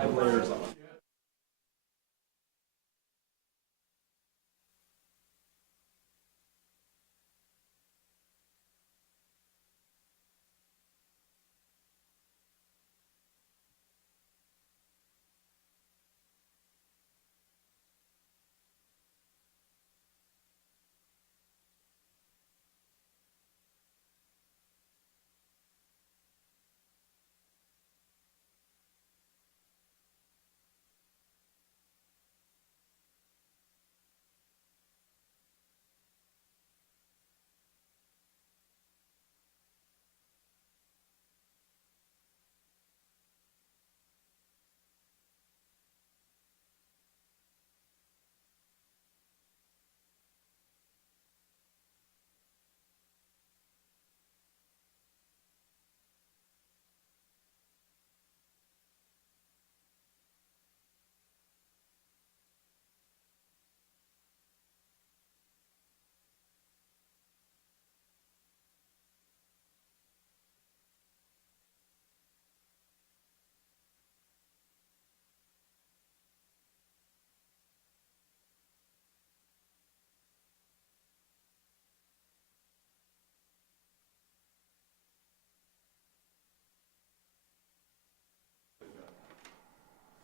Have layers on it.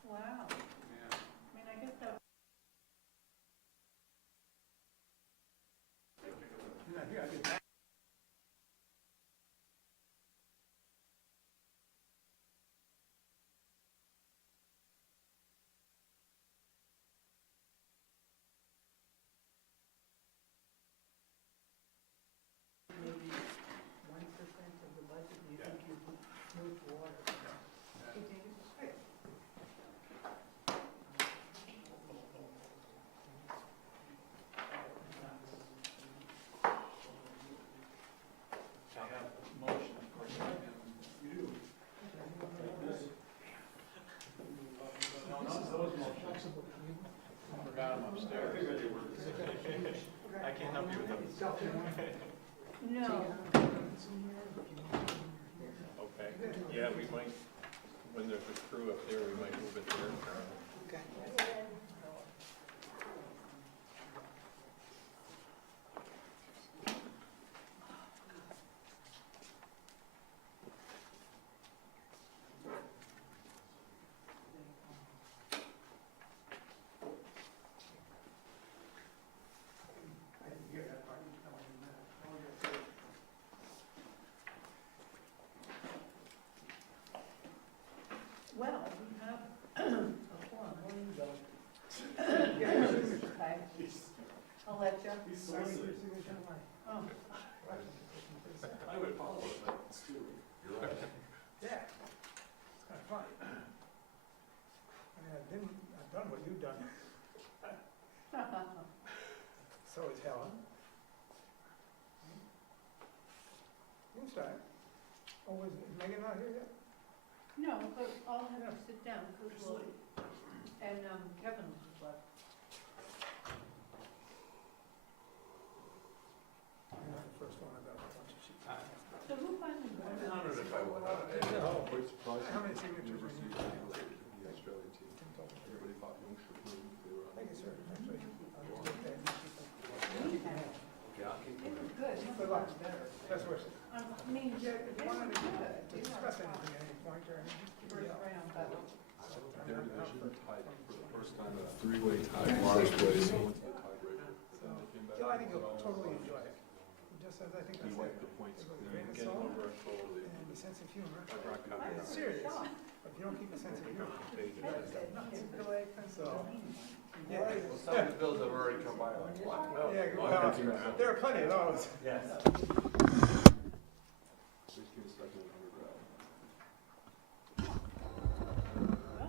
Wow. Yeah. I mean, I guess that. Maybe 1% of the budget, you think you move water. You think it's great. I have a motion, of course, and you do. No, none of those motions. I forgot them upstairs. I can't help you with them. No. Okay, yeah, we might, when there's a crew up there, we might move it there. Okay. Well, we have a form, where do you go? Okay. I'll let you. Oh. I would follow it, but it's too, you're right. Yeah, it's kind of fun. I mean, I've done what you've done. So is Helen. You can start. Oh, is Megan not here yet? No, but I'll have to sit down, because we'll, and Kevin was left. You're not the first one I've got a bunch of sheets. So who finally won? I'd be honored if I would. Oh, Quite surprised. how many signatures we University need? of the Australian team. Tim told me. Everybody thought Youngster proved they were on. Thank you, sir. Actually, I'll just get that. We had, Okay, I'll keep it was going. good, it Good was luck. better. Best wishes. I mean, Yeah, if they you were wanted good. to They were discuss fine. anything at any point or anything. First round, but Their division tied for the first time, a three-way tie, Mars place, went to the tiebreaker. So, They came back Jill, I think and you'll won. totally enjoy it. Just as I think We I wiped said, the points with a clear. grain of Getting salt over our shoulder. and a sense of humor. I brought I copies. was Serious. shocked. But if you don't keep a sense of humor, Pages. it's nuts. So, yeah. Well, some of the bills have already come by, like, what? Yeah, well, there are plenty of those. Yes. Please give me a second to undergrad. Well,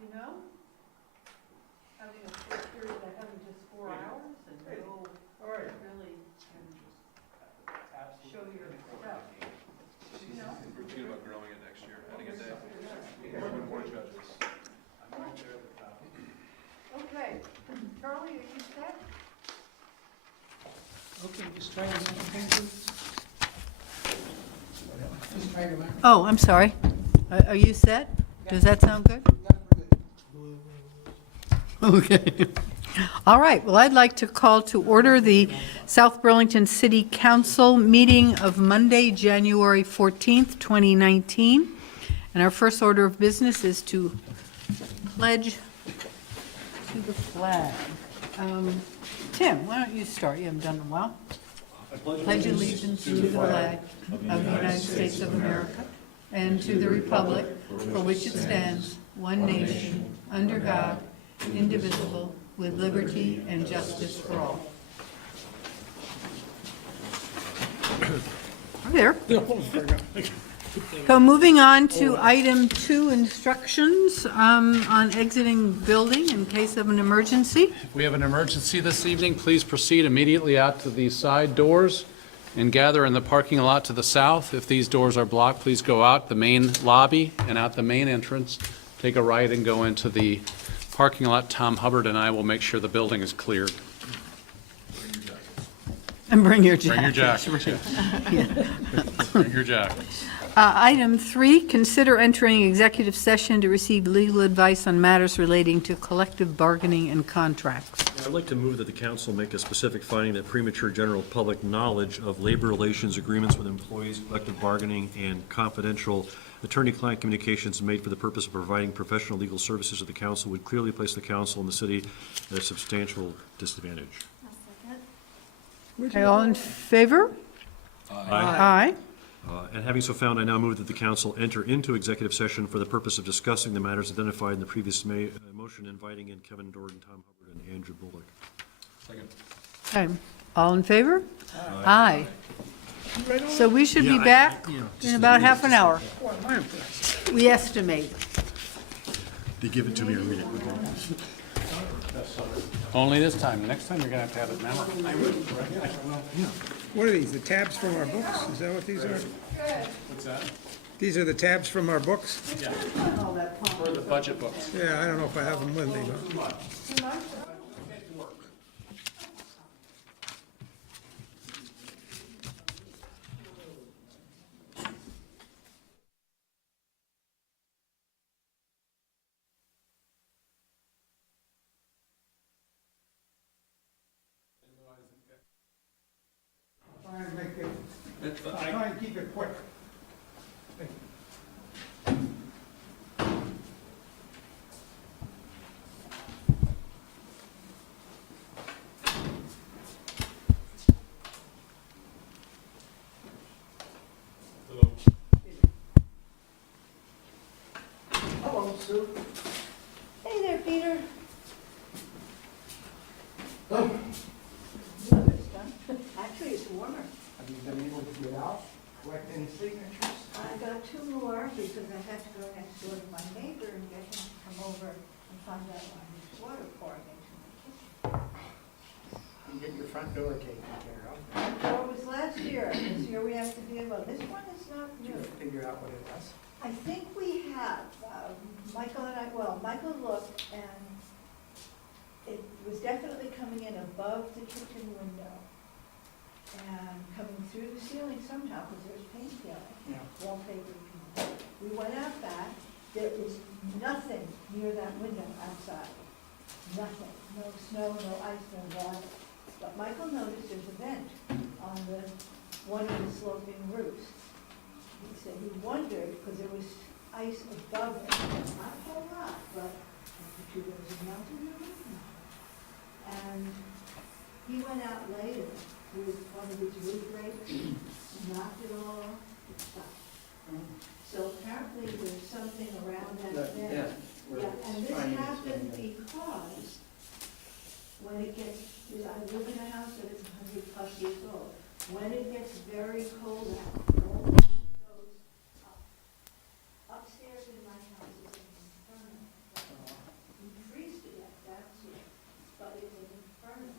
you know, having a short period of having just 4 hours and no, All right. really can show your stuff. You know? We're thinking about growing it next year, adding a day. More judges. Okay, Charlie, are you set? Okay, just try to remember. Just try to remember. Oh, I'm sorry. Are you set? Does that sound good? Okay. All right, well, I'd like to call to order the South Burlington City Council meeting of Monday, January 14th, 2019. And our first order of business is to pledge to the flag. Tim, why don't you start? You haven't done it in a while. Pledge allegiance to the flag of the United States of America and to the republic for which it stands, one nation, under God, indivisible, with liberty and justice for all. There. So moving on to item 2, instructions on exiting building in case of an emergency. If we have an emergency this evening, please proceed immediately out to the side doors and gather in the parking lot to the south. If these doors are blocked, please go out the main lobby and out the main entrance. Take a right and go into the parking lot. Tom Hubbard and I will make sure the building is cleared. And bring your Bring your jacket. jackets. Bring your jackets. Item 3, consider entering executive session to receive legal advice on matters relating to collective bargaining and contracts. I'd like to move that the council make a specific finding that premature general public knowledge of labor relations agreements with employees, collective bargaining, and confidential attorney-client communications made for the purpose of providing professional legal services to the council would clearly place the council and the city at a substantial disadvantage. Okay, all in favor? Aye. And having so found, I now move that the council enter into executive session for the purpose of discussing the matters identified in the previous motion, inviting in Kevin Dorgan, Tom Hubbard, and Andrew Bullock. Okay, all in favor? Aye. So we should be back in about half an hour, we estimate. They give it to me or read it. Only this time. Next time, you're going to have it memorized. What are these, the tabs from our books? Is that what these are? What's that? These are the tabs from our books? For the budget books. Yeah, I don't know if I have them with me, but. Try and keep it quick. Hello, Sue. Hey there, Peter. Actually, it's warmer. Have you been able to get out, collect any signatures? I got 2 more because I had to go next door to my neighbor and get him to come over and find out why his water pouring into my kitchen. You get your front door taken care of. So it was last year, this year we have to deal with, this one is not Did new. you figure out what it was? I think we have, Michael and I, well, Michael looked and it was definitely coming in above the kitchen window and coming through the ceiling somehow because there's paint peeling. Yeah. Wallpaper. We went out back, there is nothing near that window outside. Nothing, no snow, no ice, no water. But Michael noticed there's a vent on one of the sloping roofs. He said he wondered, because there was ice above it, not a whole lot, but the 2 days of melting the roof. And he went out later with one of his roof rakes, knocked it all off, it stopped. So apparently there's something around that vent. Yeah, and this happened because when it gets, I live in a house that is 100+ years old. When it gets very cold out, all the heat goes up. Upstairs in my house is an inferno. You freeze to death downstairs, but it's an inferno.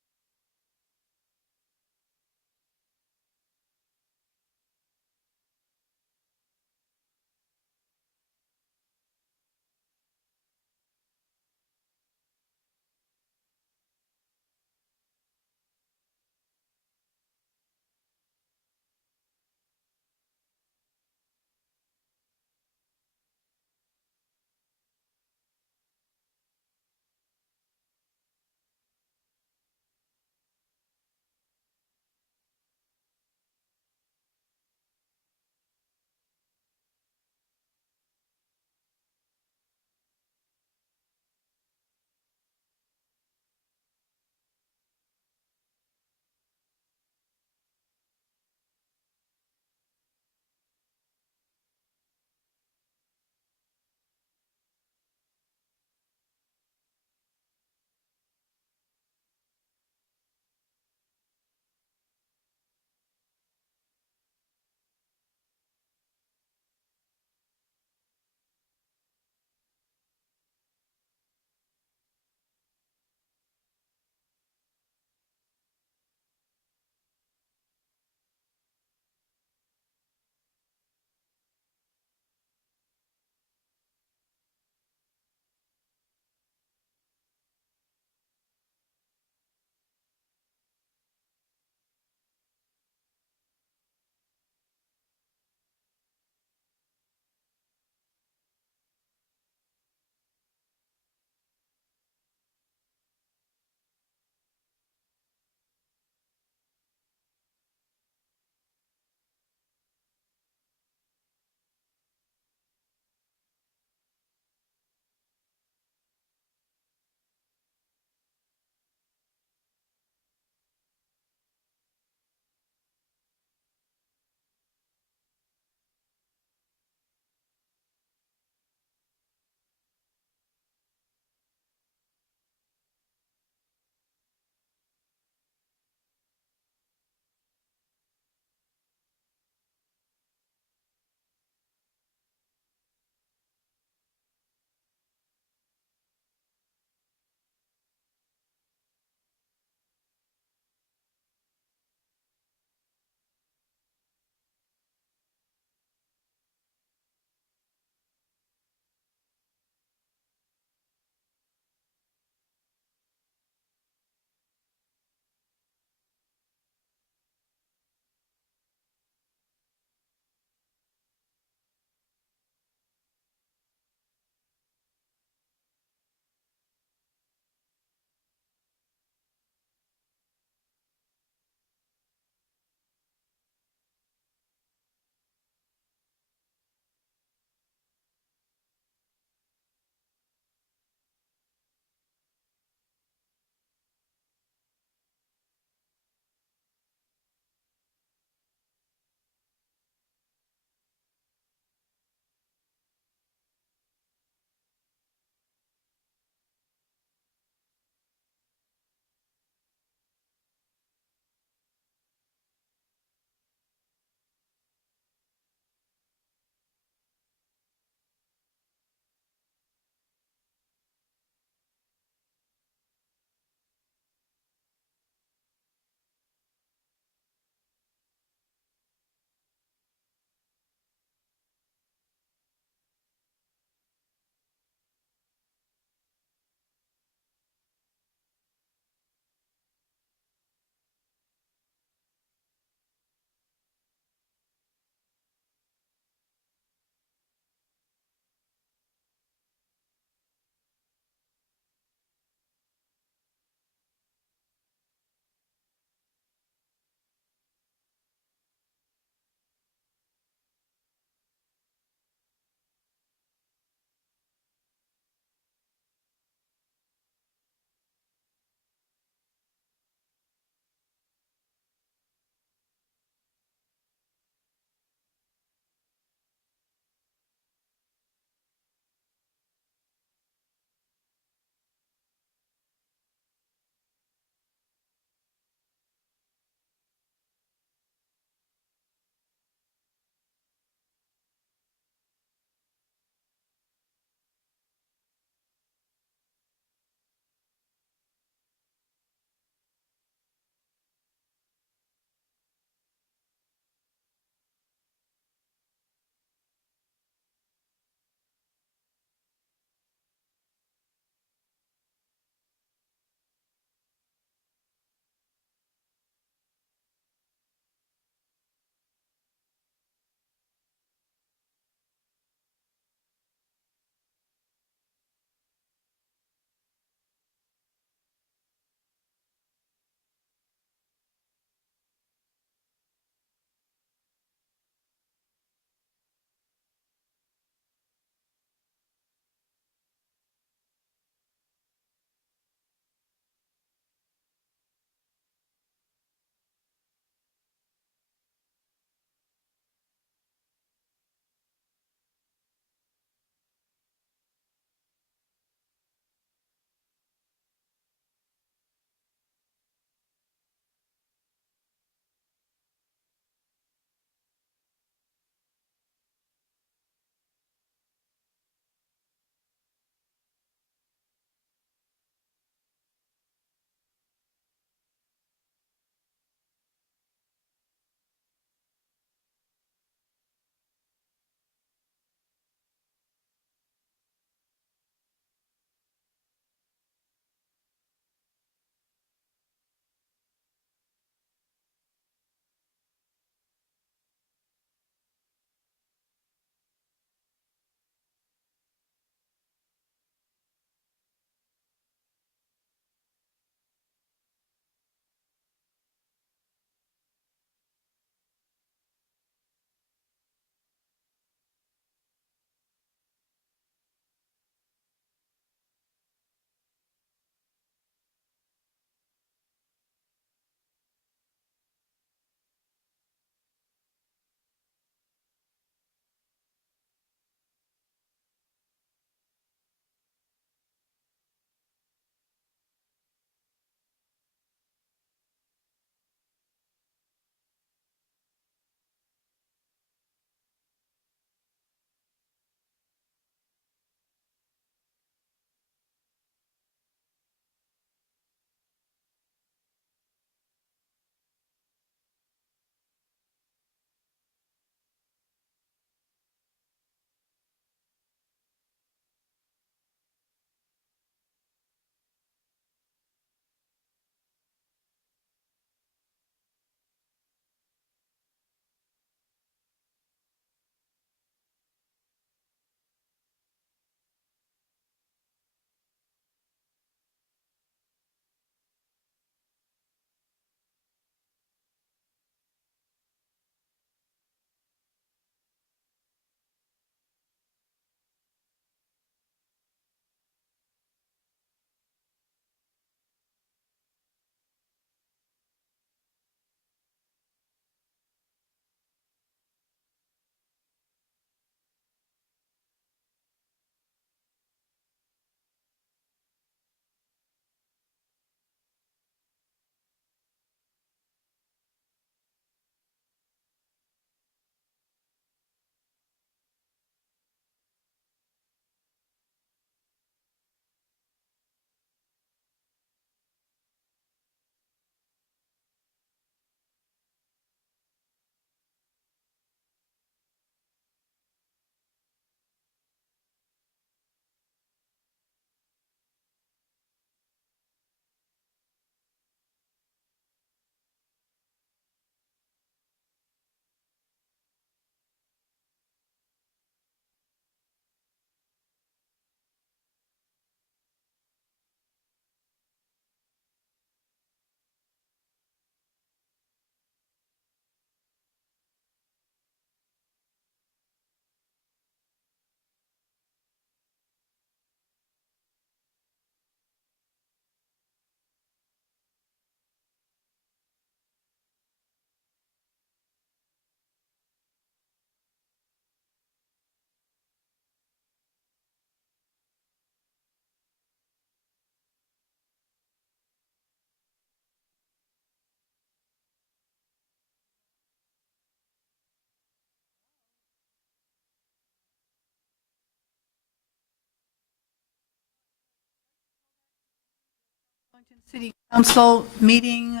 City Council meeting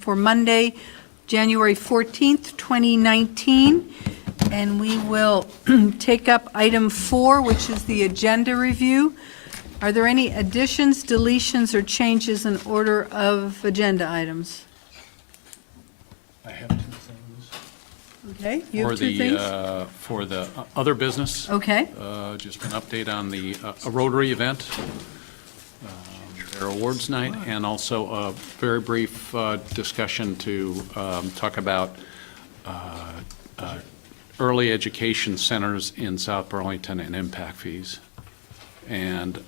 for Monday, January 14th, 2019. And we will take up item 4, which is the agenda review. Are there any additions, deletions, or changes in order of agenda items? I have 2 things. Okay, you have 2 things? For the other business. Okay, Just an update on the a Rotary event, their awards night, and also a very brief discussion to talk about early education centers in South Burlington and impact fees, and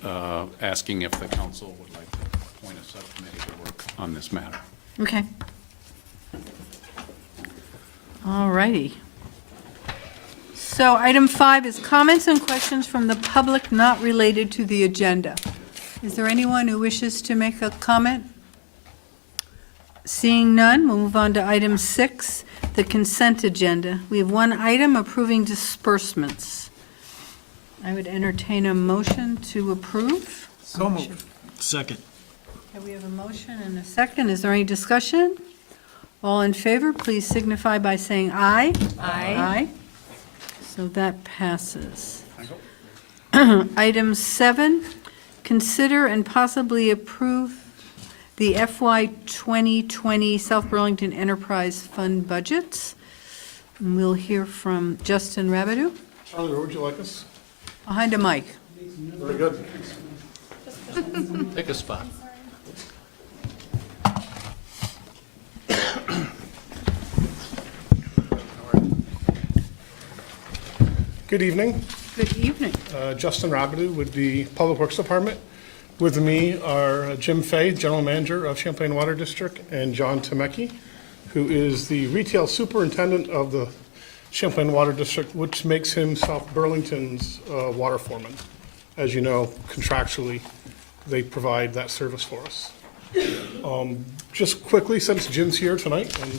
asking if the council would like to appoint a subcommittee to work on this matter. okay. All righty. So item 5 is comments and questions from the public not related to the agenda. Is there anyone who wishes to make a comment? Seeing none, we'll move on to item 6, the consent agenda. We have one item approving disbursements. I would entertain a motion to approve. So moved. Second. Okay, we have a motion and a second. Is there any discussion? All in favor, please signify by saying aye. Aye. So that passes. Item 7, consider and possibly approve the FY 2020 South Burlington Enterprise Fund budgets. And we'll hear from Justin Rabideau. Charlie, where would you like us? Behind a mic. Very good. Take a spot. Good evening. Good evening. Justin Rabideau with the Public Works Department. With me are Jim Fay, General Manager of Champlain Water District, and John Temecki, who is the Retail Superintendent of the Champlain Water District, which makes him South Burlington's water foreman. As you know, contractually, they provide that service for us. Just quickly, since Jim's here tonight, and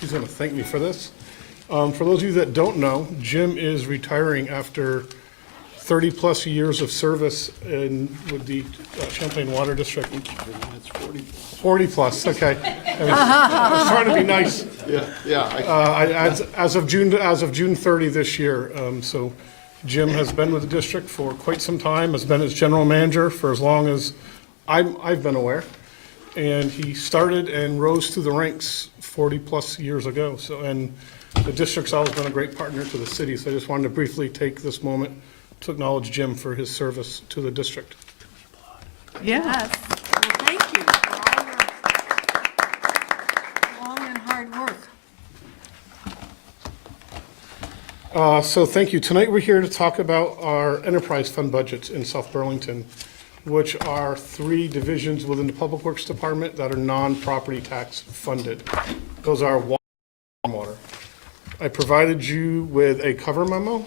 he's going to thank me for this. For those of you that don't know, Jim is retiring after 30-plus years of service with the Champlain Water District. 40-plus, okay. I was trying to be nice. As of June 30 this year. So Jim has been with the district for quite some time, has been its general manager for as long as I've been aware. And he started and rose through the ranks 40-plus years ago. And the district's always been a great partner to the city, so I just wanted to briefly take this moment to acknowledge Jim for his service to the district. Yes. Well, thank you for all your long and hard work. So thank you. Tonight we're here to talk about our enterprise fund budgets in South Burlington, which are 3 divisions within the Public Works Department that are non-property tax funded. Those are water and water. I provided you with a cover memo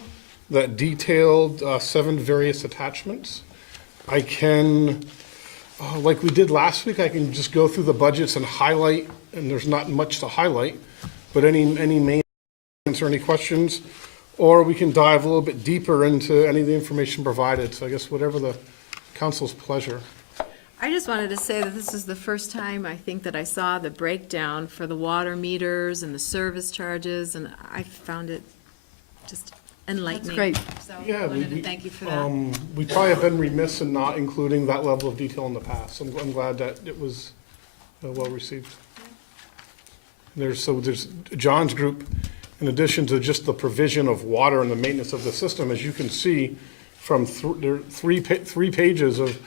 that detailed 7 various attachments. I can, like we did last week, I can just go through the budgets and highlight, and there's not much to highlight, but any main answer any questions, or we can dive a little bit deeper into any of the information provided. So I guess whatever the council's pleasure. I just wanted to say that this is the first time I think that I saw the breakdown for the water meters and the service charges, and I found it just enlightening. great. So Yeah, I wanted to thank you for that. We probably have been remiss in not including that level of detail in the past. I'm glad that it was well received. There's John's group, in addition to just the provision of water and the maintenance of the system, as you can see from there are three pages of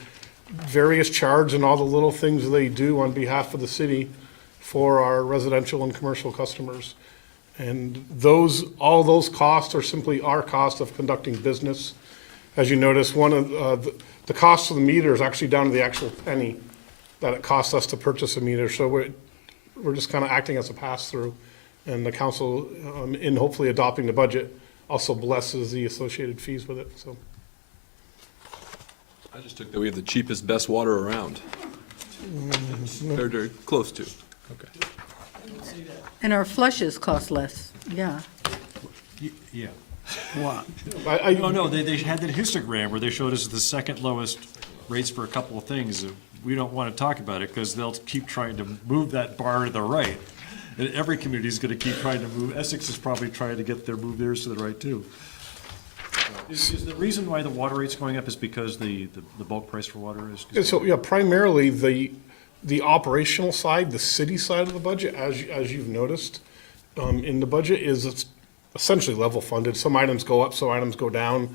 various charges and all the little things they do on behalf of the city for our residential and commercial customers. And all those costs are simply our cost of conducting business. As you notice, one of the cost of the meter is actually down to the actual penny that it costs us to purchase a meter. So we're just kind of acting as a pass-through. And the council, in hopefully adopting the budget, also blesses the associated fees with it, so. I just took that we have the cheapest, best water around. They're close to. Okay. And our flushes cost less, yeah. Yeah. Wow. No, they had that histogram where they showed us the second lowest rates for a couple of things. we don't want to talk about it because they'll keep trying to move that bar to the right. And every community is going to keep trying to move. Essex is probably trying to get move theirs to the right too. Is the reason why the water rate's going up is because the bulk price for water is? And so, yeah, primarily the operational side, the city side of the budget, as you've noticed, in the budget is it's essentially level funded. Some items go up, some items go down.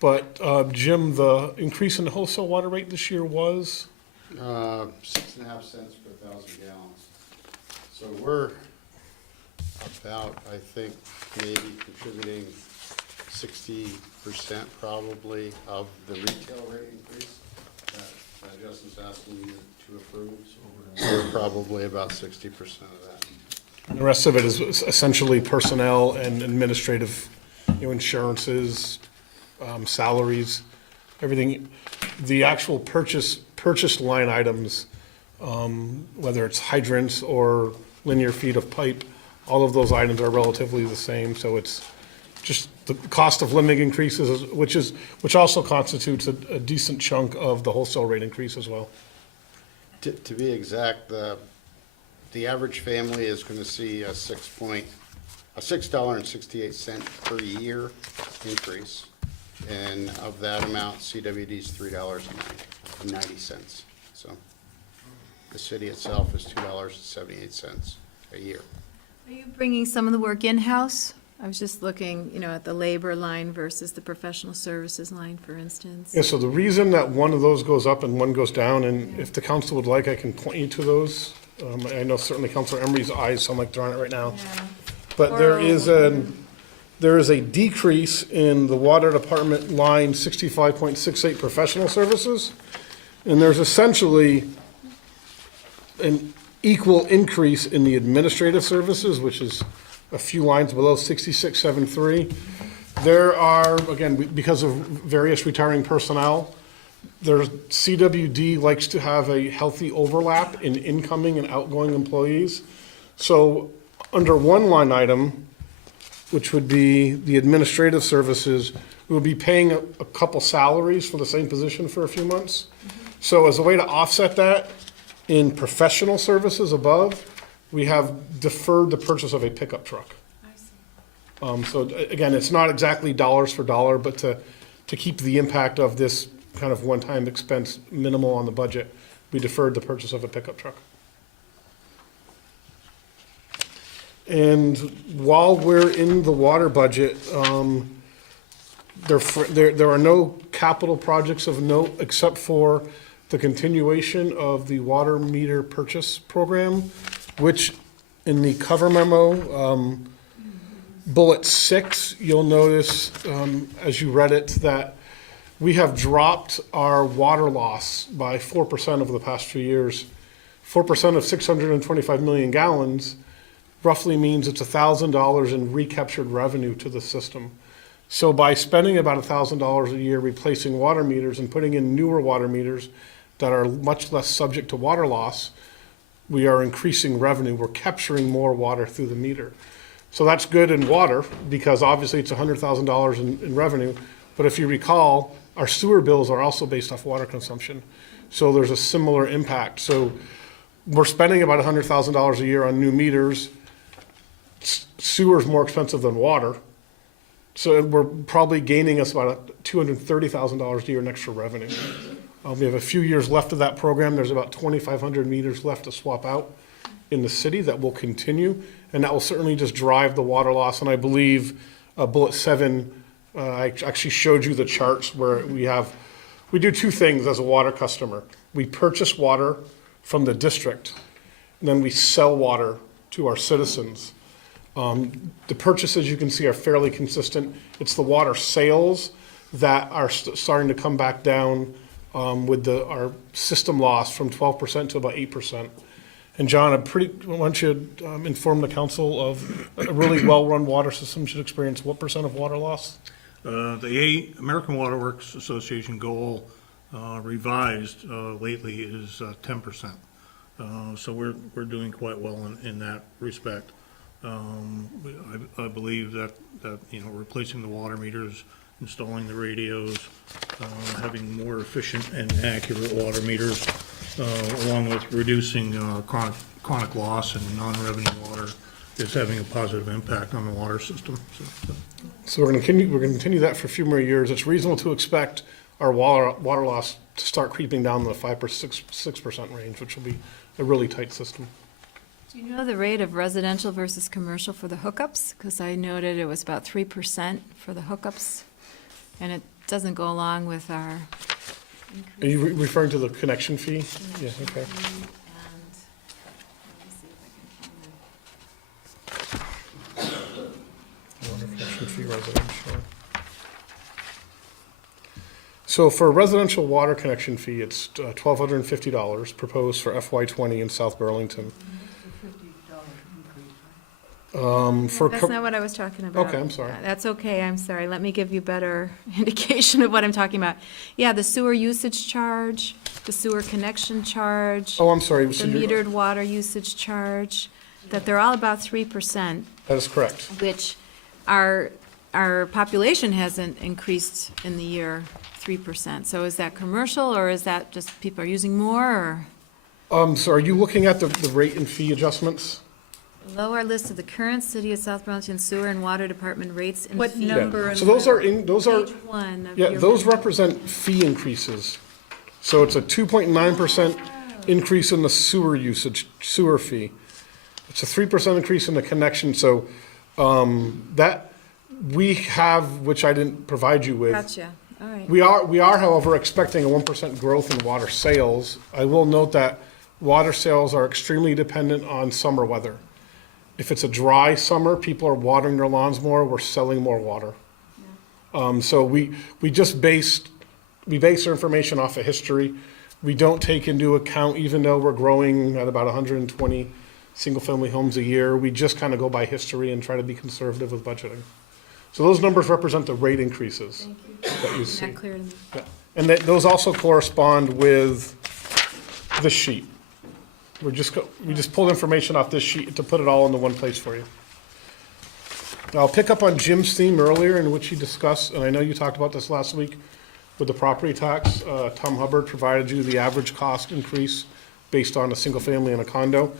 But, Jim, the increase in the wholesale water rate this year was? 6.5 cents per 1,000 gallons. So we're about, I think, maybe contributing 60% probably of the retail rate increase that Justin's asking you to approve. So we're probably about 60% of that. And the rest of it is essentially personnel and administrative, insurances, salaries, everything. The actual purchase line items, whether it's hydrants or linear feet of pipe, all of those items are relatively the same. So it's just the cost of living increases, which also constitutes a decent chunk of the wholesale rate increase as well. To be exact, the average family is going to see a $6.68 per year increase. And of that amount, CWD is $3.90. So the city itself is $2.78 a year. Are you bringing some of the work in-house? I was just looking, at the labor line versus the professional services line, for instance. Yeah, so the reason that one of those goes up and one goes down, and if the council would like, I can point you to those. I know certainly Councilor Emery's eyes sound like they're on it right now. Yeah. But there is a decrease in the water department line 65.68 professional services. And there's essentially an equal increase in the administrative services, which is a few lines below 66.73. There are, again, because of various retiring personnel, CWD likes to have a healthy overlap in incoming and outgoing employees. So under one line item, which would be the administrative services, we would be paying a couple salaries for the same position for a few months. So as a way to offset that, in professional services above, we have deferred the purchase of a pickup truck. So again, it's not exactly dollars for dollar, but to keep the impact of this kind of one-time expense minimal on the budget, we deferred the purchase of a pickup truck. And while we're in the water budget, there are no capital projects of note except for the continuation of the water meter purchase program, which in the cover memo, bullet 6, you'll notice as you read it that we have dropped our water loss by 4% over the past few years. 4% of 625 million gallons roughly means it's $1,000 in recaptured revenue to the system. So by spending about $1,000 a year replacing water meters and putting in newer water meters that are much less subject to water loss, we are increasing revenue. We're capturing more water through the meter. So that's good in water because obviously it's $100,000 in revenue. But if you recall, our sewer bills are also based off water consumption. So there's a similar impact. So we're spending about $100,000 a year on new meters. Sewer is more expensive than water. So we're probably gaining us about $230,000 a year in extra revenue. We have a few years left of that program. There's about 2,500 meters left to swap out in the city that will continue, and that will certainly just drive the water loss. And I believe bullet 7, I actually showed you the charts where we do two things as a water customer. We purchase water from the district, and then we sell water to our citizens. The purchases, you can see, are fairly consistent. It's the water sales that are starting to come back down with our system loss from 12% to about 8%. And John, why don't you inform the council of a really well-run water system should experience what % of water loss? The American Water Works Association goal revised lately is 10%. So we're doing quite well in that respect. I believe that replacing the water meters, installing the radios, having more efficient and accurate water meters along with reducing chronic loss and non-revenue water, is having a positive impact on the water system. So we're going to continue that for a few more years. It's reasonable to expect our water loss to start creeping down the 5% or 6% range, which will be a really tight system. Do you know the rate of residential versus commercial for the hookups? Because I noted it was about 3% for the hookups, and it doesn't go along with our. Are you referring to the connection fee? Yeah, okay. Water connection fee residential. So for a residential water connection fee, it's $1,250 proposed for FY20 in South Burlington. That's not what I was talking about. Okay, I'm sorry. That's okay, I'm sorry. Let me give you better indication of what I'm talking about. Yeah, the sewer usage charge, the sewer connection charge, Oh, I'm sorry. the So you're- metered water usage charge, that they're all about 3%, That is correct. which our population hasn't increased in the year 3%. So is that commercial, or is that just people are using more, or? So are you looking at the rate and fee adjustments? Below our list of the current City of South Burlington Sewer and Water Department rates and What fees. number? Yeah. and So those what? are Page 1 of Yeah, your- those represent fee increases. So it's a 2.9% increase in the sewer usage, sewer fee. It's a 3% increase in the connection, so that we have, which I didn't provide you with. Gotcha, all right. We are, however, expecting a 1% growth in water sales. I will note that water sales are extremely dependent on summer weather. If it's a dry summer, people are watering their lawns more, we're selling more water. So we base our information off of history. We don't take into account, even though we're growing at about 120 single-family homes a year, we just kind of go by history and try to be conservative with budgeting. So those numbers represent the rate increases that you see. Not clear to me. Yeah. And those also correspond with this sheet. We just pulled information off this sheet to put it all into one place for you. Now, I'll pick up on Jim's theme earlier in which he discussed, and I know you talked about this last week with the property tax. Tom Hubbard provided you the average cost increase based on a single family and a condo.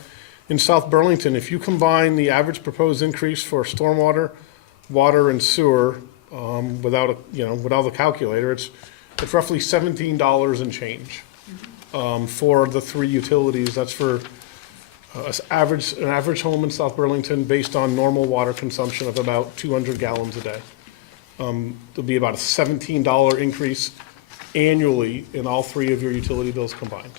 In South Burlington, if you combine the average proposed increase for stormwater, water, and sewer, without the calculator, it's roughly $17 and change. For the three utilities. That's for an average home in South Burlington based on normal water consumption of about 200 gallons a day. There'll be about a $17 increase annually in all three of your utility bills combined.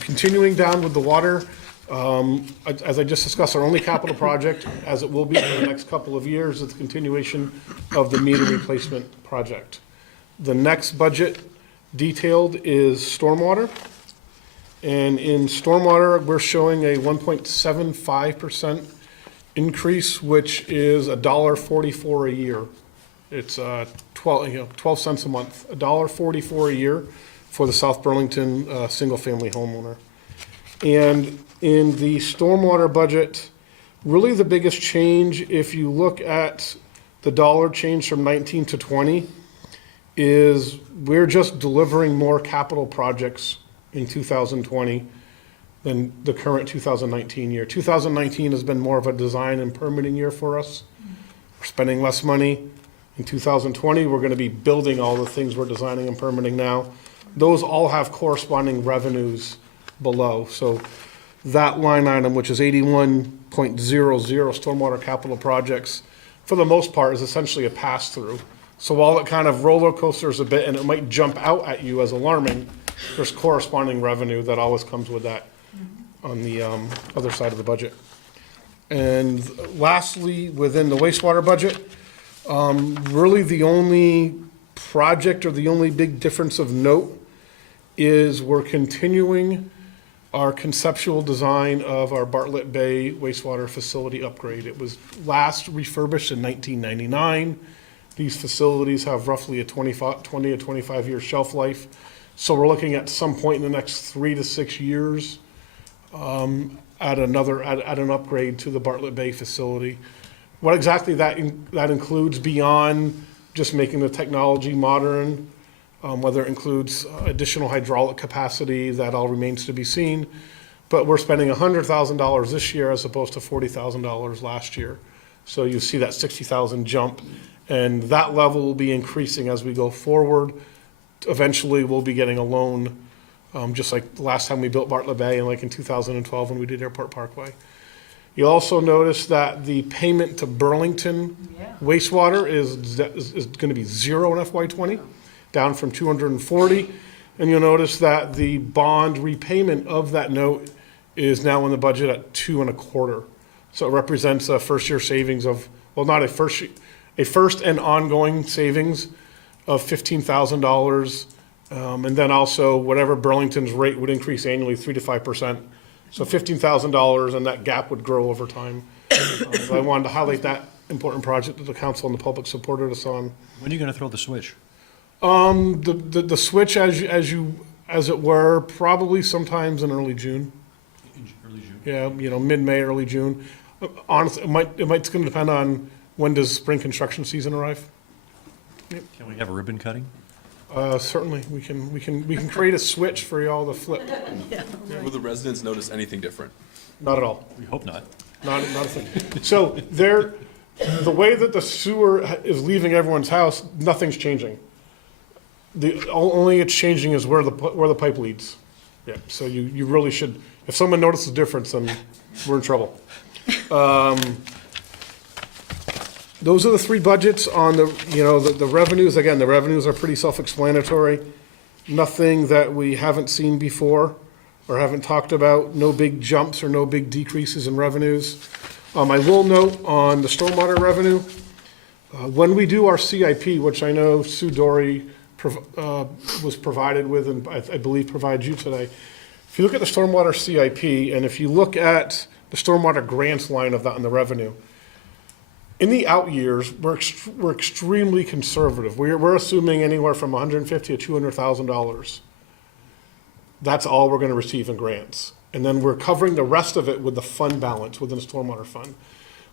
Continuing down with the water, as I just discussed, our only capital project, as it will be for the next couple of years, is the continuation of the meter replacement project. The next budget detailed is stormwater. And in stormwater, we're showing a 1.75% increase, which is $1.44 a year. It's 12 cents a month, $1.44 a year for the South Burlington single-family homeowner. And in the stormwater budget, really the biggest change, if you look at the dollar change from 19 to 20, is we're just delivering more capital projects in 2020 than the current 2019 year. 2019 has been more of a design and permitting year for us. We're spending less money. In 2020, we're going to be building all the things we're designing and permitting now. Those all have corresponding revenues below. So that line item, which is 81.00 stormwater capital projects, for the most part, is essentially a pass-through. So while it kind of roller coasters a bit and it might jump out at you as alarming, there's corresponding revenue that always comes with that on the other side of the budget. And lastly, within the wastewater budget, really the only project or the only big difference of note is we're continuing our conceptual design of our Bartlett Bay wastewater facility upgrade. It was last refurbished in 1999. These facilities have roughly a 20 to 25 year shelf life. So we're looking at some point in the next 3 to 6 years at an upgrade to the Bartlett Bay facility. What exactly that includes beyond just making the technology modern, whether it includes additional hydraulic capacity, that all remains to be seen. But we're spending $100,000 this year as opposed to $40,000 last year. So you see that 60,000 jump, and that level will be increasing as we go forward. Eventually, we'll be getting a loan, just like the last time we built Bartlett Bay and like in 2012 when we did Airport Parkway. You'll also notice that the payment to Burlington wastewater is going to be zero in FY '20, down from 240. And you'll notice that the bond repayment of that note is now in the budget at 2.25. So it represents a first-year savings of, well, not a first and ongoing savings of $15,000. And then also whatever Burlington's rate would increase annually, 3 to 5%. So $15,000, and that gap would grow over time. So I wanted to highlight that important project that the council and the public supported us on. When are you going to throw the switch? The switch, as it were, probably sometimes in early June. Early June? Yeah, mid-May, early June. Honestly, it's going to depend on when does spring construction season arrive. Can we have a ribbon cutting? Certainly, we can create a switch for y'all to flip. Will the residents notice anything different? Not at all. We hope not. Not a thing. So the way that the sewer is leaving everyone's house, nothing's changing. The only it's changing is where the pipe leads. Yeah. So you really should. If someone notices a difference, then we're in trouble. Those are the three budgets on the revenues. Again, the revenues are pretty self-explanatory. Nothing that we haven't seen before or haven't talked about. No big jumps or no big decreases in revenues. I will note on the stormwater revenue, when we do our CIP, which I know Sue Dory was provided with, and I believe provided you today. If you look at the stormwater CIP, and if you look at the stormwater grants line of that in the revenue, in the out years, we're extremely conservative. We're assuming anywhere from $150,000 to $200,000. That's all we're going to receive in grants. And then we're covering the rest of it with the fund balance within the stormwater fund.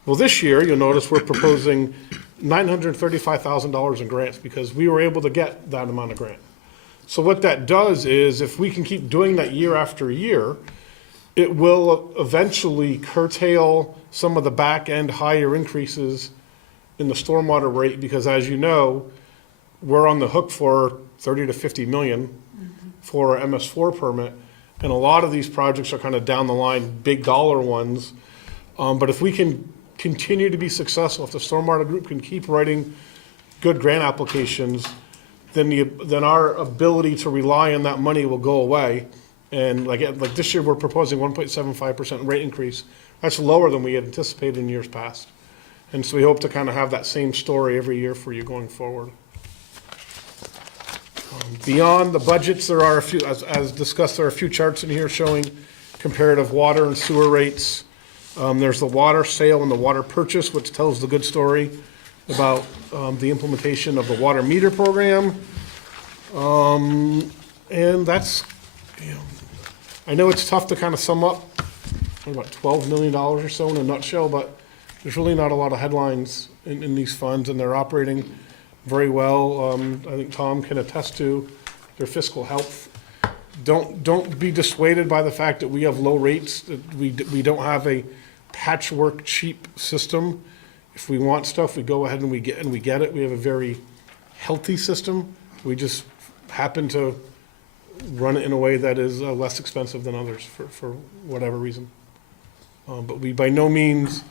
Well, this year, you'll notice we're proposing $935,000 in grants because we were able to get that amount of grant. So what that does is, if we can keep doing that year after year, it will eventually curtail some of the back-end higher increases in the stormwater rate, because as you know, we're on the hook for 30 to 50 million for our MS4 permit. And a lot of these projects are kind of down the line, big dollar ones. But if we can continue to be successful, if the stormwater group can keep writing good grant applications, then our ability to rely on that money will go away. And like this year, we're proposing 1.75% rate increase. That's lower than we had anticipated in years past. And so we hope to kind of have that same story every year for you going forward. Beyond the budgets, there are a few, as discussed, there are a few charts in here showing comparative water and sewer rates. There's the water sale and the water purchase, which tells the good story about the implementation of the water meter program. And that's, I know it's tough to kind of sum up about $12 million or so in a nutshell, but there's really not a lot of headlines in these funds, and they're operating very well. I think Tom can attest to their fiscal health. Don't be dissuaded by the fact that we have low rates, that we don't have a patchwork cheap system. If we want stuff, we go ahead and we get it. We have a very healthy system. We just happen to run it in a way that is less expensive than others for whatever reason. But we by no means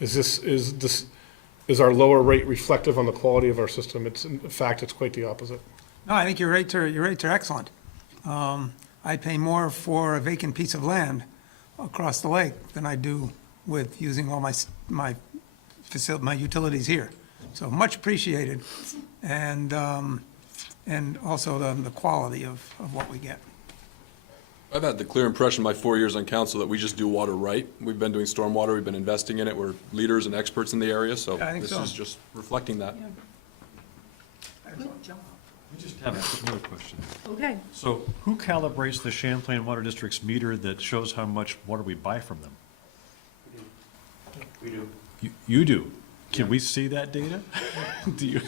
is our lower rate reflective on the quality of our system. It's, in fact, it's quite the opposite. No, I think your rates are excellent. I pay more for a vacant piece of land across the lake than I do with using all my utilities here. So much appreciated, and also the quality of what we get. I've had the clear impression my 4 years on council that we just do water right. We've been doing stormwater, we've been investing in it, we're leaders and experts in the area, so Yeah, I think this so. is just reflecting that. We just have another question. Okay. So who calibrates the Champlain Water District's meter that shows how much water we buy from them? We do. You do? Can we see that data? Do you?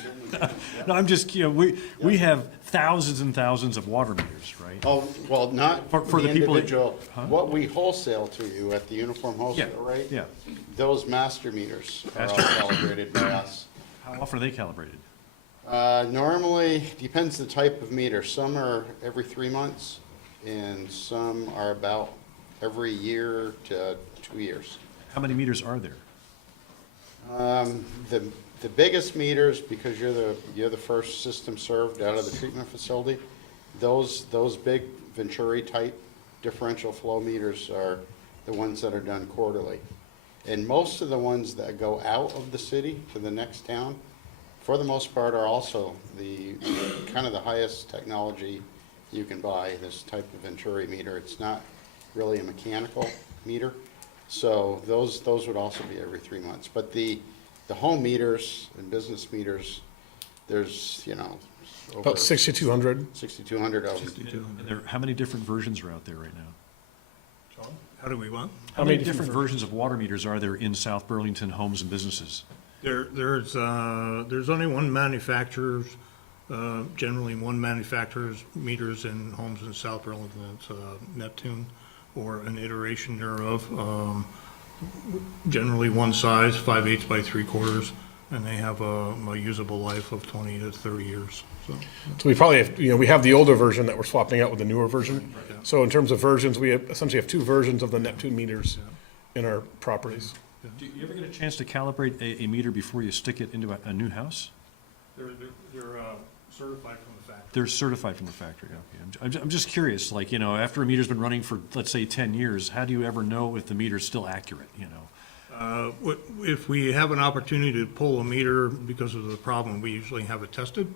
No, I'm just, we have thousands and thousands of water meters, right? Oh, well, not For the the people that- individual, Huh? what we wholesale to you at the uniform wholesale rate. Yeah. Those master meters are all calibrated by us. How often are they calibrated? Normally, depends the type of meter. Some are every 3 months, and some are about every year to 2 years. How many meters are there? The biggest meters, because you're the first system served out of the treatment facility, those big Venturi type differential flow meters are the ones that are done quarterly. And most of the ones that go out of the city to the next town, for the most part, are also the kind of the highest technology you can buy, this type of Venturi meter. It's not really a mechanical meter. So those would also be every 3 months. But the home meters and business meters, there's, over About 6,200. 6,200 of them. And how many different versions are out there right now? How do we want? How many different versions of water meters are there in South Burlington homes and businesses? There's only one manufacturer's, generally one manufacturer's meters in homes in South Burlington. It's Neptune or an iteration thereof. Generally one size, 5/8 by 3/4, and they have a usable life of 20 to 30 years. So we probably have, we have the older version that we're swapping out with the newer version. So in terms of versions, we essentially have 2 versions of the Neptune meters in our properties. Do you ever get a chance to calibrate a meter before you stick it into a new house? They're certified from the factory. They're certified from the factory, okay. I'm just curious, after a meter's been running for, let's say, 10 years, how do you ever know if the meter's still accurate, If we have an opportunity to pull a meter because of the problem, we usually have it tested.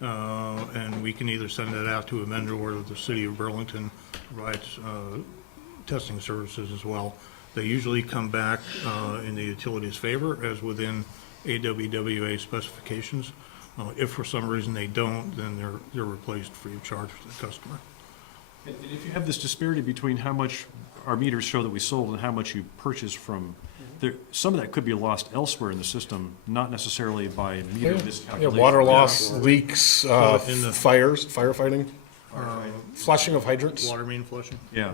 And we can either send it out to a vendor or the city of Burlington provides testing services as well. They usually come back in the utility's favor as within AWWA specifications. If for some reason they don't, then they're replaced free of charge for the customer. And if you have this disparity between how much our meters show that we sold and how much you purchase from, some of that could be lost elsewhere in the system, not necessarily by meter miscalculation. Yeah, water loss, leaks, in the- firefighting, flushing of hydrants. Water main flushing? Yeah.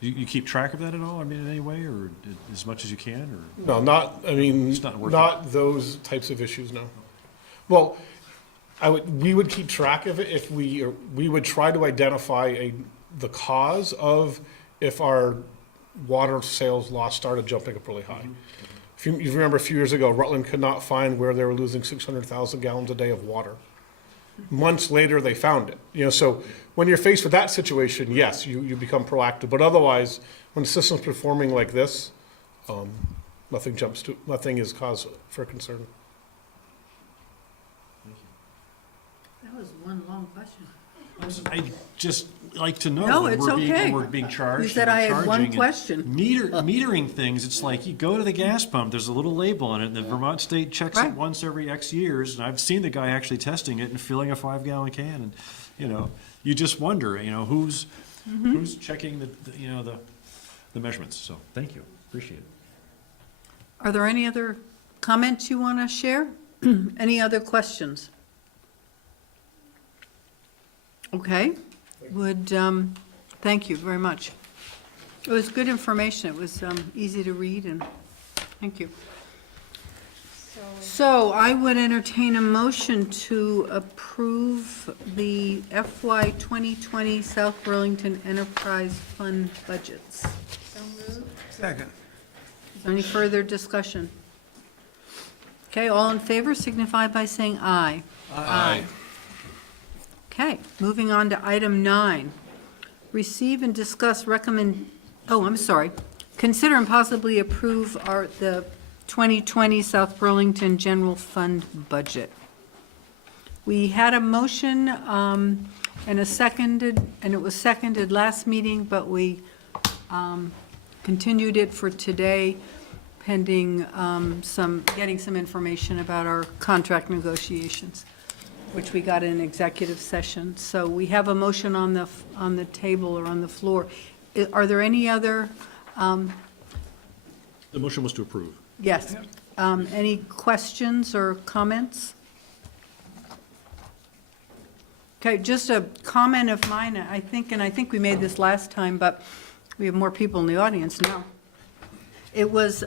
You keep track of that at all, in any way, or as much as you can, or? No, It's not worth not those types of issues, no. Well, we would keep track of it if we would try to identify the cause of if our water sales loss started jumping up really high. If you remember a few years ago, Rutland could not find where they were losing 600,000 gallons a day of water. Months later, they found it. So when you're faced with that situation, yes, you become proactive. But otherwise, when the system's performing like this, nothing is cause for concern. That was one long question. I just like to know. No, when it's we're okay. We're being charged. You said and I we're had one charging, and question. Metering things, it's like you go to the gas pump, there's a little label on it, and the Vermont State checks Right. it once every X years, and I've seen the guy actually testing it and filling a 5-gallon can, and, you just wonder, who's checking the measurements, so, thank you, appreciate it. Are there any other comments you want to share? Any other questions? Okay, thank you very much. It was good information. It was easy to read, and thank you. So I would entertain a motion to approve the FY 2020 South Burlington Enterprise Fund budgets. Second. Is there any further discussion? Okay, all in favor signify by saying aye. Aye. Okay, moving on to item 9. Receive and discuss consider and possibly approve the 2020 South Burlington General Fund budget. We had a motion and it was seconded last meeting, but we continued it for today pending getting some information about our contract negotiations, which we got in executive session. So we have a motion on the table or on the floor. Are there any other, The motion was to approve. yes, Any questions or comments? Okay, just a comment of mine, I think we made this last time, but we have more people in the audience now. It was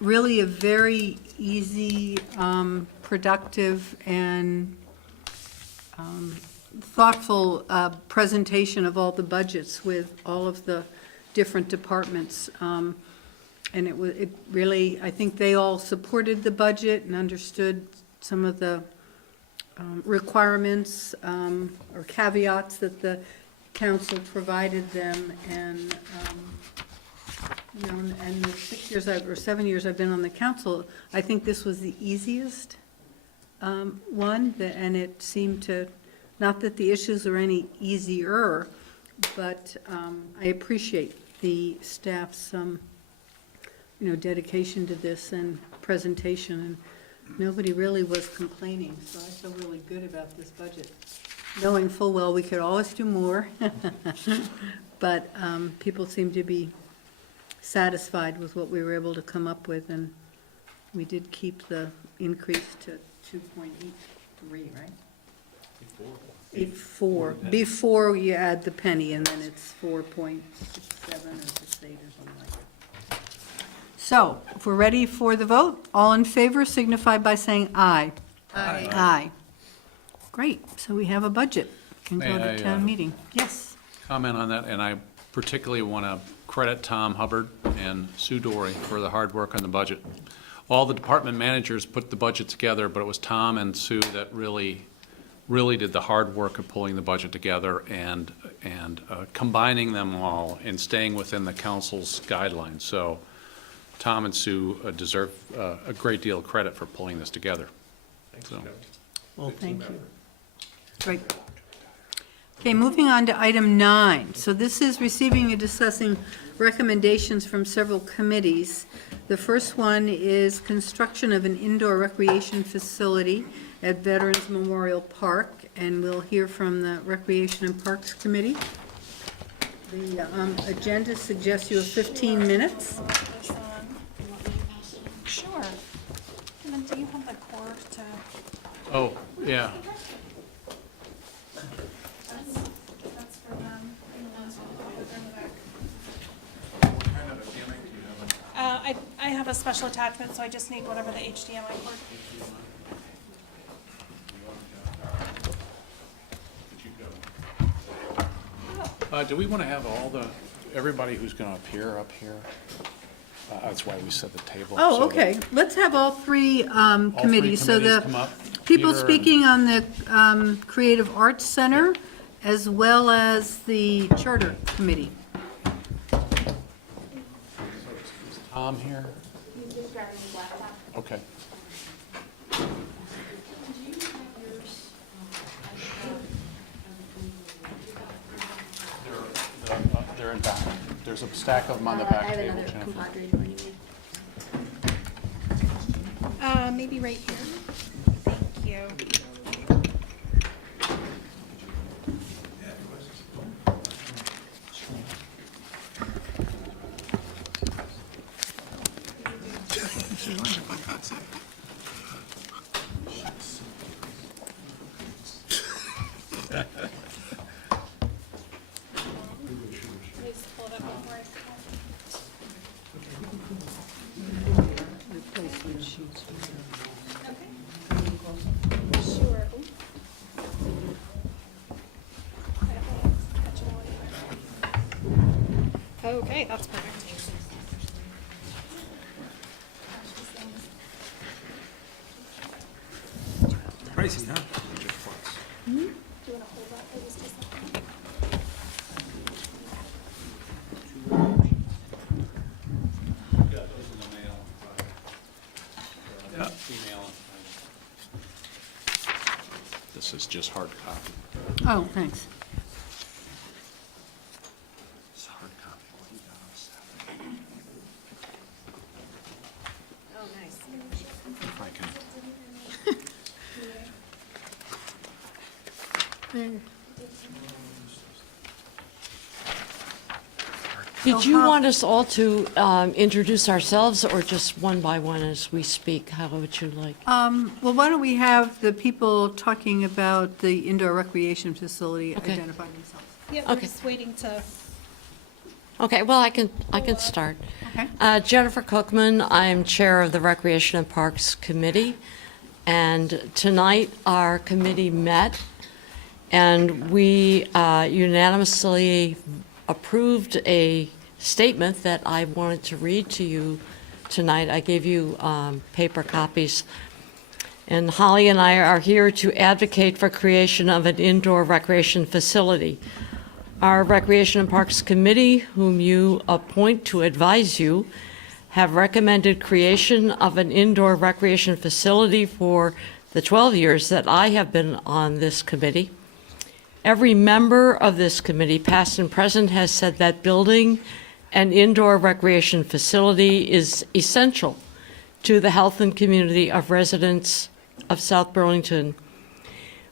really a very easy, productive, and thoughtful presentation of all the budgets with all of the different departments. And it really, I think they all supported the budget and understood some of the requirements or caveats that the council provided them, and you know, and the 6 years or 7 years I've been on the council, I think this was the easiest one, and it seemed to, not that the issues are any easier, but I appreciate the staff's dedication to this and presentation, and nobody really was complaining, so I feel really good about this budget, knowing full well we could always do more, but people seem to be satisfied with what we were able to come up with, and we did keep the increase to 2.83, right? 8.4, before you add the penny, and then it's 4.67 or 68 or something like that. So, if we're ready for the vote, all in favor signify by saying aye. Aye. Aye. Great, so we have a budget. Can go May I, to town meeting. Yes. Comment on that, and I particularly want to credit Tom Hubbard and Sue Dory for the hard work on the budget. All the department managers put the budget together, but it was Tom and Sue that really did the hard work of pulling the budget together and combining them all and staying within the council's guidelines. So Tom and Sue deserve a great deal of credit for pulling this together. So. Well, thank you. Great. Okay, moving on to item 9. So this is receiving and discussing recommendations from several committees. The first one is construction of an indoor recreation facility at Veterans Memorial Park, and we'll hear from the Recreation and Parks Committee. The agenda suggests you have 15 minutes. Sure. And then do you have the cord to? Oh, yeah. That's for them. And the ones in the back. What kind of a gimmick do you have? I have a special attachment, so I just need whatever the HDMI cord. Do we want to have everybody who's going to appear up here? That's why we set the table. Oh, so okay. that Let's have all three all three committees. So committees the come up. people Peter speaking on the Creative Arts Center, as well as the Charter Committee. Is Tom here? Okay. They're in back. There's a stack of them on the back table, Jennifer. Maybe right here. Thank you. Just pull it up before I come. Okay. Sure. Ooh. I don't want to catch it all anywhere. Okay, that's perfect. Pricey, huh? Do you want to hold that for just a second? This is just hard copy. Oh, thanks. It's hard copy. What do you got? Oh, nice. If I can. There. Hard Did you want us all to introduce ourselves, or just one by one as we speak? How would you like? Well, why don't we have the people talking about the indoor recreation facility Okay. identify themselves? Yeah, we're Okay. just waiting to. Okay, well, I can start. Okay. Jennifer Cookman, I'm Chair of the Recreation and Parks Committee, and tonight our committee met, and we unanimously approved a statement that I wanted to read to you tonight. I gave you paper copies. And Holly and I are here to advocate for creation of an indoor recreation facility. Our Recreation and Parks Committee, whom you appoint to advise you, have recommended creation of an indoor recreation facility for the 12 years that I have been on this committee. Every member of this committee, past and present, has said that building an indoor recreation facility is essential to the health and community of residents of South Burlington.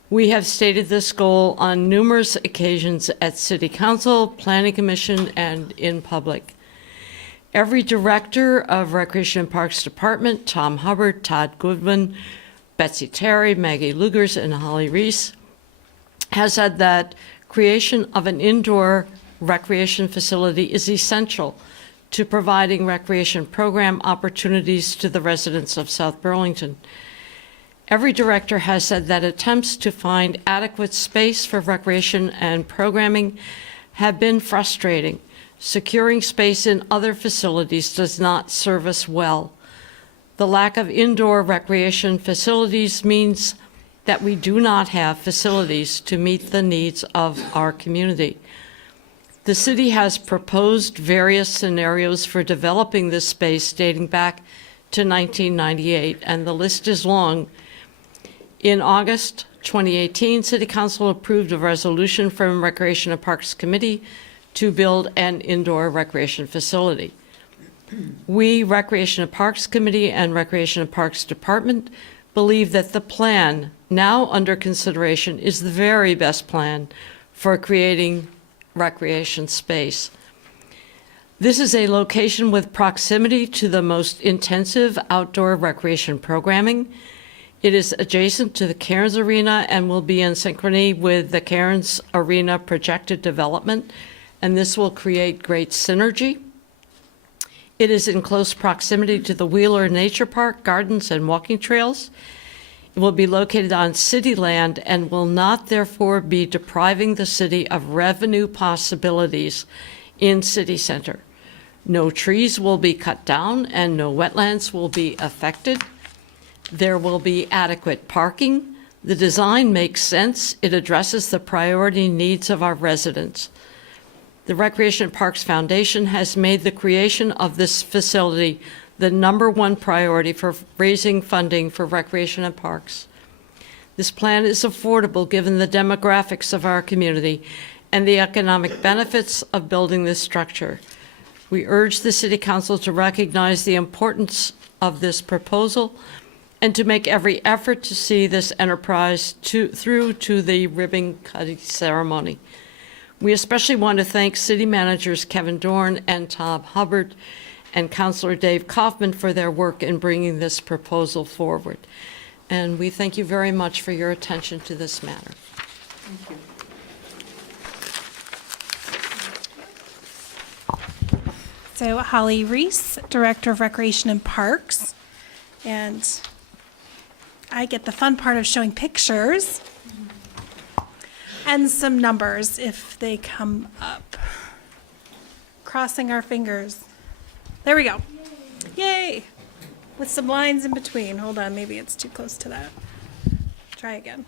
We have stated this goal on numerous occasions at City Council, Planning Commission, and in public. Every director of Recreation and Parks Department, Tom Hubbard, Todd Goodwin, Betsy Terry, Maggie Lugers, and Holly Reese, has said that creation of an indoor recreation facility is essential to providing recreation program opportunities to the residents of South Burlington. Every director has said that attempts to find adequate space for recreation and programming have been frustrating. Securing space in other facilities does not serve us well. The lack of indoor recreation facilities means that we do not have facilities to meet the needs of our community. The city has proposed various scenarios for developing this space dating back to 1998, and the list is long. In August 2018, City Council approved a resolution from Recreation and Parks Committee to build an indoor recreation facility. We, Recreation and Parks Committee and Recreation and Parks Department, believe that the plan now under consideration is the very best plan for creating recreation space. This is a location with proximity to the most intensive outdoor recreation programming. It is adjacent to the Cairns Arena and will be in synchrony with the Cairns Arena projected development, and this will create great synergy. It is in close proximity to the Wheeler Nature Park, gardens, and walking trails. It will be located on city land and will not therefore be depriving the city of revenue possibilities in city center. No trees will be cut down and no wetlands will be affected. There will be adequate parking. The design makes sense. It addresses the priority needs of our residents. The Recreation and Parks Foundation has made the creation of this facility the #1 priority for raising funding for recreation and parks. This plan is affordable given the demographics of our community and the economic benefits of building this structure. We urge the City Council to recognize the importance of this proposal and to make every effort to see this enterprise through to the ribbon cutting ceremony. We especially want to thank City Managers Kevin Dorn and Tom Hubbard and Councilor Dave Kaufman for their work in bringing this proposal forward. And we thank you very much for your attention to this matter. Thank you. So Holly Reese, Director of Recreation and Parks, and I get the fun part of showing pictures and some numbers if they come up. Crossing our fingers. There we go. Yay! With some lines in between. Hold on, maybe it's too close to that. Try again.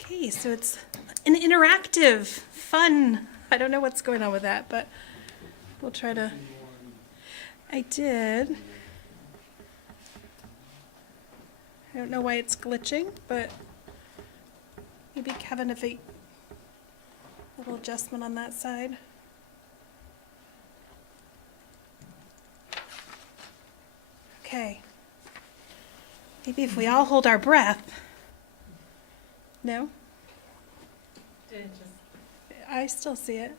Okay, so it's an interactive, fun, I don't know what's going on with that, but we'll try to. I did. I don't know why it's glitching, but maybe Kevin, if a little adjustment on that side. Okay. Maybe if we all hold our breath. No? I still see it.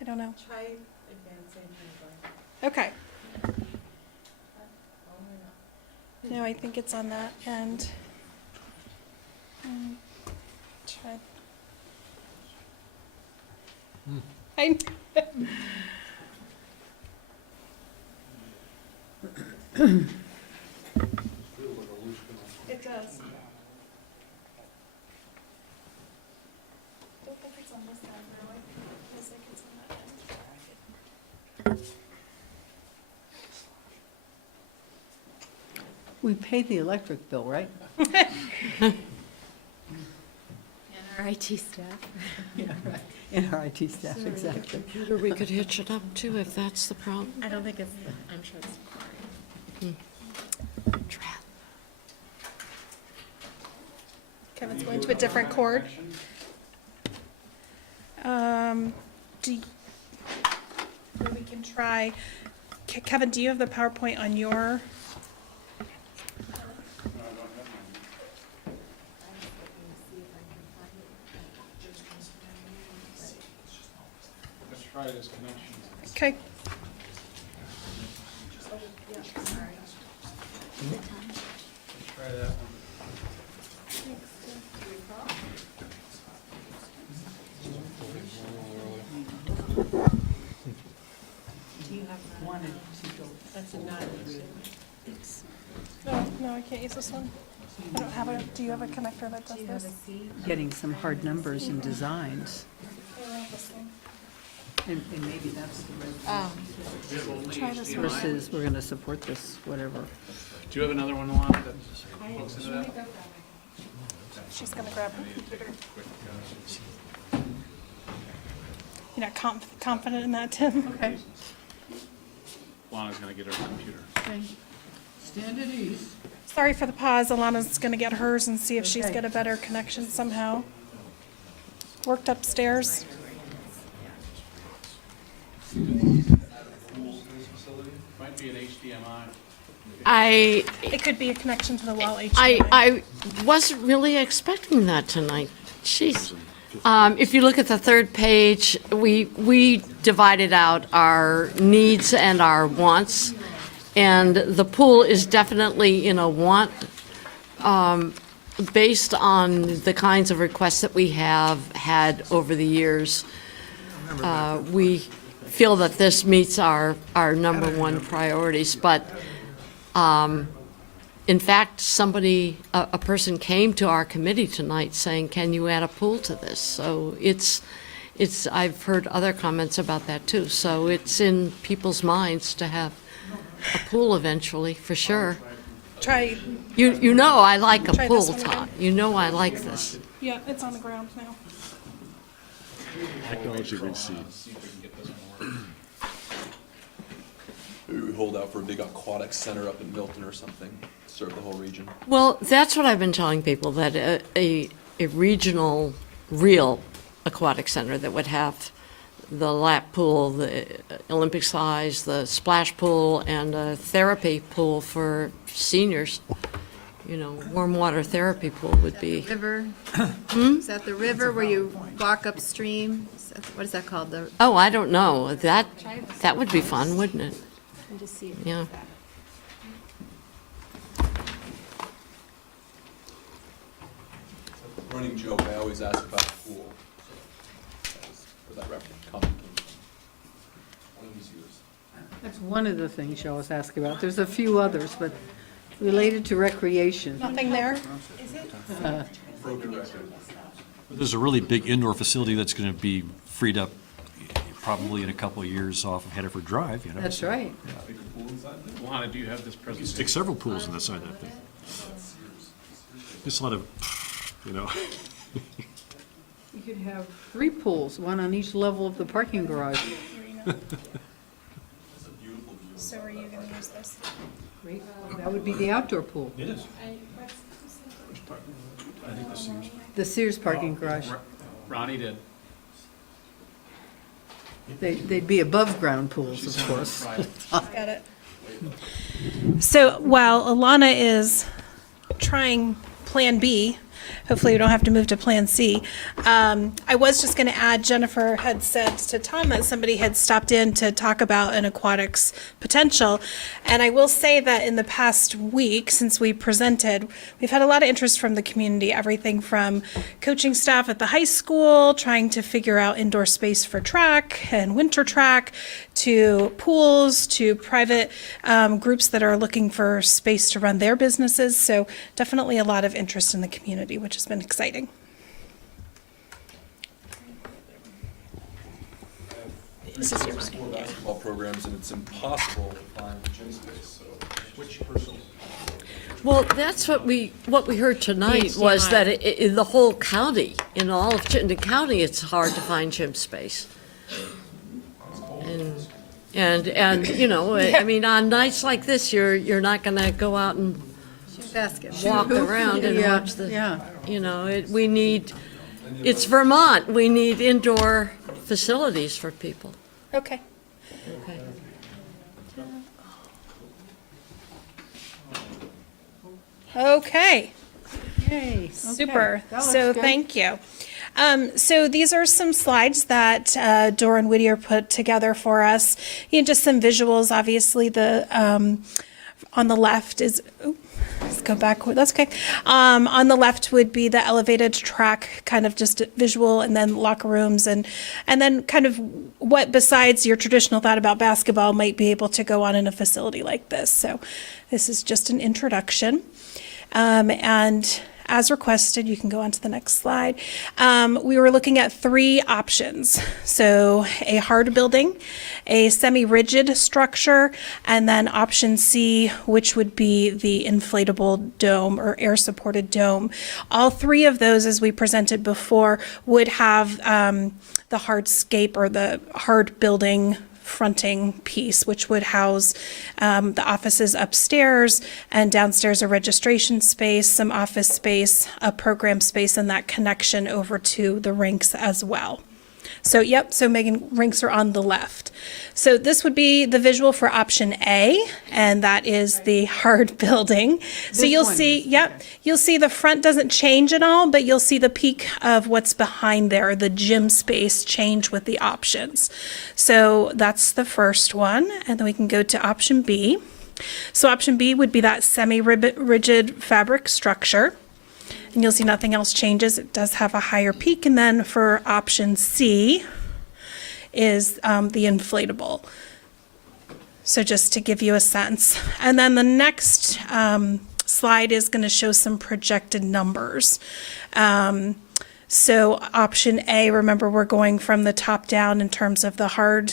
I don't know. Try advancing. Okay. No, I think it's on that end. Try. I. It does. Don't think it's on this end, really. I think it's on that end. We paid the electric bill, right? And our IT staff. Yeah, right. In our IT staff, exactly. Or we could hitch it up too, if that's the problem. I don't think it's, I'm sure it's. Kevin's going to a different chord. We can try. Kevin, do you have the PowerPoint on your? Let's try this connection. Okay. Try that one. No, I can't use this one. I don't have a, do you have a connector that does this? Getting some hard numbers and designs. And maybe that's the Try this one. versus we're going to support this, whatever. Do you have another one, Alana, that hooks into that? She's gonna grab her computer. You're not confident in that, Tim? Okay. Alana's gonna get her computer. Okay. Stand at ease. Sorry for the pause. Alana's gonna get hers and see if she's Okay. got a better connection somehow. Worked upstairs. Might be an HDMI. It could be a connection to the wall HDMI. I wasn't really expecting that tonight. Jeez. If you look at the third page, we divided out our needs and our wants, and the pool is definitely in a want, based on the kinds of requests that we have had over the years. We feel that this meets our number one priorities, but in fact, a person came to our committee tonight saying, can you add a pool to this? So I've heard other comments about that too. So it's in people's minds to have a pool eventually, for sure. Try, You know I like a Try this pool, one Todd. again. You know I like this. yeah, it's on the ground now. Technology receive. Maybe we hold out for a big aquatic center up in Milton or something, serve the whole region. Well, that's what I've been telling people, that a regional, real aquatic center that would have the lap pool, the Olympic size, the splash pool, and a therapy pool for seniors. You know, warm water therapy pool would be. River? Is that the river where you walk upstream? What is that called? Oh, I don't know. That would be fun, wouldn't it? Just see. Yeah. Running joke, I always ask about the pool. For that comment. One of these years. That's one of the things you always ask about. There's a few others, but related to recreation. Nothing there? Broken record. There's a really big indoor facility that's going to be freed up probably in a couple of years off of Hannaford Drive, you know. That's right. Alana, do you have this You can presentation? stick several pools on the side of that thing. There's a lot of, you know. You could have 3 pools, one on each level of the parking garage. So are you gonna use this? Great. That would be the outdoor pool. It is. The Sears parking garage. Ronnie did. They'd be above-ground pools, of course. Got it. So while Alana is trying Plan B, Hopefully we don't have to move to Plan C. I was just going to add, Jennifer had said to Tom that somebody had stopped in to talk about an aquatics potential. And I will say that in the past week, since we presented, we've had a lot of interest from the community, everything from coaching staff at the high school, trying to figure out indoor space for track and winter track, to pools, to private groups that are looking for space to run their businesses. So definitely a lot of interest in the community, which has been exciting. This is yours. Four basketball programs, and it's impossible to find gym space, so which person? Well, that's what we heard tonight, was that in the whole county, in all of Chittenden County, it's hard to find gym space. And you know, I mean, on nights like this, you're not gonna go out and walk around and watch the, you know, it's Vermont, we need indoor facilities for people. Okay. Okay. Okay. Yay. Super. That looks So good. thank you. So these are some slides that Doran Whittier put together for us. You know, just some visuals. Obviously, the on the left is. Let's go back. That's okay. On the left would be the elevated track, kind of just visual, and then locker rooms, and then kind of what besides your traditional thought about basketball might be able to go on in a facility like this. So this is just an introduction. And as requested, you can go on to the next slide. We were looking at 3 options. So a hard building, a semi-rigid structure, and then option C, which would be the inflatable dome or air-supported dome. All 3 of those, as we presented before, would have the hardscape or the hard building fronting piece, which would house the offices upstairs, and downstairs a registration space, some office space, a program space, and that connection over to the rinks as well. So, yep, so Megan, rinks are on the left. So this would be the visual for option A, and that is the hard building. So This you'll one see, is, yep, you'll see the front doesn't change at all, but you'll see the peak of what's behind there, the gym space change with the options. So that's the first one, and then we can go to option B. So option B would be that semi-rigid fabric structure. And you'll see nothing else changes. It does have a higher peak. And then for option C is the inflatable. So just to give you a sense. And then the next slide is going to show some projected numbers. So option A, remember we're going from the top down in terms of the hard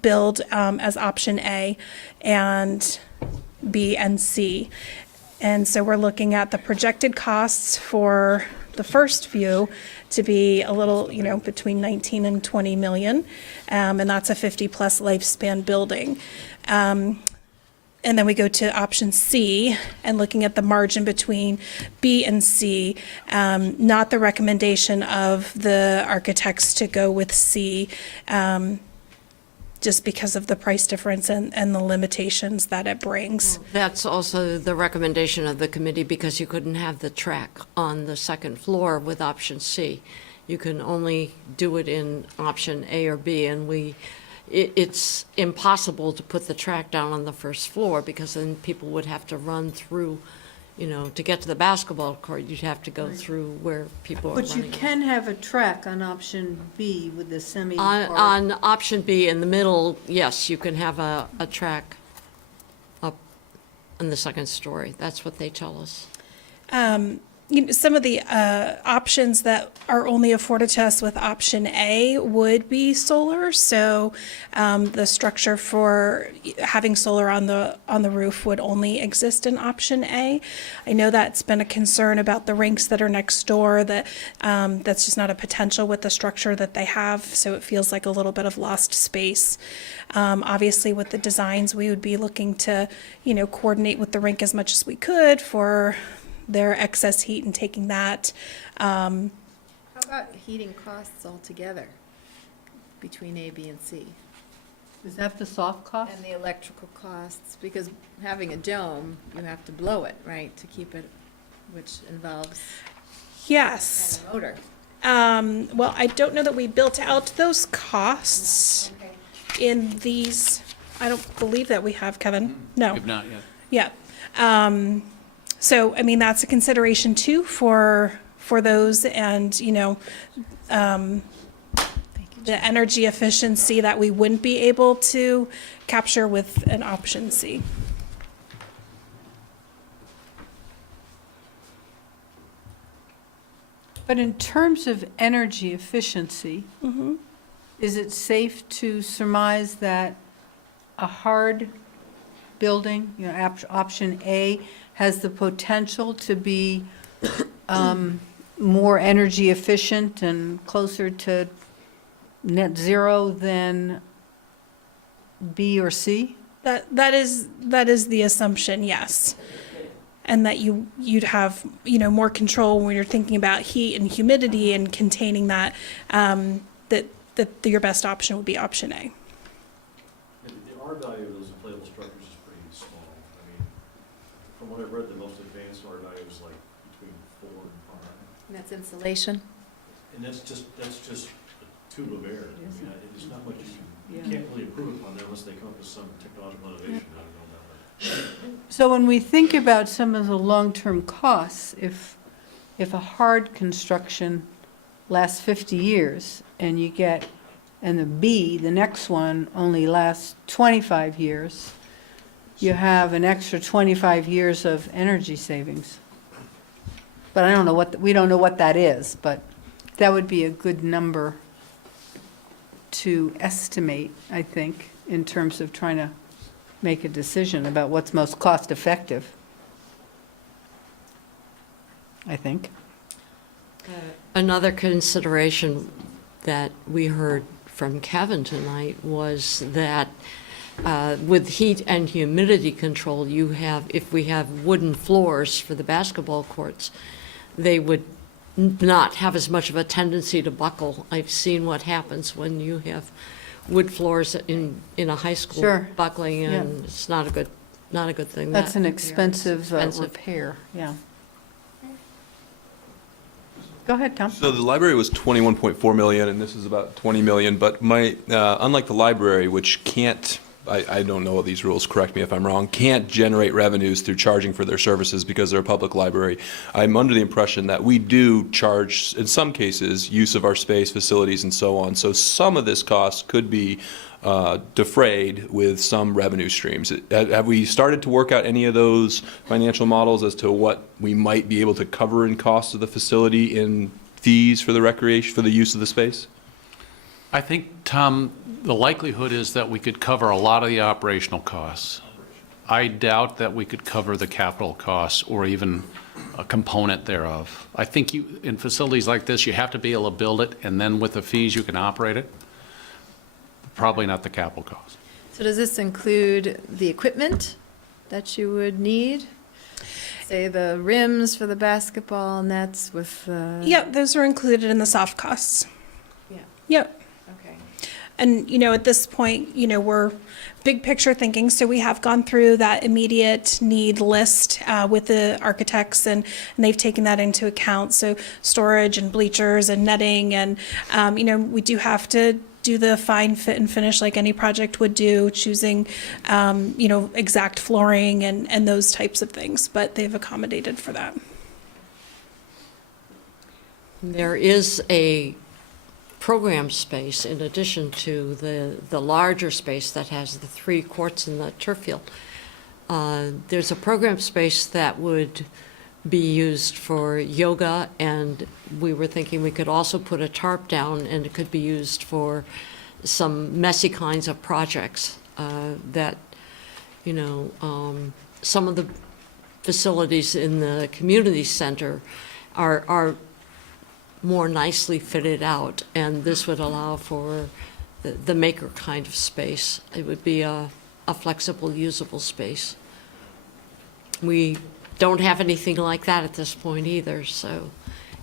build as option A, and B and C. And so we're looking at the projected costs for the first view to be a little, you know, between 19 and 20 million. And that's a 50-plus lifespan building. And then we go to option C and looking at the margin between B and C, not the recommendation of the architects to go with C, just because of the price difference and the limitations that it brings. That's also the recommendation of the committee, because you couldn't have the track on the second floor with option C. You can only do it in option A or B, and it's impossible to put the track down on the first floor, because then people would have to run through, you know, to get to the basketball court, you'd have to go through where people are But running. you can have a track on option B with the semi. On option B in the middle, yes, you can have a track up in the second story. That's what they tell us. You know, some of the options that are only afforded to us with option A would be solar. So the structure for having solar on the roof would only exist in option A. I know that's been a concern about the rinks that are next door, that that's just not a potential with the structure that they have. So it feels like a little bit of lost space. Obviously, with the designs, we would be looking to, you know, coordinate with the rink as much as we could for their excess heat and taking that. How about heating costs altogether between A, B, and C? Is that the soft cost? And the electrical costs, because having a dome, you have to blow it, right, to keep it, which involves Yes. Motor. Well, I don't know that we built out those costs in these, I don't believe that we have, Kevin. No. If not yet. Yeah. So, I mean, that's a consideration too for those and, you know, the energy efficiency that we wouldn't be able to capture with an option C. But in terms of energy efficiency, is it safe to surmise that a hard building, you know, option A, has the potential to be more energy efficient and closer to net zero than B or C? That is the assumption, yes. And that you'd have, you know, more control when you're thinking about heat and humidity and containing that, that your best option would be option A. The R value of those inflatable structures is pretty small. I mean, from what I've read, the most advanced R value is like between 4 and 5. And that's insulation. And that's just a tube of air. I mean, there's not much you can't really improve upon that unless they come up with some technological innovation. I don't know about that. So when we think about some of the long-term costs, if a hard construction lasts 50 years and you get, and the B, the next one, only lasts 25 years, you have an extra 25 years of energy savings. But I don't know we don't know what that is, but that would be a good number to estimate, I think, in terms of trying to make a decision about what's most cost-effective, I think. Another consideration that we heard from Kevin tonight was that with heat and humidity control, if we have wooden floors for the basketball courts, they would not have as much of a tendency to buckle. I've seen what happens when you have wood floors in a high school Sure. buckling, and Yeah. it's not a good thing. That's That an would be expensive repair, yeah. Go ahead, Tom. So the library was 21.4 million, and this is about 20 million, but unlike the library, which can't, I don't know these rules, correct me if I'm wrong, can't generate revenues through charging for their services because they're a public library. I'm under the impression that we do charge, in some cases, use of our space, facilities, and so on. So some of this cost could be defrayed with some revenue streams. Have we started to work out any of those financial models as to what we might be able to cover in costs of the facility in fees for the recreation, for the use of the space? I think, Tom, the likelihood is that we could cover a lot of the operational costs. I doubt that we could cover the capital costs or even a component thereof. I think in facilities like this, you have to be able to build it, and then with the fees, you can operate it. Probably not the capital cost. So does this include the equipment that you would need? Say the rims for the basketball nets with the... Yep, those are included in the soft costs. Yeah, Yep. okay. And, you know, at this point, you know, we're big picture thinking, so we have gone through that immediate need list with the architects, and they've taken that into account. So storage and bleachers and netting, and, you know, we do have to do the fine fit and finish like any project would do, choosing, you know, exact flooring and those types of things, but they've accommodated for that. There is a program space in addition to the larger space that has the 3 courts in the turf field. There's a program space that would be used for yoga, and we were thinking we could also put a tarp down, and it could be used for some messy kinds of projects that, you know, some of the facilities in the community center are more nicely fitted out, and this would allow for the maker kind of space. It would be a flexible, usable space. We don't have anything like that at this point either, so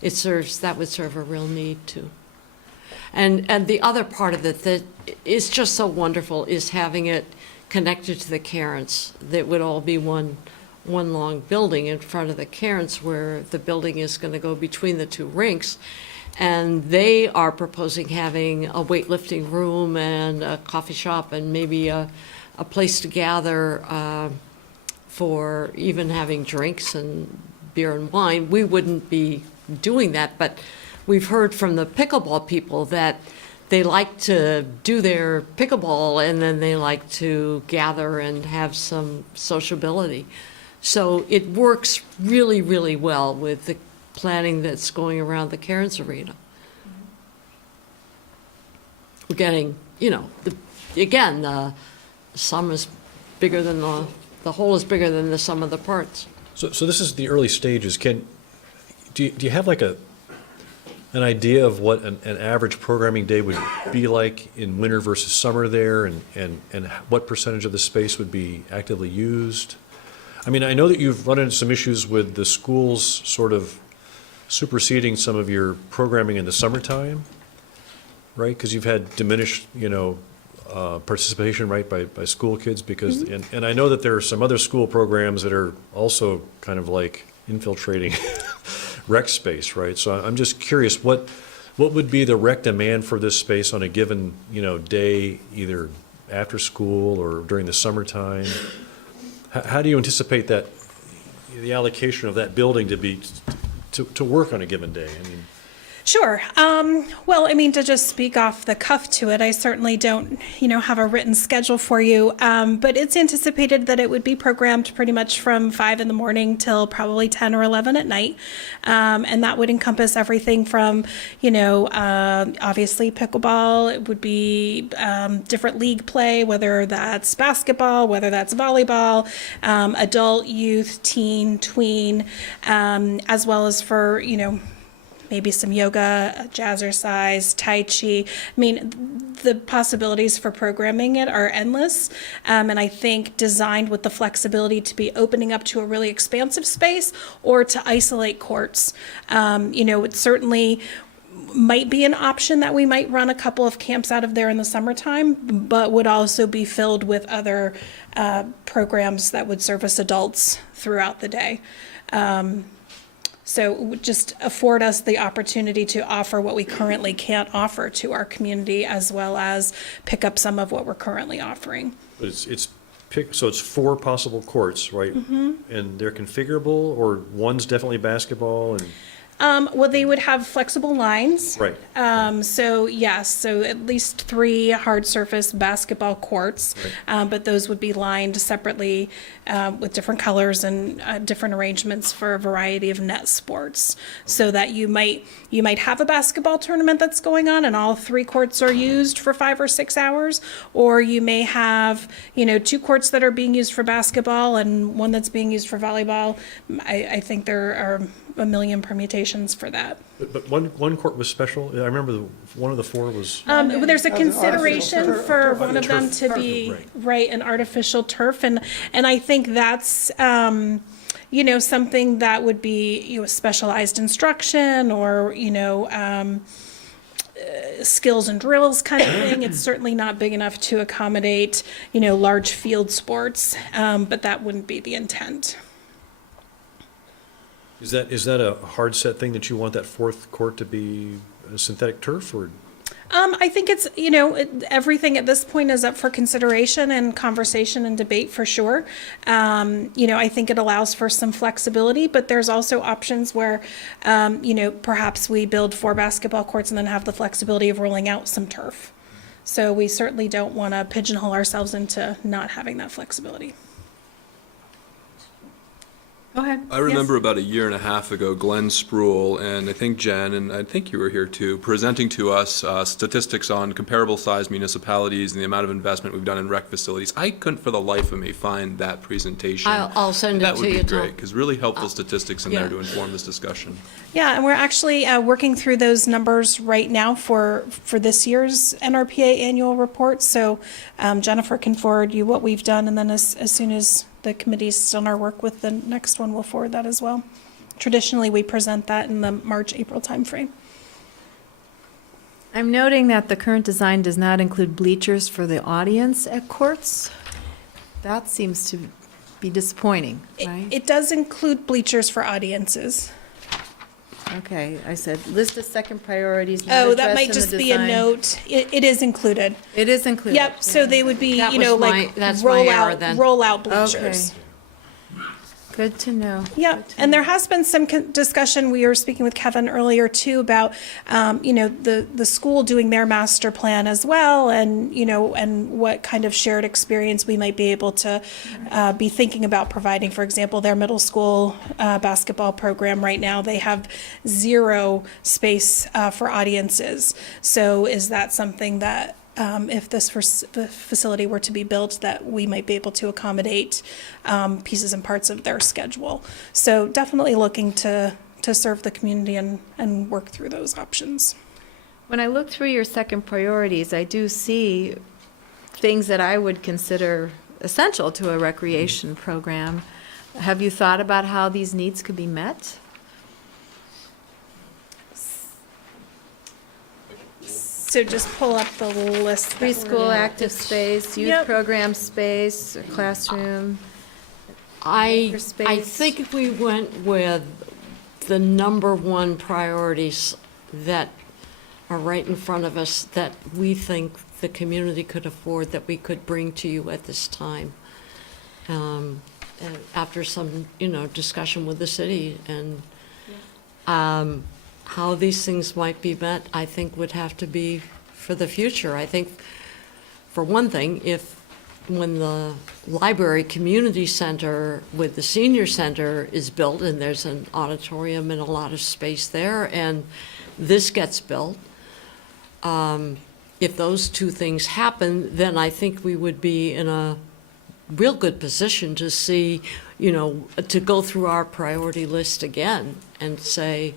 that would serve a real need too. And the other part of it that is just so wonderful is having it connected to the Cairns. That would all be one one long building in front of the Cairns, where the building is going to go between the two rinks. And they are proposing having a weightlifting room and a coffee shop and maybe a place to gather for even having drinks and beer and wine. We wouldn't be doing that, but we've heard from the pickleball people that they like to do their pickleball and then they like to gather and have some sociability. So it works really, really well with the planning that's going around the Cairns Arena. We're getting, again, the sum is bigger than the whole is bigger than the sum of the parts. So this is the early stages. Do you have like an idea of what an average programming day would be like in winter versus summer there, and what percentage of the space would be actively used? I mean, I know that you've run into some issues with the schools sort of superseding some of your programming in the summertime, right? Because you've had diminished, participation, right, by school kids because, and I know that there are some other school programs that are also kind of like infiltrating rec space, right? So I'm just curious, what would be the rec demand for this space on a given, day, either after school or during the summertime? How do you anticipate that, the allocation of that building to work on a given day? I mean, Sure. Well, I mean, to just speak off the cuff to it, I certainly don't, have a written schedule for you. But it's anticipated that it would be programmed pretty much from 5 in the morning till probably 10 or 11 at night. And that would encompass everything from, obviously pickleball. It would be different league play, whether that's basketball, whether that's volleyball, adult, youth, teen, tween, as well as for, maybe some yoga, jazzercise, tai chi. I mean, the possibilities for programming it are endless. And I think designed with the flexibility to be opening up to a really expansive space or to isolate courts. It certainly might be an option that we might run a couple of camps out of there in the summertime, but would also be filled with other programs that would service adults throughout the day. So it would just afford us the opportunity to offer what we currently can't offer to our community, as well as pick up some of what we're currently offering. but so it's 4 possible courts, right? And they're configurable, or one's definitely basketball and? Well, they would have flexible lines. Right. So yes, so at least 3 hard surface basketball courts, but those would be lined separately with different colors and different arrangements for a variety of net sports. So that you might have a basketball tournament that's going on and all 3 courts are used for 5 or 6 hours, or you may have 2 courts that are being used for basketball and one that's being used for volleyball. I think there are a million permutations for that. But one court was special. I remember one of the 4 was. There's a consideration for one of them to be an artificial turf, and I think that's something that would be specialized instruction or skills and drills kind of thing. It's certainly not big enough to accommodate large field sports, but that wouldn't be the intent. Is that a hard set thing that you want that 4th court to be a synthetic turf, or? I think it's, everything at this point is up for consideration and conversation and debate for sure. I think it allows for some flexibility, but there's also options where, perhaps we build 4 basketball courts and then have the flexibility of rolling out some turf. So we certainly don't want to pigeonhole ourselves into not having that flexibility. Go ahead. I remember about a year and a half ago, Glenn Spruill and I think Jen, and I think you were here too, presenting to us statistics on comparable sized municipalities and the amount of investment we've done in rec facilities. I couldn't for the life of me find that presentation. I'll send it to you, That would be Tom. great, because really helpful statistics in Yeah. there to inform this discussion. Yeah, and we're actually working through those numbers right now for this year's NRPA annual report. So Jennifer can forward you what we've done, and then as soon as the committee's done our work with the next one, we'll forward that as well. Traditionally, we present that in the March-April timeframe. I'm noting that the current design does not include bleachers for the audience at courts. That seems to be disappointing, It- right? It does include bleachers for audiences. Okay, I said, list of second priorities not Oh, that addressed might in the just be a design. note. It is included. It is included. Yep, so they would be, That you know, was like that's my error then. rollout Okay. bleachers. Good to know. Yeah, Good to and know. there has been some discussion, we were speaking with Kevin earlier too, about, you know, the school doing their master plan as well, and, you know, and what kind of shared experience we might be able to be thinking about providing. For example, their middle school basketball program right now, they have 0 space for audiences. So is that something that, if this facility were to be built, that we might be able to accommodate pieces and parts of their schedule? So definitely looking to serve the community and work through those options. When I look through your second priorities, I do see things that I would consider essential to a recreation program. Have you thought about how these needs could be met? So just pull up the list. that we're Preschool in. active space, youth Yep. program space, or classroom. I Makerspace. think if we went with the number one priorities that are right in front of us, that we think the community could afford, that we could bring to you at this time. And after some, you know, discussion with the city, and how these things might be met, I think would have to be for the future. I think, for one thing, when the library community center with the senior center is built, and there's an auditorium and a lot of space there, and this gets built, if those two things happen, then I think we would be in a real good position to see, you know, to go through our priority list again and say,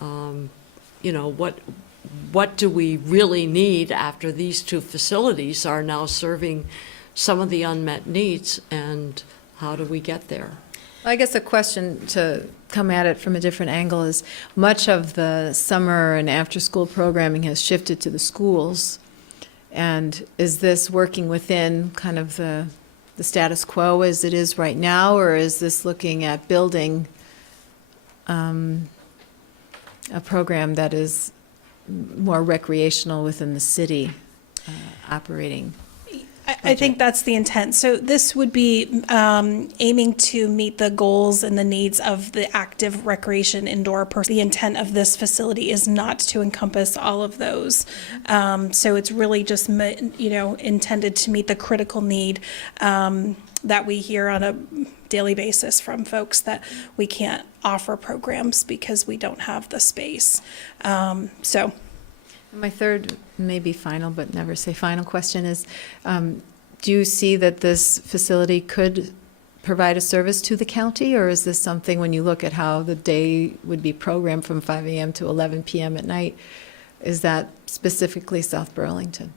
you know, what do we really need after these two facilities are now serving some of the unmet needs, and how do we get there? I guess a question to come at it from a different angle is, much of the summer and after-school programming has shifted to the schools. And is this working within kind of the status quo as it is right now, or is this looking at building a program that is more recreational within the city operating? I think that's the intent. So this would be aiming to meet the goals and the needs of the active recreation indoor person. The intent of this facility is not to encompass all of those. So it's really just, you know, intended to meet the critical need that we hear on a daily basis from folks, that we can't offer programs because we don't have the space. So. My third, maybe final, but never say final question is, do you see that this facility could provide a service to the county, or is this something, when you look at how the day would be programmed from 5 a.m. to 11 p.m. at night, is that specifically South Burlington?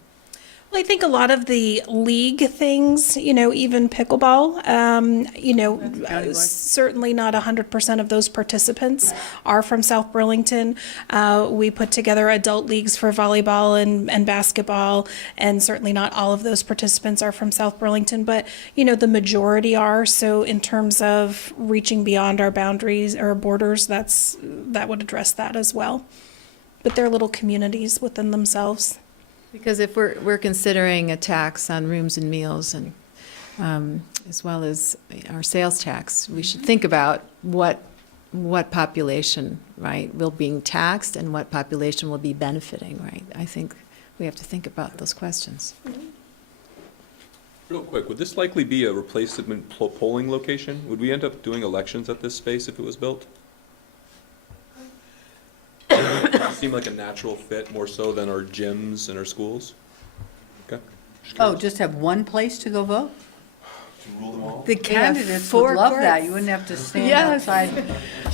Well, I think a lot of the league things, you know, even pickleball, you know, certainly not 100% of those participants are from South Burlington. We put together adult leagues for volleyball and basketball, and certainly not all of those participants are from South Burlington, but, you know, the majority are. So in terms of reaching beyond our boundaries or borders, that would address that as well. But they're little communities within themselves. Because if we're considering a tax on rooms and meals, and as well as our sales tax, we should think about what population, right, will be taxed and what population will be benefiting, right? I think we have to think about those questions. Real quick, would this likely be a replacement polling location? Would we end up doing elections at this space if it was built? Seem like a natural fit, more so than our gyms and our schools? Okay. Oh, just have one place to go vote? To rule them all? The candidates would four love that. courts. You wouldn't have to stand Yes. outside.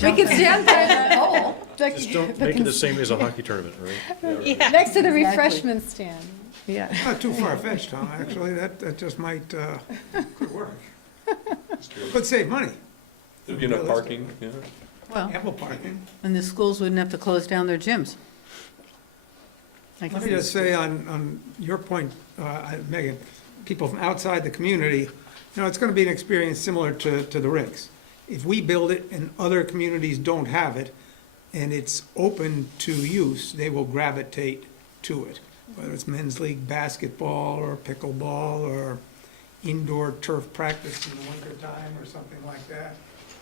We could stand there in that hole. Just don't make it the same as a hockey tournament, right? Yeah. Next to the Exactly. refreshment stand. Yeah. Not too far-fetched, Tom, actually, that just might, could work. Could save money, There'd be enough parking, yeah. Well, ample parking. and the schools wouldn't have to close down their gyms. Let me just say on your point, Megan, people from outside the community, You know, it's gonna be an experience similar to the rinks. If we build it and other communities don't have it, and it's open to use, they will gravitate to it. Whether it's men's league basketball, or pickleball, or indoor turf practice in the wintertime, or something like that.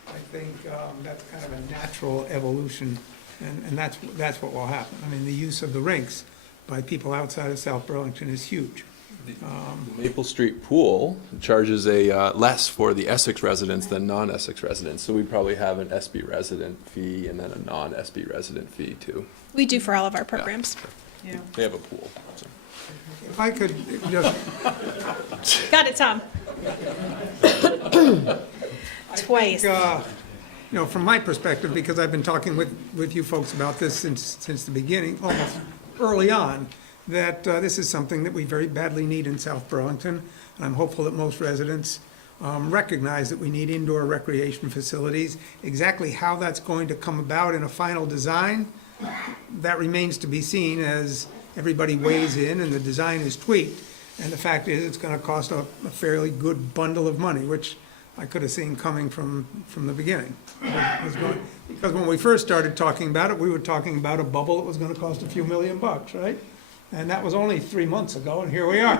I think that's kind of a natural evolution, and that's what will happen. I mean, the use of the rinks by people outside of South Burlington is huge. The Maple Street Pool charges a less for the Essex residents than non-Essex residents, so we'd probably have an SB resident fee and then a non-SB resident fee too. We do for all of our programs. Yeah. They have a pool, so. If I could just Got it, Tom. Twice. You know, from my perspective, because I've been talking with you folks about this since the beginning, almost early on, that this is something that we very badly need in South Burlington. And I'm hopeful that most residents recognize that we need indoor recreation facilities. Exactly how that's going to come about in a final design, that remains to be seen as everybody weighs in and the design is tweaked. And the fact is, it's going to cost a fairly good bundle of money, which I could have seen coming from the beginning. Because when we first started talking about it, we were talking about a bubble that was going to cost a few $1,000,000, right? And that was only 3 months ago, and here we are.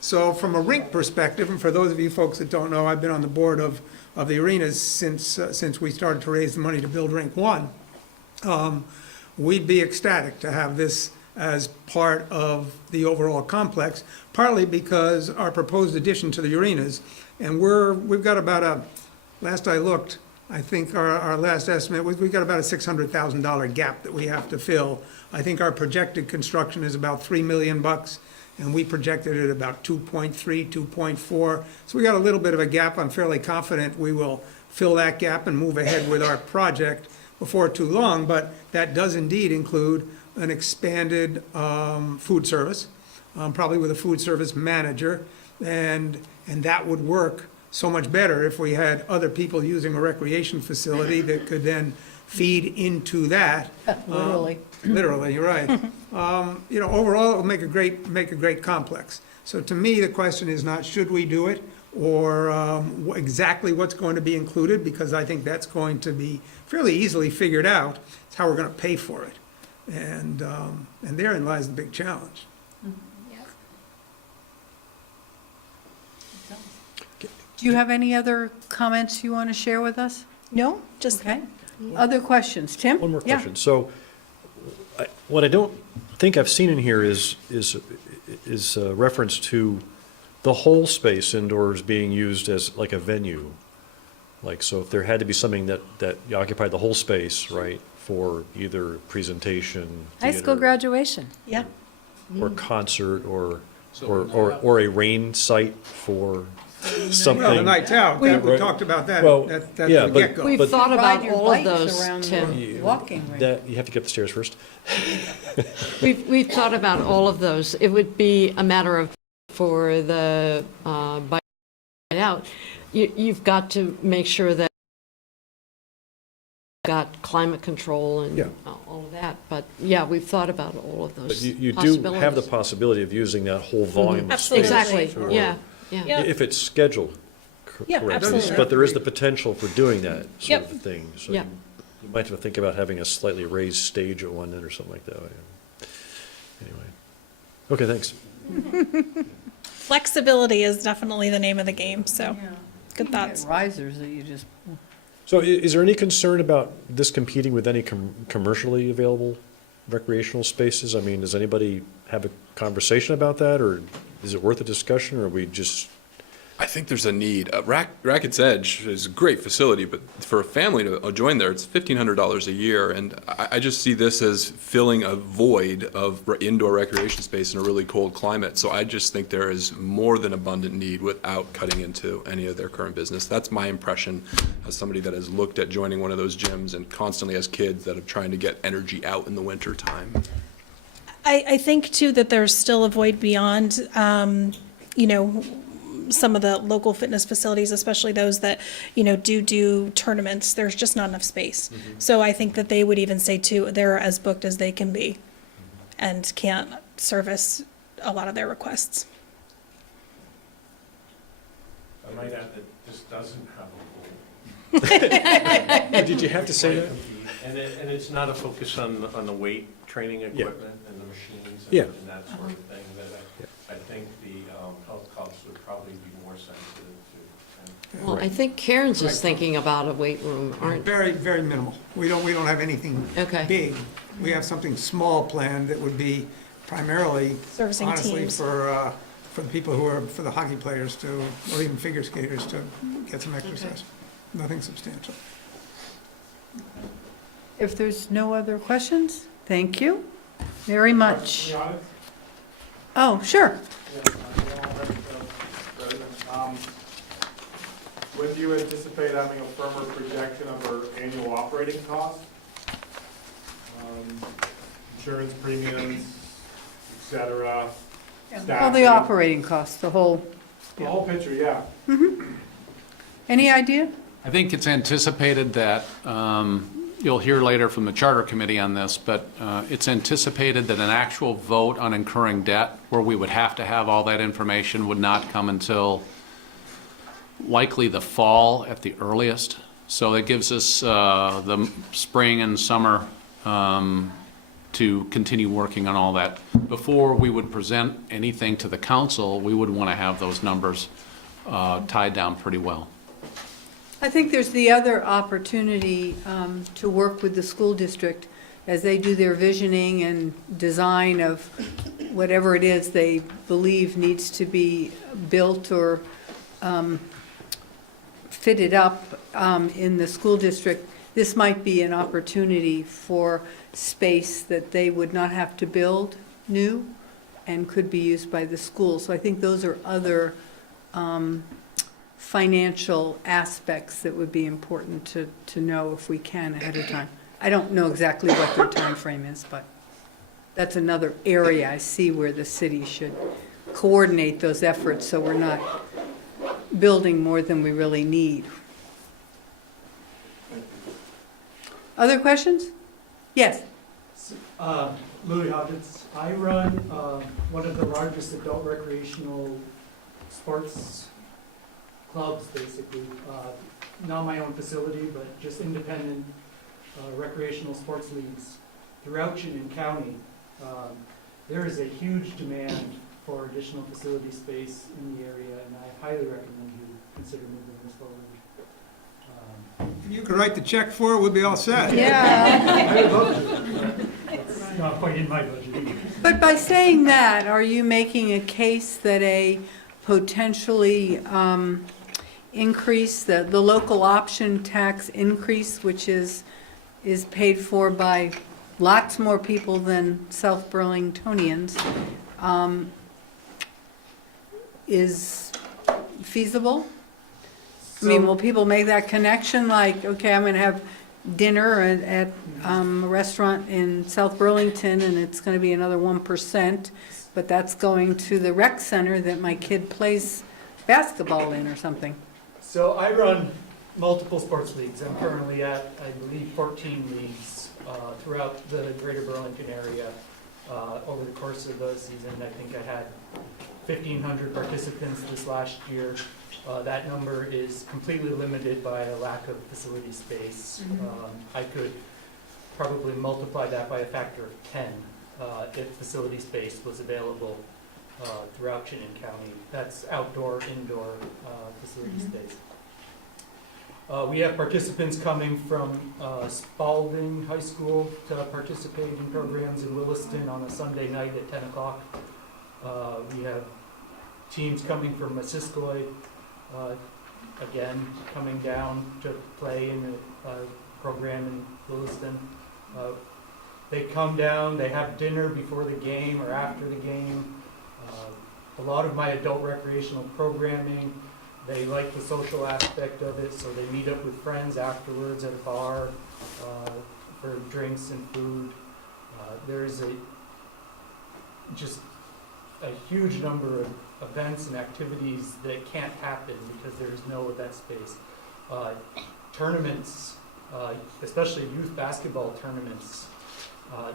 So from a rink perspective, and for those of you folks that don't know, I've been on the board of the arenas since we started to raise the money to build Rink 1. We'd be ecstatic to have this as part of the overall complex, partly because our proposed addition to the arenas, and we've got about last I looked, I think our last estimate was we've got about a $600,000 gap that we have to fill. I think our projected construction is about $3 million, and we projected it about 2.3, 2.4. So we got a little bit of a gap. I'm fairly confident we will fill that gap and move ahead with our project before too long, but that does indeed include an expanded food service, probably with a food service manager, and that would work so much better if we had other people using a recreation facility that could then feed into that. Literally. Literally, you're right. You know, overall, it'll make a great complex. So to me, the question is not should we do it, or exactly what's going to be included, because I think that's going to be fairly easily figured out. It's how we're going to pay for it, and therein lies the big challenge. Do you have any other comments you want to share with us? No, just Okay. Other questions? Tim? One more Yeah. question. So, what I don't think I've seen in here is reference to the whole space indoors being used as like a venue. Like, so if there had to be something that occupied the whole space, right, for either presentation, High school theater, graduation. Yeah. or concert, or a rain site for something. Well, the nights out, we Right. talked about that, Well, that's yeah, the but- get-go. We've But- thought about your all of bikes those, around Tim. the Walking rink. That, you have to get the stairs first. We've thought about all of those. It would be a matter of, for the bike out, you've got to make sure that you've got climate control and Yeah. all of that. But yeah, we've thought about all of But those you do have the possibilities. possibility of using that whole volume of space. Absolutely. Exactly, for- yeah, yeah. Yeah. If it's scheduled Yeah, correctly. absolutely. But there is the potential for doing that sort Yep. of thing. So Yep. you might have to think about having a slightly raised stage at one end or something like that. Anyway. Okay, thanks. Flexibility is definitely the name of the game, so good You get thoughts. Risers that you just, So is there any concern about this competing with any commercially available recreational spaces? I mean, does anybody have a conversation about that, or is it worth a discussion, or are we just? I think there's a need. Racket's Edge is a great facility, but for a family to join there, it's $1,500 a year. And I just see this as filling a void of indoor recreation space in a really cold climate. So I just think there is more than abundant need without cutting into any of their current business. That's my impression as somebody that has looked at joining one of those gyms and constantly has kids that are trying to get energy out in the winter time. I think too that there's still a void beyond, you know, some of the local fitness facilities, especially those that, you know, do tournaments. There's just not enough space. So I think that they would even say too, they're as booked as they can be and can't service a lot of their requests. I might add that this doesn't have a pool. Did you have to say that? And it's not a focus on the weight training equipment and the machines Yeah. and that sort of thing, that I think the health costs would probably be more sensitive to. Well, I think Karen's is thinking about a weight room, aren't? Very, very minimal. We don't have anything Okay. big. We have something small planned that would be primarily, Servicing honestly, teams. for the people for the hockey players to, or even figure skaters to get some exercise. Nothing substantial. If there's no other questions, thank you very much. Oh, sure. When do you anticipate having a firmer projection of our annual operating costs? Insurance premiums, et cetera, All the staffing. operating costs, the whole, The whole picture, yeah. any idea? I think it's anticipated that, you'll hear later from the Charter Committee on this, but it's anticipated that an actual vote on incurring debt, where we would have to have all that information, would not come until likely the fall at the earliest. So it gives us the spring and summer to continue working on all that. Before we would present anything to the council, we would want to have those numbers tied down pretty well. I think there's the other opportunity to work with the school district as they do their visioning and design of whatever it is they believe needs to be built or fitted up in the school district. This might be an opportunity for space that they would not have to build new and could be used by the school. So I think those are other financial aspects that would be important to know if we can ahead of time. I don't know exactly what their time frame is, but that's another area I see where the city should coordinate those efforts so we're not building more than we really need. Other questions? Yes. Louis Hodgins. I run one of the largest adult recreational sports clubs, basically. Not my own facility, but just independent recreational sports leagues throughout Chittenden County. There is a huge demand for additional facility space in the area, and I highly recommend you consider moving this forward. If you could write the check for it, we'll be all set. Yeah. I would love to. It's not quite in my budget either. But by saying that, are you making a case that a potentially increase, the local option tax increase, which is paid for by lots more people than South Burlingtonians, is feasible? I mean, will people make that connection, like, okay, I'm gonna have dinner at a restaurant in South Burlington, and it's gonna be another 1%, but that's going to the rec center that my kid plays basketball in or something? So I run multiple sports leagues. I'm currently at, I believe, 14 leagues throughout the greater Burlington area. Over the course of the season, I think I had 1,500 participants this last year. That number is completely limited by a lack of facility space. I could probably multiply that by a factor of 10 if facility space was available throughout Chittenden County. That's outdoor, indoor facility space. We have participants coming from Spalding High School to participate in programs in Williston on a Sunday night at 10 o'clock. We have teams coming from Missisquoi, again, coming down to play in a program in Williston. They come down, they have dinner before the game or after the game. A lot of my adult recreational programming, they like the social aspect of it, so they meet up with friends afterwards at a bar for drinks and food. There's just a huge number of events and activities that can't happen because there's no event space. Tournaments, especially youth basketball tournaments,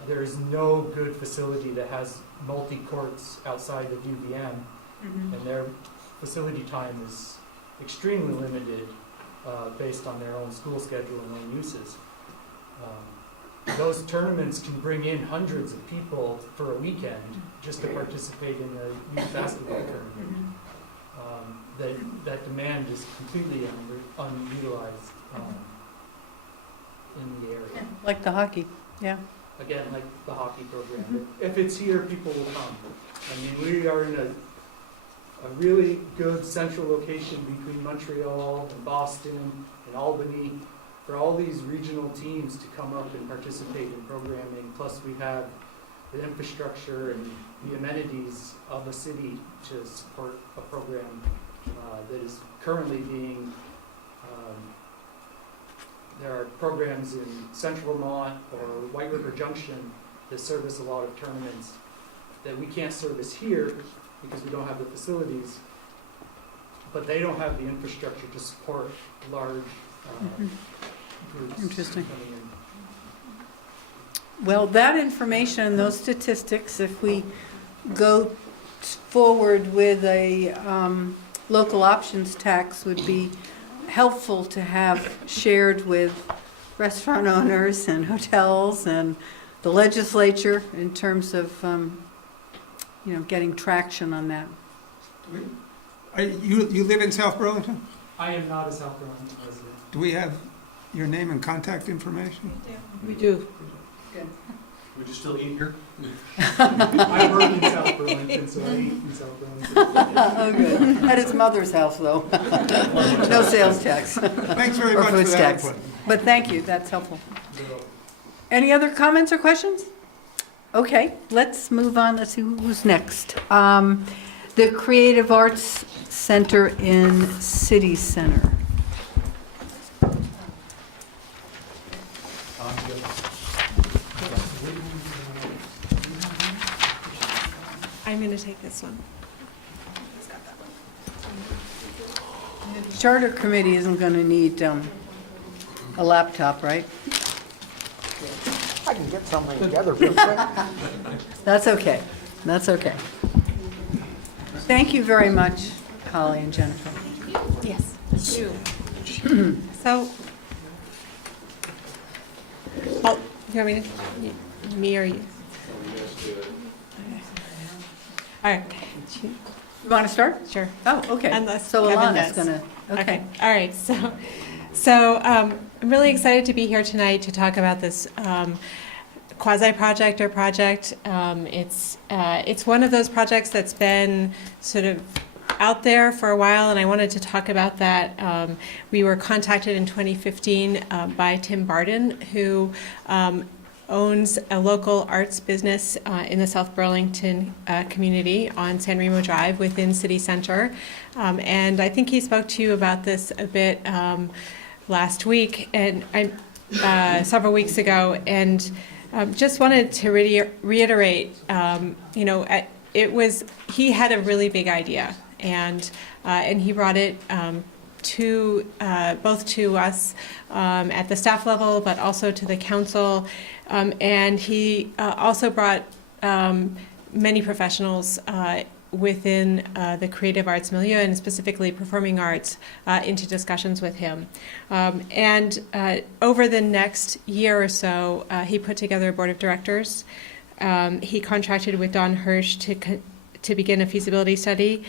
there is no good facility that has multi-courts outside of UVM, and their facility time is extremely limited based on their own school schedule and own uses. Those tournaments can bring in hundreds of people for a weekend just to participate in the youth basketball tournament. That demand is completely unutilized in the area. Like the hockey, yeah. Again, like the hockey program. If it's here, people will come. I mean, we are in a really good central location between Montreal and Boston and Albany for all these regional teams to come up and participate in programming. Plus, we have the infrastructure and the amenities of a city to support a program that is currently being, there are programs in Central Vermont or White River Junction that service a lot of tournaments that we can't service here because we don't have the facilities, but they don't have the infrastructure to support large groups. Interesting. coming in. Well, that information and those statistics, if we go forward with a local options tax, would be helpful to have shared with restaurant owners and hotels and the legislature in terms of, getting traction on that. You live in South Burlington? I am not a South Burlington resident. Do we have your name and contact information? We do. Would you still eat here? I work in South Burlington, so I eat in South Burlington. Oh, good. At his mother's house, though. No sales tax. Thanks very Or much for foods that tax. input. But thank you, that's helpful. Any other comments or questions? Okay, let's move on. Let's see who's next. The Creative Arts Center in City Center. I'm going to take this one. The Charter Committee isn't going to need a laptop, right? I can get something together real quick. That's okay. That's okay. Thank you very much, Holly and Jennifer. Yes. So, oh, you want me to, me or you? All right. You want to start?Ure. Oh, okay. Unless So Kevin Alana's does. going to, okay. All right. So I'm really excited to be here tonight to talk about this quasi-project or project. It's one of those projects that's been sort of out there for a while, and I wanted to talk about that. We were contacted in 2015 by Tim Barden, who owns a local arts business in the South Burlington community on San Remo Drive within City Center. And I think he spoke to you about this a bit last week and several weeks ago, and just wanted to reiterate, he had a really big idea, and he brought it to both to us at the staff level, but also to the council, and he also brought many professionals within the creative arts milieu and specifically performing arts into discussions with him. And over the next year or so, he put together a board of directors. He contracted with Don Hirsch to begin a feasibility study.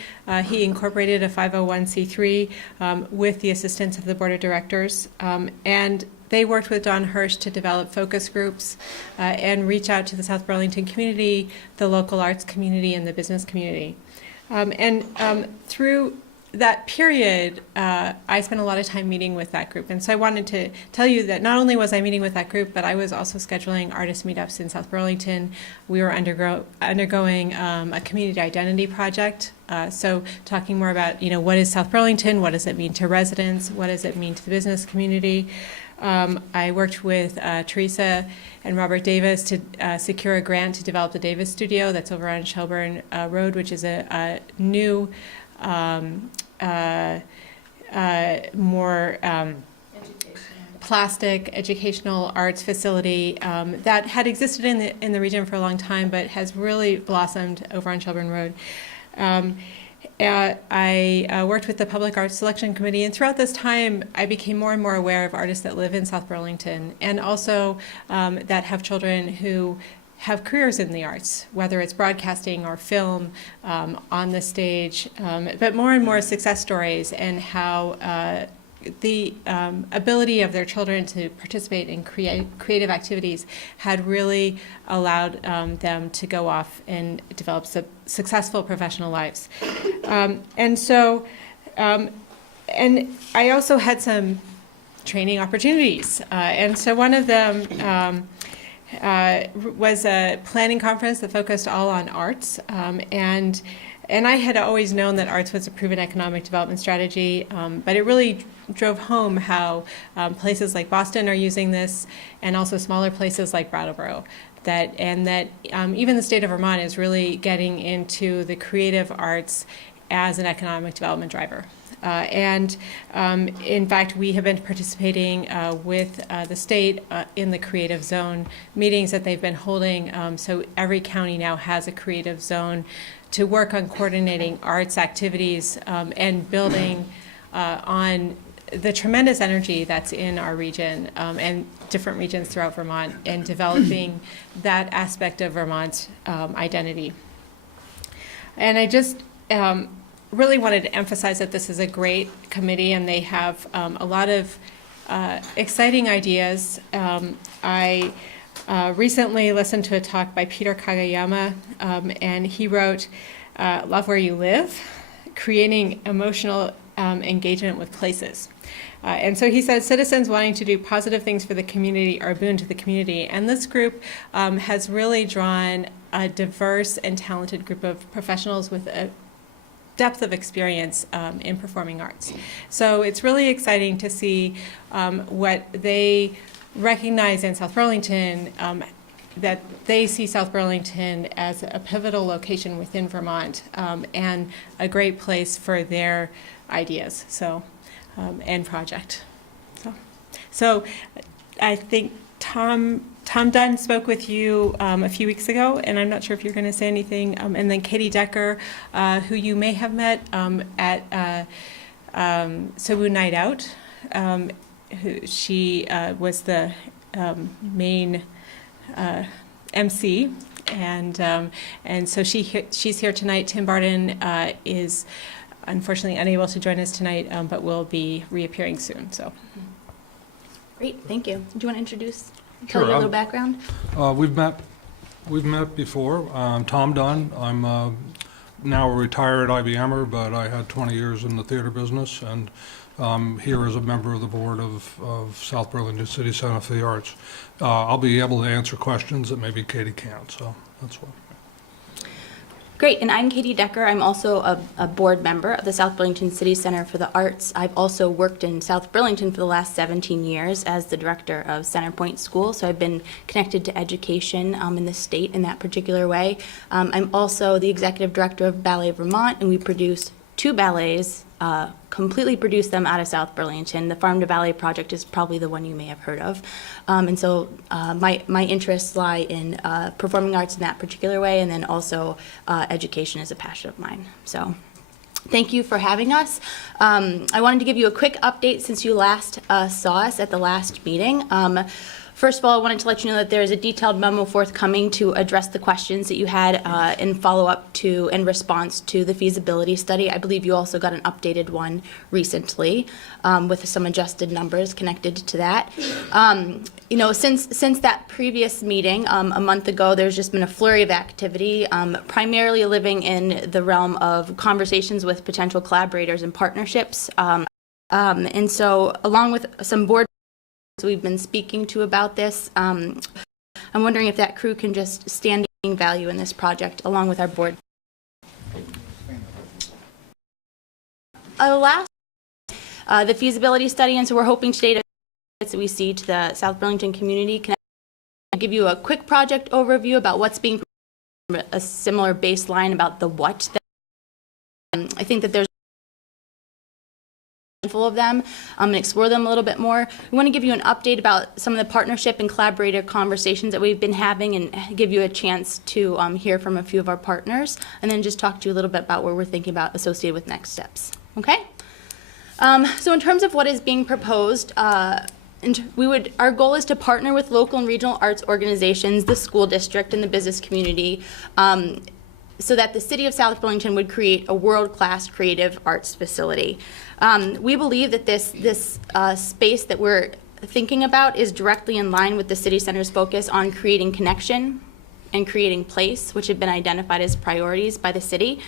He incorporated a 501c3 with the assistance of the board of directors. And they worked with Don Hirsch to develop focus groups and reach out to the South Burlington community, the local arts community, and the business community. Through that period, I spent a lot of time meeting with that group. And so I wanted to tell you that not only was I meeting with that group, but I was also scheduling artist meetups in South Burlington. We were undergoing a community identity project. So talking more about, what is South Burlington? What does it mean to residents? What does it mean to the business community? I worked with Teresa and Robert Davis to secure a grant to develop the Davis Studio that's over on Shelburne Road, which is a new more plastic educational arts facility that had existed in the region for a long time, but has really blossomed over on Shelburne Road. I worked with the Public Arts Selection Committee, and throughout this time, I became more and more aware of artists that live in South Burlington, and also that have children who have careers in the arts, whether it's broadcasting or film, on the stage, but more and more success stories, and how the ability of their children to participate in creative activities had really allowed them to go off and develop successful professional lives. And I also had some training opportunities. And so one of them was a planning conference that focused all on arts. And I had always known that arts was a proven economic development strategy, but it really drove home how places like Boston are using this, and also smaller places like Brattleboro. That even the state of Vermont is really getting into the creative arts as an economic development driver. In fact, we have been participating with the state in the creative zone meetings that they've been holding. So every county now has a creative zone to work on coordinating arts activities and building on the tremendous energy that's in our region and different regions throughout Vermont, and developing that aspect of Vermont's identity. And I just really wanted to emphasize that this is a great committee, and they have a lot of exciting ideas. I recently listened to a talk by Peter Kagayama, and he wrote, Love Where You Live, Creating Emotional Engagement with Places. And so he said, citizens wanting to do positive things for the community are a boon to the community. And this group has really drawn a diverse and talented group of professionals with a depth of experience in performing arts. So it's really exciting to see what they recognize in South Burlington, that they see South Burlington as a pivotal location within Vermont, and a great place for their ideas and project. So I think Tom Dunn spoke with you a few weeks ago, and I'm not sure if you're going to say anything. And then Katie Decker, who you may have met at Cebu Night Out. She was the main MC, and so she's here tonight. Tim Barton is unfortunately unable to join us tonight, but will be reappearing soon. So, great, thank you. Do you want to introduce? Sure, Tell you a little background. We've met before. Tom Dunn. I'm now a retired IBMer, but I had 20 years in the theater business, and here as a member of the board of South Burlington City Center for the Arts. I'll be able to answer questions that maybe Katie can't, so that's what. Great, and I'm Katie Decker. I'm also a board member of the South Burlington City Center for the Arts. I've also worked in South Burlington for the last 17 years as the director of Centerpoint School, so I've been connected to education in the state in that particular way. I'm also the executive director of Ballet Vermont, and we produce 2 ballets, completely produce them out of South Burlington. The Farm to Ballet project is probably the one you may have heard of. And so my interests lie in performing arts in that particular way, and then also education is a passion of mine. So thank you for having us. I wanted to give you a quick update since you last saw us at the last meeting. First of all, I wanted to let you know that there is a detailed memo forthcoming to address the questions that you had in follow-up to and response to the feasibility study. I believe you also got an updated one recently with some adjusted numbers connected to that. You know, since that previous meeting a month ago, there's just been a flurry of activity, primarily living in the realm of conversations with potential collaborators and partnerships. And so, along with some board we've been speaking to about this, I'm wondering if that crew can just stand value in this project along with our board. Last, the feasibility study, and so we're hoping today that we see to the South Burlington community. Can I give you a quick project overview about what's being, a similar baseline about the what? I think that there's handful of them and explore them a little bit more. We want to give you an update about some of the partnership and collaborative conversations that we've been having and give you a chance to hear from a few of our partners, and then just talk to you a little bit about where we're thinking about associated with next steps. Okay? So in terms of what is being proposed, our goal is to partner with local and regional arts organizations, the school district, and the business community, so that the city of South Burlington would create a world-class creative arts facility. We believe that this space that we're thinking about is directly in line with the city center's focus on creating connection and creating place, which have been identified as priorities by the city,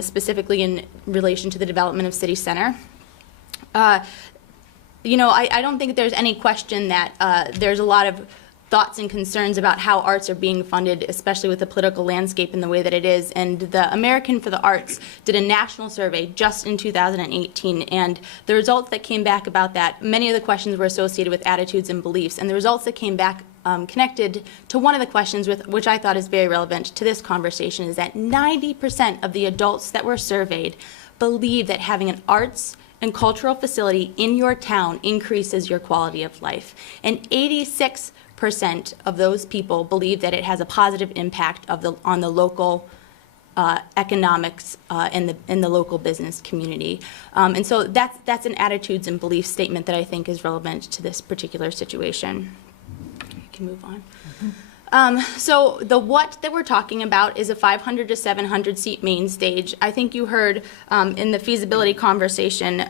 specifically in relation to the development of city center. You know, I don't think there's any question that there's a lot of thoughts and concerns about how arts are being funded, especially with the political landscape in the way that it is. And the American for the Arts did a national survey just in 2018, and the results that came back about that, many of the questions were associated with attitudes and beliefs, and the results that came back connected to one of the questions which I thought is very relevant to this conversation, is that 90% of the adults that were surveyed believe that having an arts and cultural facility in your town increases your quality of life. And 86% of those people believe that it has a positive impact on the local economics in the local business community. And so that's an attitudes and belief statement that I think is relevant to this particular situation. We can move on. So the what that we're talking about is a 500 to 700 seat main stage. I think you heard in the feasibility conversation,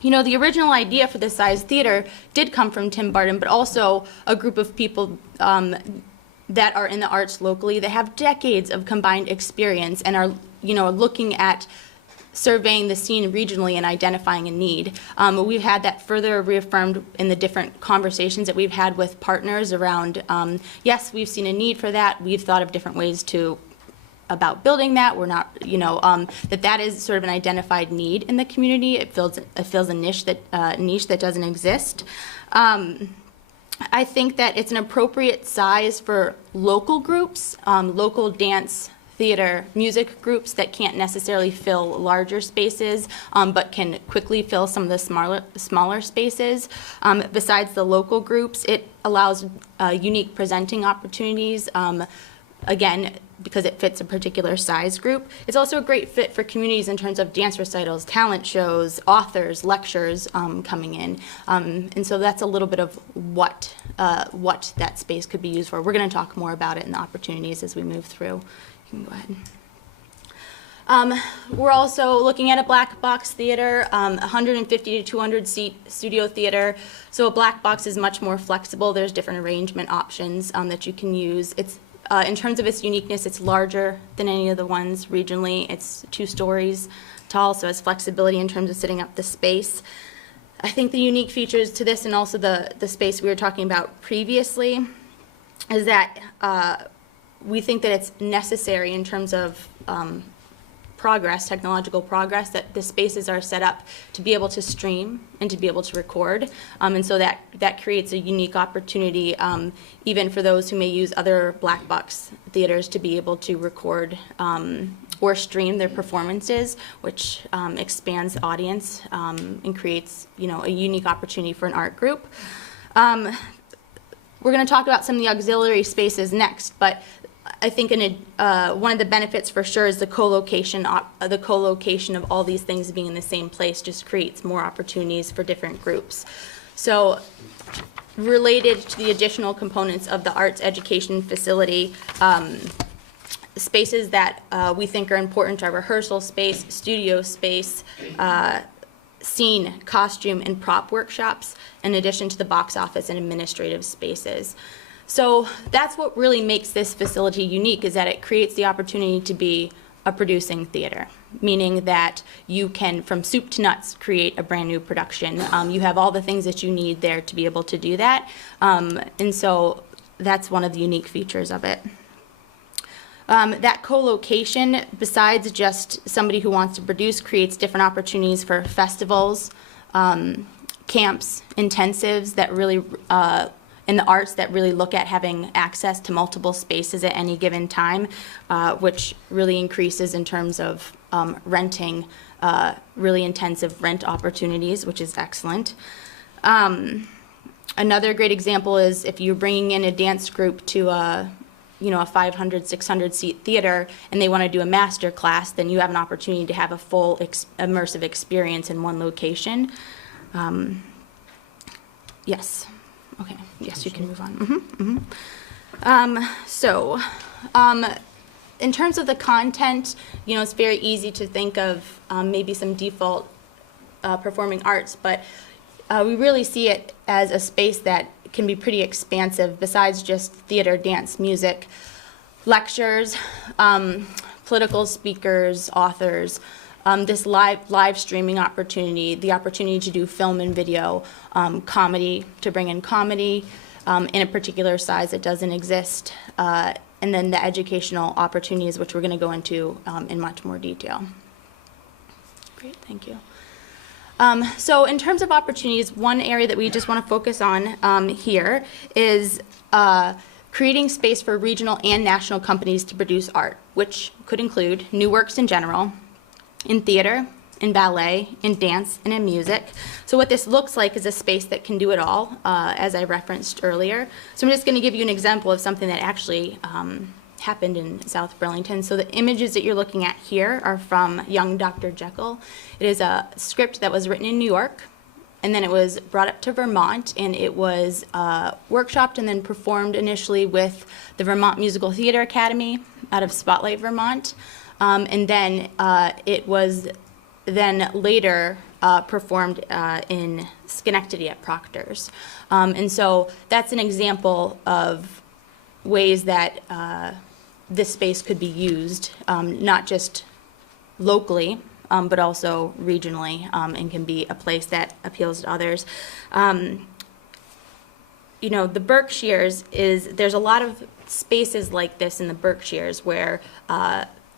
you know, the original idea for this size theater did come from Tim Barton, but also a group of people that are in the arts locally that have decades of combined experience and are, you know, looking at surveying the scene regionally and identifying a need. We've had that further reaffirmed in the different conversations that we've had with partners around, yes, we've seen a need for that. We've thought of different ways about building that. We're not, you know, that is sort of an identified need in the community. It fills a niche that doesn't exist. I think that it's an appropriate size for local groups, local dance, theater, music groups that can't necessarily fill larger spaces, but can quickly fill some of the smaller spaces. Besides the local groups, it allows unique presenting opportunities. Again, because it fits a particular size group. It's also a great fit for communities in terms of dance recitals, talent shows, authors, lectures coming in. And so that's a little bit of what that space could be used for. We're going to talk more about it in the opportunities as we move through. You can go ahead. We're also looking at a black box theater, 150 to 200 seat studio theater. So a black box is much more flexible. There's different arrangement options that you can use. It's in terms of its uniqueness, it's larger than any of the ones regionally. It's 2 stories tall, so it's flexibility in terms of setting up the space. I think the unique features to this, and also the space we were talking about previously, is that we think that it's necessary in terms of technological progress, that the spaces are set up to be able to stream and to be able to record. And so that creates a unique opportunity, even for those who may use other black box theaters, to be able to record or stream their performances, which expands the audience and creates, you know, a unique opportunity for an art group. We're going to talk about some of the auxiliary spaces next, but I think one of the benefits for sure is the co-location of all these things being in the same place just creates more opportunities for different groups. So related to the additional components of the arts education facility, spaces that we think are important are rehearsal space, studio space, scene, costume, and prop workshops, in addition to the box office and administrative spaces. So that's what really makes this facility unique, is that it creates the opportunity to be a producing theater, meaning that you can, from soup to nuts, create a brand new production. You have all the things that you need there to be able to do that. And so that's one of the unique features of it. That co-location, besides just somebody who wants to produce, creates different opportunities for festivals, camps, intensives that really in the arts that really look at having access to multiple spaces at any given time, which really increases in terms of renting really intensive rent opportunities, which is excellent. Another great example is if you're bringing in a dance group to a 500, 600 seat theater and they want to do a master class, then you have an opportunity to have a full immersive experience in one location. Yes. Okay. Yes, you can move on. In terms of the content, it's very easy to think of maybe some default performing arts, but we really see it as a space that can be pretty expansive besides just theater, dance, music, lectures, political speakers, authors, this live streaming opportunity, the opportunity to do film and video, comedy, to bring in comedy in a particular size that doesn't exist, and then the educational opportunities, which we're going to go into in much more detail. Great, thank you. So in terms of opportunities, one area that we just want to focus on here is creating space for regional and national companies to produce art, which could include new works in general, in theater, in ballet, in dance, and in music. So what this looks like is a space that can do it all, as I referenced earlier. So I'm just going to give you an example of something that actually happened in South Burlington. So the images that you're looking at here are from Young Dr. Jekyll. It is a script that was written in New York, and then it was brought up to Vermont, and it was workshopped and then performed initially with the Vermont Musical Theater Academy out of Spotlight, Vermont. And then it was then later performed in Schenectady at Proctor's. And so that's an example of ways that this space could be used, not just locally, but also regionally, and can be a place that appeals to others. The Berkshires there's a lot of spaces like this in the Berkshires where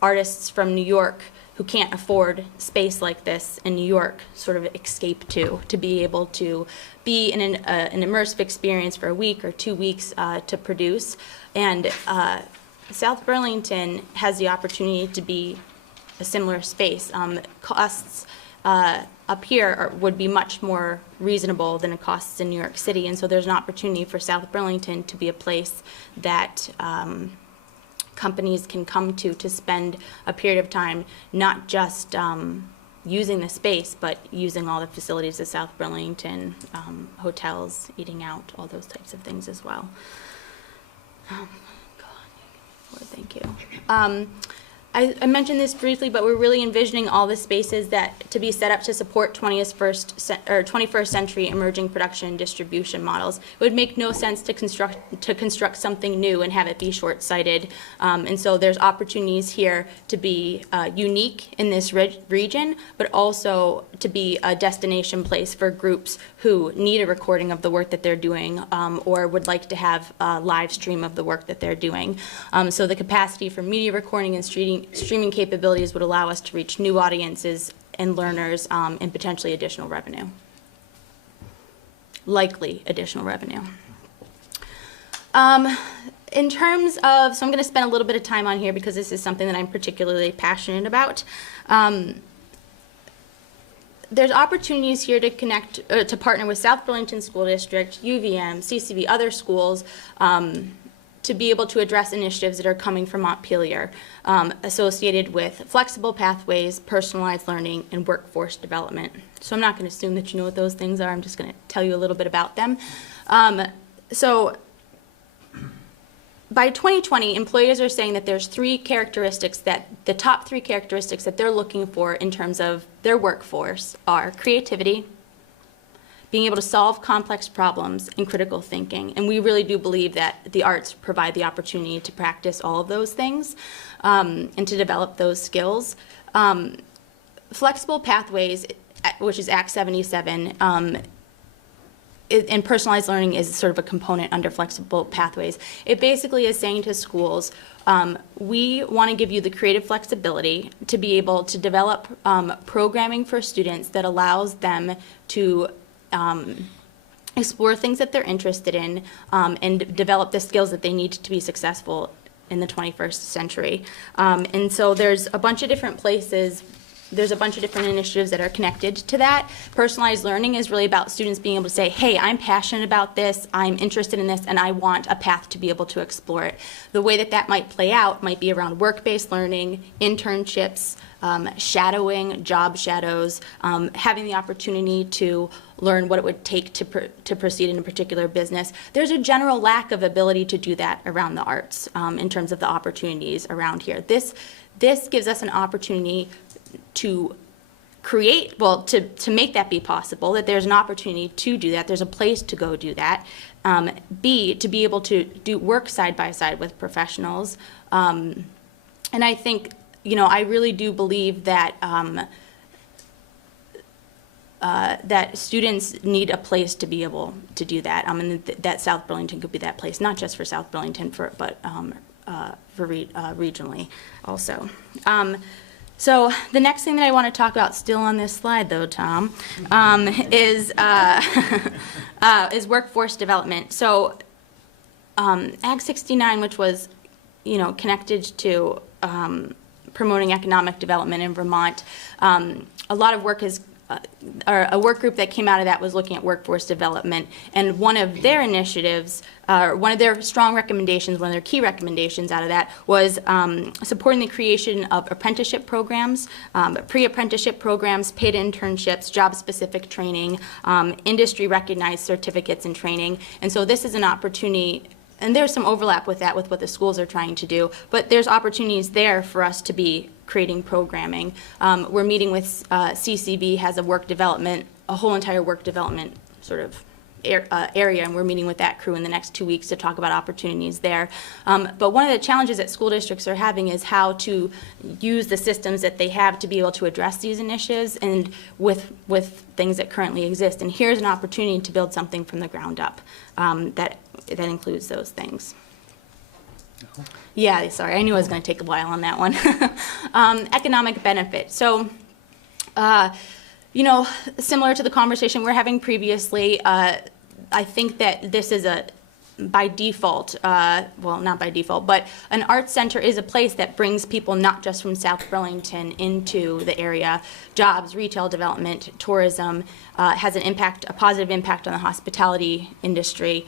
artists from New York who can't afford space like this in New York sort of escape to be able to be in an immersive experience for a week or 2 weeks to produce. And South Burlington has the opportunity to be a similar space. Costs up here would be much more reasonable than the costs in New York City, and so there's an opportunity for South Burlington to be a place that companies can come to spend a period of time, not just using the space, but using all the facilities of South Burlington, hotels, eating out, all those types of things as well. Thank you. I mentioned this briefly, but we're really envisioning all the spaces to be set up to support 21st century emerging production and distribution models. It would make no sense to construct something new and have it be short-sighted. And so there's opportunities here to be unique in this region, but also to be a destination place for groups who need a recording of the work that they're doing, or would like to have a live stream of the work that they're doing. So the capacity for media recording and streaming capabilities would allow us to reach new audiences and learners, and potentially additional revenue. Likely additional revenue. In terms of, so I'm going to spend a little bit of time on here because this is something that I'm particularly passionate about. There's opportunities here to connect, to partner with South Burlington School District, UVM, CCV, other schools, to be able to address initiatives that are coming from Montpelier, associated with flexible pathways, personalized learning, and workforce development. So I'm not going to assume that you know what those things are. I'm just going to tell you a little bit about them. So by 2020, employers are saying that there's the top three characteristics that they're looking for in terms of their workforce are creativity, being able to solve complex problems, and critical thinking. And we really do believe that the arts provide the opportunity to practice all of those things, and to develop those skills. Flexible pathways, which is Act 77, and personalized learning is sort of a component under flexible pathways. It basically is saying to schools, we want to give you the creative flexibility to be able to develop programming for students that allows them to explore things that they're interested in, and develop the skills that they need to be successful in the 21st century. And so there's a bunch of different places, there's a bunch of different initiatives that are connected to that. Personalized learning is really about students being able to say, hey, I'm passionate about this, I'm interested in this, and I want a path to be able to explore it. The way that that might play out might be around work-based learning, internships, shadowing, job shadows, having the opportunity to learn what it would take to proceed in a particular business. There's a general lack of ability to do that around the arts in terms of the opportunities around here. This gives us an opportunity to create, well, to make that be possible, that there's an opportunity to do that, there's a place to go do that. B, to be able to do work side by side with professionals. And I think, I really do believe that that students need a place to be able to do that. And that South Burlington could be that place, not just for South Burlington, but regionally also. So the next thing that I want to talk about, still on this slide though, Tom, is workforce development. So Ag 69, which was, connected to promoting economic development in Vermont, a lot of work is, or a work group that came out of that was looking at workforce development, and one of their initiatives, one of their strong recommendations, one of their key recommendations out of that was supporting the creation of apprenticeship programs, pre-apprenticeship programs, paid internships, job-specific training, industry-recognized certificates and training. And so this is an opportunity, and there's some overlap with that with what the schools are trying to do, but there's opportunities there for us to be creating programming. We're meeting with CCB, has a work development, a whole entire work development sort of area, and we're meeting with that crew in the next 2 weeks to talk about opportunities there. But one of the challenges that school districts are having is how to use the systems that they have to be able to address these initiatives and with things that currently exist. And here's an opportunity to build something from the ground up that includes those things. Yeah, sorry, I knew it was going to take a while on that one. Economic benefit. So, similar to the conversation we're having previously, I think that this is by default, well, not by default, but an arts center is a place that brings people not just from South Burlington into the area. Jobs, retail development, tourism, has a positive impact on the hospitality industry.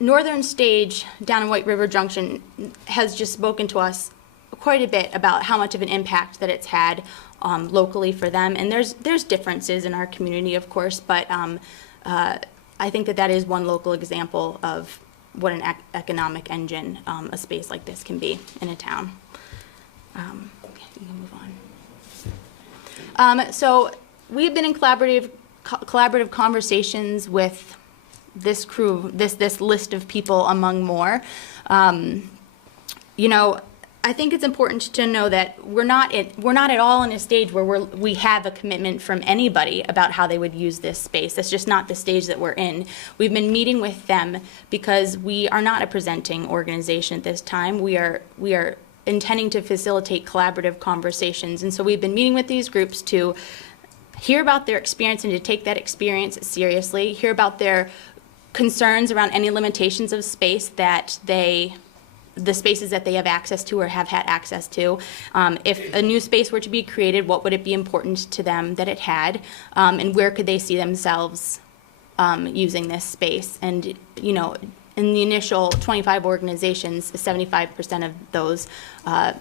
Northern Stage down in White River Junction has just spoken to us quite a bit about how much of an impact that it's had locally for them. And there's differences in our community, of course, but I think that is one local example of what an economic engine a space like this can be in a town. Okay, we can move on. So we've been in collaborative conversations with this crew, this list of people among more. I think it's important to know that we're not at all in a stage where we have a commitment from anybody about how they would use this space. That's just not the stage that we're in. We've been meeting with them because we are not a presenting organization at this time. We are intending to facilitate collaborative conversations, and so we've been meeting with these groups to hear about their experience and to take that experience seriously, hear about their concerns around any limitations of space that the spaces that they have access to or have had access to. If a new space were to be created, what would it be important to them that it had, and where could they see themselves using this space? And, in the initial 25 organizations, 75% of those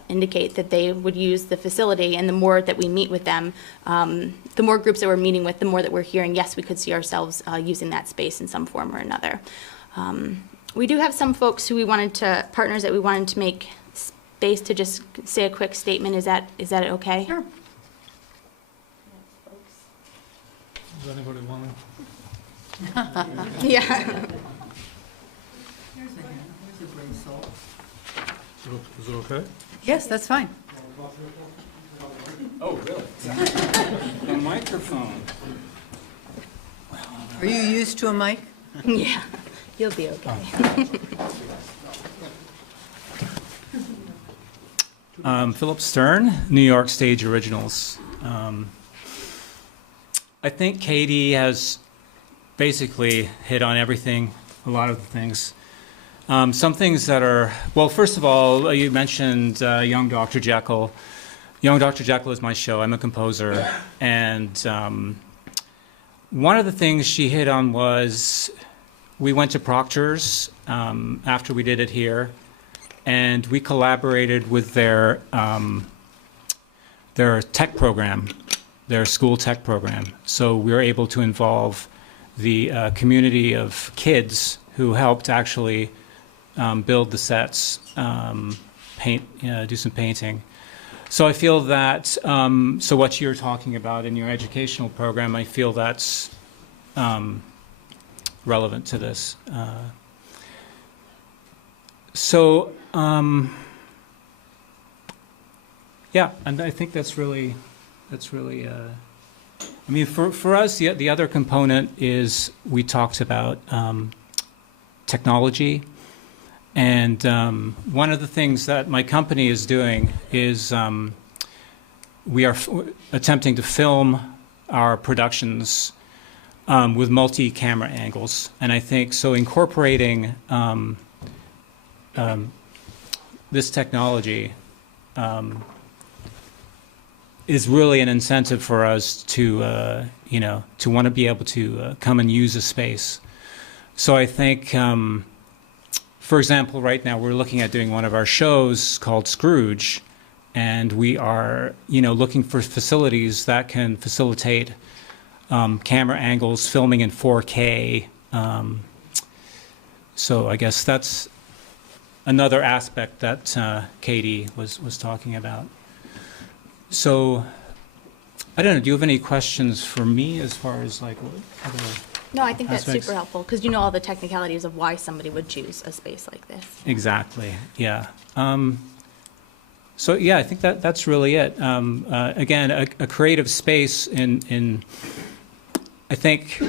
indicate that they would use the facility, and the more that we meet with them, the more groups that we're meeting with, the more that we're hearing, yes, we could see ourselves using that space in some form or another. We do have some folks who partners that we wanted to make space to just say a quick statement. Is that okay? Sure. Does anybody want Yeah. Is it okay? Yes, that's fine. Oh, really? The microphone. Are you used to a mic? Yeah, you'll be okay. Philip Stern, New York Stage Originals. I think Katie has basically hit on everything, a lot of the things. Some things that are, well, first of all, you mentioned Young Dr. Jekyll. Young Dr. Jekyll is my show. I'm a composer. And one of the things she hit on was we went to Proctor's after we did it here, and we collaborated with their tech program, their school tech program. So we were able to involve the community of kids who helped actually build the sets, do some painting. So I feel that, so what you're talking about in your educational program, I feel that's relevant to this. Yeah, and I think that's really, I mean, for us, the other component is we talked about technology. And one of the things that my company is doing is we are attempting to film our productions with multi-camera angles. And I think so incorporating this technology is really an incentive for us to, to want to be able to come and use a space. So I think, for example, right now we're looking at doing one of our shows called Scrooge, and we are, looking for facilities that can facilitate camera angles, filming in 4K. So I guess that's another aspect that Katie was talking about. So I don't know, do you have any questions for me as far as like other No, I think that's aspects? super helpful, because you know all the technicalities of why somebody would choose a space like this. Exactly, yeah. So yeah, I think that's really it. Again, a creative space in I think,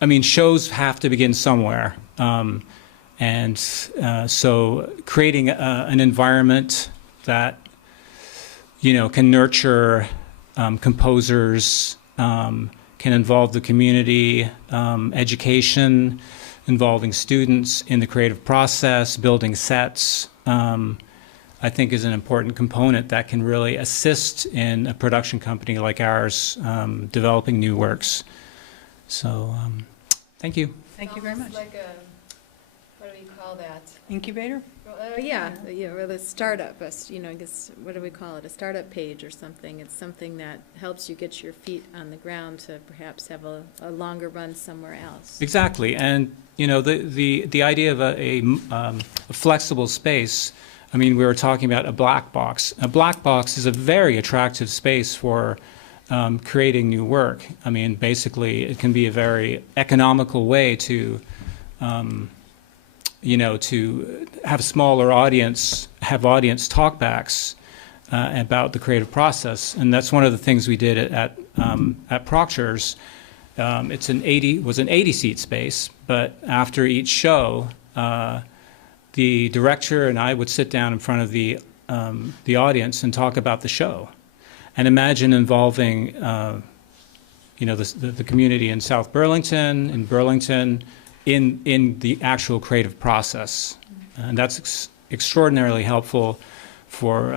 I mean, shows have to begin somewhere. And so creating an environment that, can nurture composers, can involve the community, education, involving students in the creative process, building sets, I think is an important component that can really assist in a production company like ours developing new works. So, thank you. Thank you very much. Like a, what do we call that? Incubator? Yeah, well, a startup, I guess, what do we call it? A startup page or something. It's something that helps you get your feet on the ground to perhaps have a longer run somewhere else. Exactly, and the idea of a flexible space. I mean, we were talking about a black box. A black box is a very attractive space for creating new work. I mean, basically, it can be a very economical way to, to have smaller audience, have audience talkbacks about the creative process, and that's one of the things we did at Proctor's. It's an 80-seat space, but after each show, the director and I would sit down in front of the audience and talk about the show. And imagine involving, the community in South Burlington, in the actual creative process. And that's extraordinarily helpful for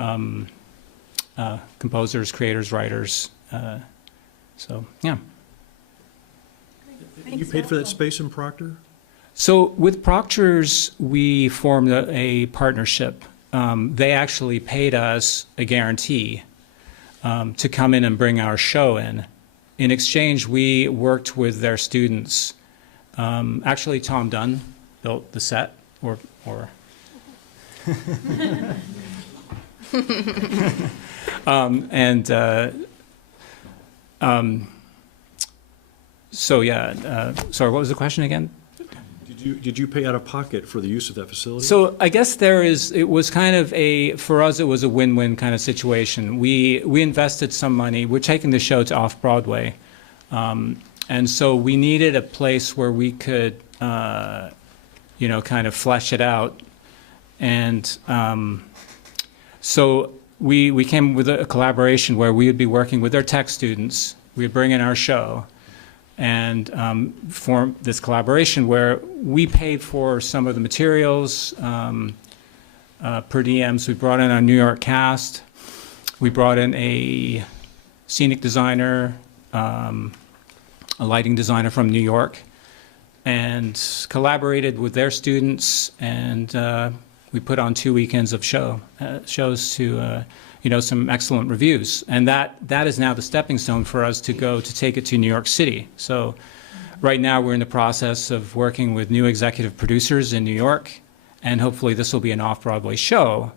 composers, creators, writers. So, yeah. You paid for that space in Proctor? So with Proctor's, we formed a partnership. They actually paid us a guarantee to come in and bring our show in. In exchange, we worked with their students. Actually, Tom Dunn built the set, so yeah. Sorry, what was the question again? Did you pay out of pocket for the use of that facility? So I guess it was kind of for us, it was a win-win kind of situation. We invested some money. We're taking the show to Off-Broadway. And so we needed a place where we could, kind of flesh it out. And so we came with a collaboration where we would be working with their tech students. We would bring in our show. and form this collaboration where we paid for some of the materials, per diems. We brought in our New York cast. We brought in a scenic designer, a lighting designer from New York, and collaborated with their students, and we put on 2 weekends of shows to some excellent reviews. And that is now the stepping stone for us to go to take it to New York City. So right now we're in the process of working with new executive producers in New York, and hopefully this will be an off-Broadway show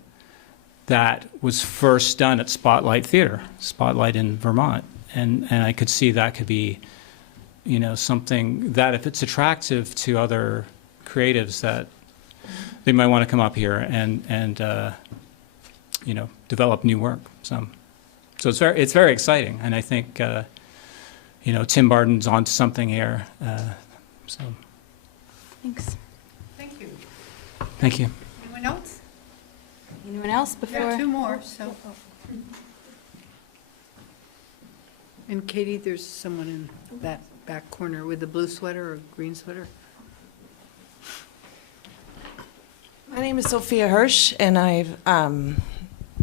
that was first done at Spotlight Theater, Spotlight in Vermont. And I could see that could be, something that if it's attractive to other creatives, that they might want to come up here and develop new work. So it's very exciting, and I think Tim Barton's onto something here. Thanks. Thank you. Thank you. Anyone else? Anyone else before? We have 2 more, so. And Katie, there's someone in that back corner with the blue sweater or green sweater. My name is Sophia Hirsch, and I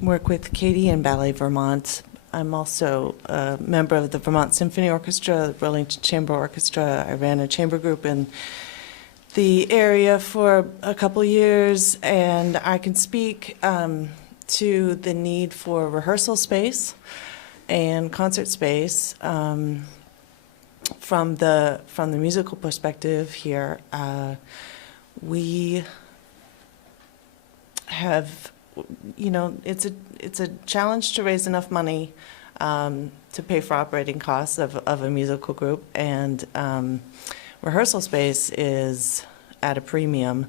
work with Katie in Ballet Vermont. I'm also a member of the Vermont Symphony Orchestra, the Burlington Chamber Orchestra. I ran a chamber group in the area for a couple years, and I can speak to the need for rehearsal space and concert space from the musical perspective here. We have, it's a challenge to raise enough money to pay for operating costs of a musical group, and rehearsal space is at a premium.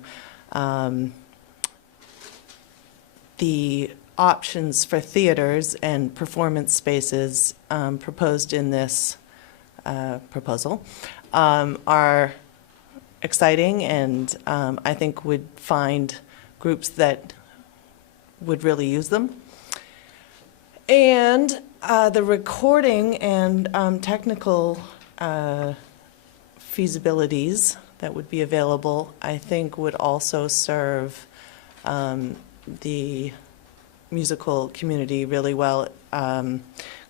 The options for theaters and performance spaces proposed in this proposal are exciting, and I think would find groups that would really use them. And the recording and technical feasibilities that would be available, I think, would also serve the musical community really well. A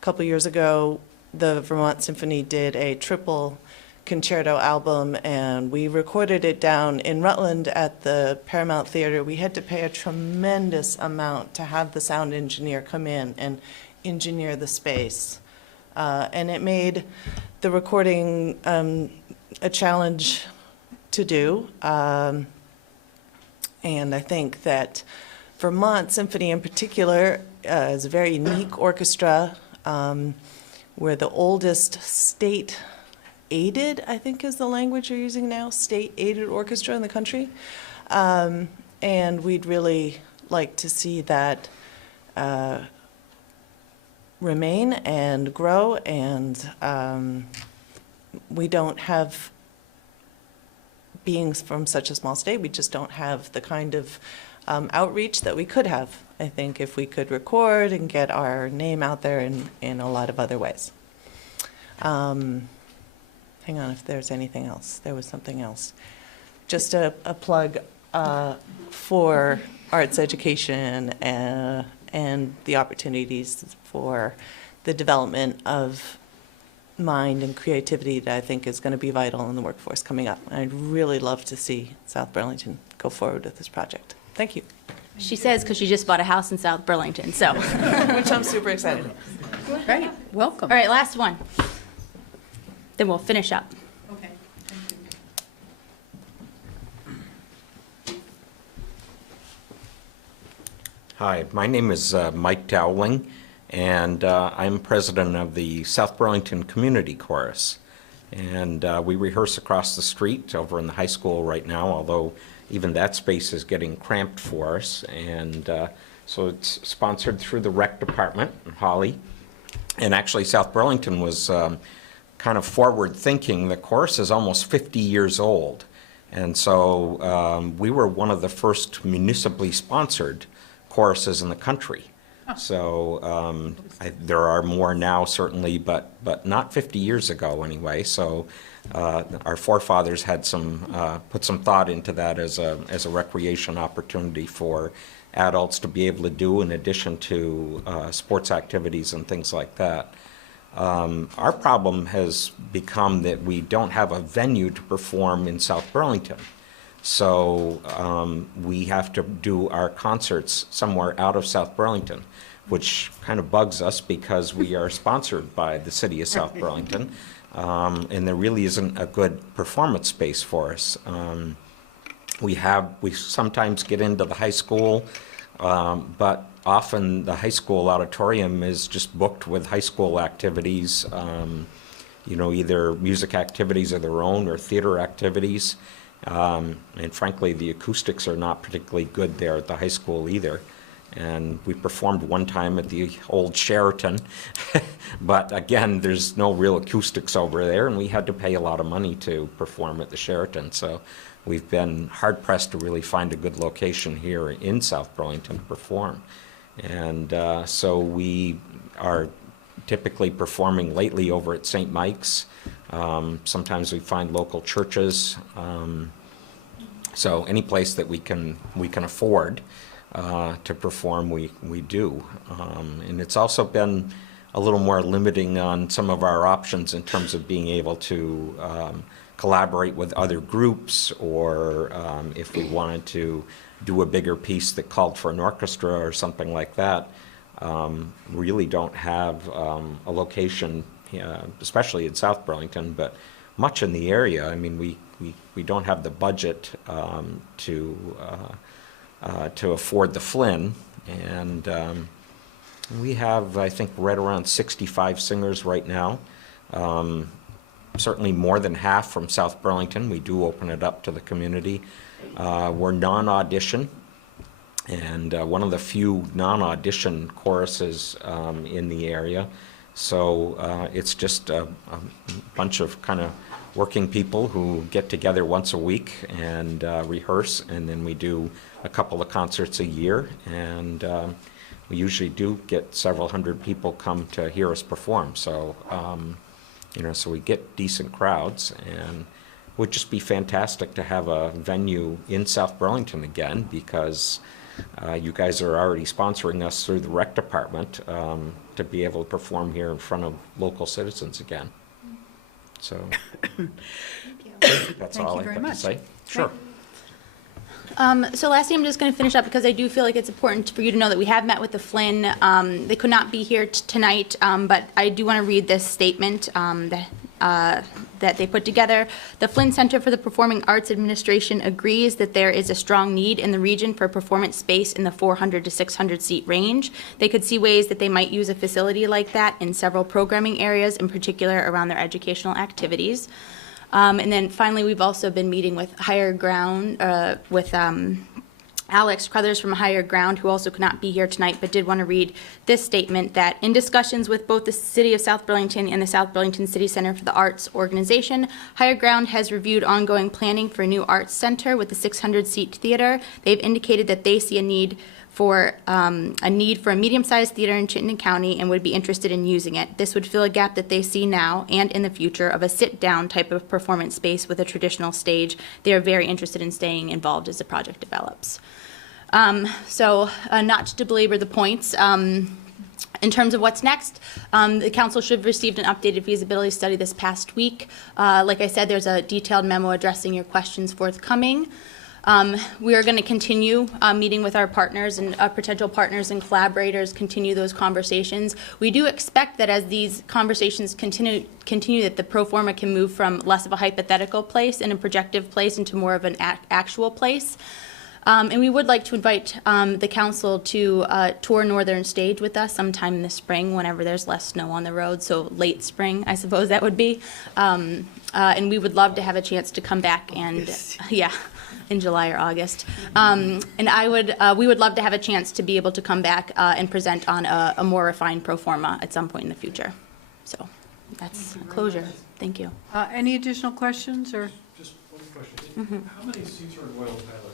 couple years ago, the Vermont Symphony did a triple concerto album, and we recorded it down in Rutland at the Paramount Theater. We had to pay a tremendous amount to have the sound engineer come in and engineer the space. And it made the recording a challenge to do. And I think that Vermont Symphony in particular is a very unique orchestra. We're the oldest state-aided, I think is the language you're using now, state-aided orchestra in the country. And we'd really like to see that remain and grow, and we don't have, being from such a small state, we just don't have the kind of outreach that we could have, I think, if we could record and get our name out there in a lot of other ways. Hang on, if there's anything else. There was something else. Just a plug for arts education and the opportunities for the development of mind and creativity that I think is going to be vital in the workforce coming up. I'd really love to see South Burlington go forward with this project. Thank you. She says because she just bought a house in South Burlington, so. Which I'm super excited about. Great, welcome. All right, last one. Then we'll finish up. Okay. Hi, my name is Mike Dowling, and I'm president of the South Burlington Community Chorus. And we rehearse across the street over in the high school right now, although even that space is getting cramped for us. And so it's sponsored through the rec department in Holly. And actually South Burlington was kind of forward thinking. The chorus is almost 50 years old. And so we were one of the first municipally sponsored choruses in the country. So there are more now, certainly, but not 50 years ago anyway. So our forefathers had put some thought into that as a recreation opportunity for adults to be able to do in addition to sports activities and things like that. Our problem has become that we don't have a venue to perform in South Burlington. So we have to do our concerts somewhere out of South Burlington, which kind of bugs us because we are sponsored by the city of South Burlington, and there really isn't a good performance space for us. We sometimes get into the high school, but often the high school auditorium is just booked with high school activities, either music activities of their own or theater activities. And frankly, the acoustics are not particularly good there at the high school either. And we performed one time at the old Sheraton, but again, there's no real acoustics over there, and we had to pay a lot of money to perform at the Sheraton. So we've been hard-pressed to really find a good location here in South Burlington to perform. And so we are typically performing lately over at St. Mike's. Sometimes we find local churches. So any place that we can afford to perform, we do. And it's also been a little more limiting on some of our options in terms of being able to collaborate with other groups, or if we wanted to do a bigger piece that called for an orchestra or something like that. Really don't have a location, especially in South Burlington, but much in the area. I mean, we don't have the budget to afford the Flynn, and we have, I think, right around 65 singers right now. Certainly more than half from South Burlington. We do open it up to the community. We're non-audition, and one of the few non-audition choruses in the area. So it's just a bunch of kind of working people who get together once a week and rehearse, and then we do a couple of concerts a year, and we usually do get several hundred people come to hear us perform. So so we get decent crowds, and it would just be fantastic to have a venue in South Burlington again, because you guys are already sponsoring us through the rec department to be able to perform here in front of local citizens again. So that's all I have to say. Sure. So lastly, I'm just going to finish up because I do feel like it's important for you to know that we have met with the Flynn. They could not be here tonight, but I do want to read this statement that they put together. The Flynn Center for the Performing Arts Administration agrees that there is a strong need in the region for performance space in the 400 to 600 seat range. They could see ways that they might use a facility like that in several programming areas, in particular around their educational activities. And then finally, we've also been meeting with Higher Ground, with Alex Crothers from Higher Ground, who also could not be here tonight, but did want to read this statement: that in discussions with both the City of South Burlington and the South Burlington City Center for the Arts organization, Higher Ground has reviewed ongoing planning for a new arts center with a 600-seat theater. They've indicated that they see a need for a medium-sized theater in Chittenden County and would be interested in using it. This would fill a gap that they see now and in the future of a sit-down type of performance space with a traditional stage. They are very interested in staying involved as the project develops. So not to belabor the points, in terms of what's next, the council should have received an updated feasibility study this past week. Like I said, there's a detailed memo addressing your questions forthcoming. We are going to continue meeting with our partners and potential partners and collaborators, continue those conversations. We do expect that as these conversations continue that the pro forma can move from less of a hypothetical place and a projective place into more of an actual place. And we would like to invite the council to tour Northern Stage with us sometime in the spring, whenever there's less snow on the road, so late spring, I suppose that would be. And we would love to have a chance to come back and, in July or August. And we would love to have a chance to be able to come back and present on a more refined pro forma at some point in the future. So that's a closure. Thank you. Any additional questions or? Just one question. How many seats are in Royal Tyler?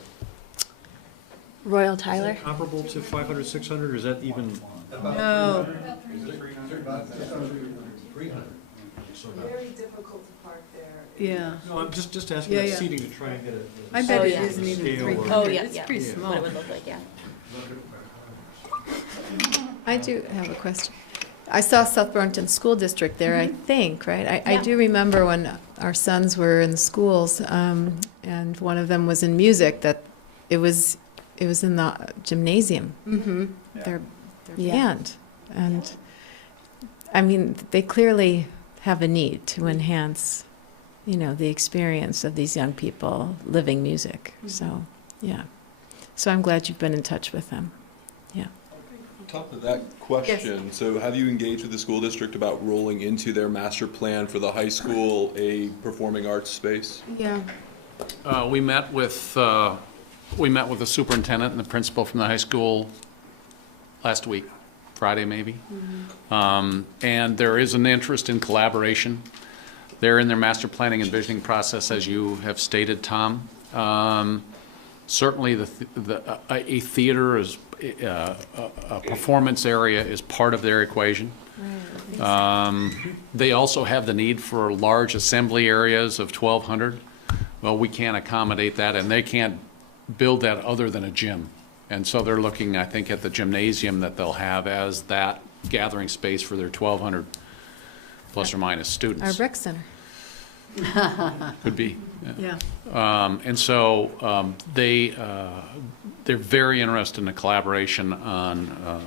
Royal Tyler. Comparable to 500, 600, or is that even? No. Very difficult to park there. Yeah. No, I'm just asking Yeah, about yeah. seating to try and get a. I bet it yeah. isn't even Scale or- 300. Oh, yeah, It's yeah. pretty What small. it would look like, yeah. I do have a question. I saw South Burlington School District there, I think, right? I Yeah. do remember when our sons were in schools, and one of them was in music, that it was in the gymnasium, Mm-hmm. their Yeah. band. And, I mean, they clearly have a need to enhance, the experience of these young people living music. So, yeah. So I'm glad you've been in touch with them. Yeah. Top of that question, so have you engaged with the school district about rolling into their master plan for the high school a performing arts space? Yeah. We met with the superintendent and the principal from the high school last week, Friday maybe. And there is an interest in collaboration. They're in their master planning and visioning process, as you have stated, Tom. Certainly, a theater is a performance area is part of their equation. They also have the need for large assembly areas of 1,200. Well, we can't accommodate that, and they can't build that other than a gym. And so they're looking, I think, at the gymnasium that they'll have as that gathering space for their 1,200 plus or minus students. Our rec center. Could be. Yeah. And so they're very interested in the collaboration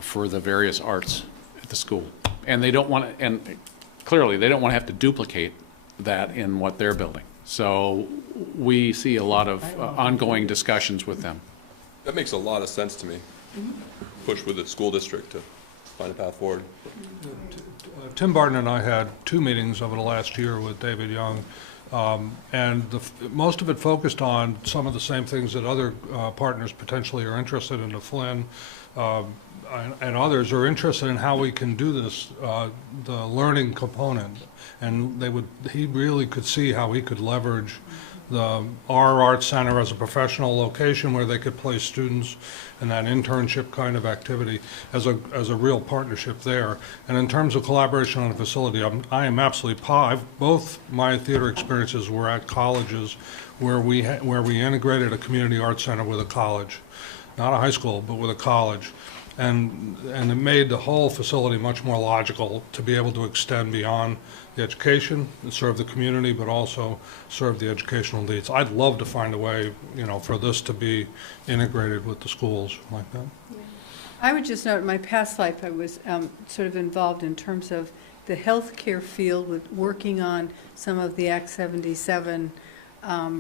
for the various arts at the school. And they don't want to, and clearly, they don't want to have to duplicate that in what they're building. So we see a lot of ongoing discussions with them. That makes a lot of sense to me. Push with the school district to find a path forward. Tim Barton and I had 2 meetings over the last year with David Young, and most of it focused on some of the same things that other partners potentially are interested in, the Flynn, and others are interested in how we can do this, the learning component. And he really could see how he could leverage our art center as a professional location where they could place students in that internship kind of activity as a real partnership there. And in terms of collaboration on a facility, I am absolutely both my theater experiences were at colleges where we integrated a community arts center with a college, not a high school, but with a college. And it made the whole facility much more logical to be able to extend beyond the education and serve the community, but also serve the educational needs. I'd love to find a way, for this to be integrated with the schools like that. I would just note, in my past life, I was sort of involved in terms of the healthcare field with working on some of the Act 77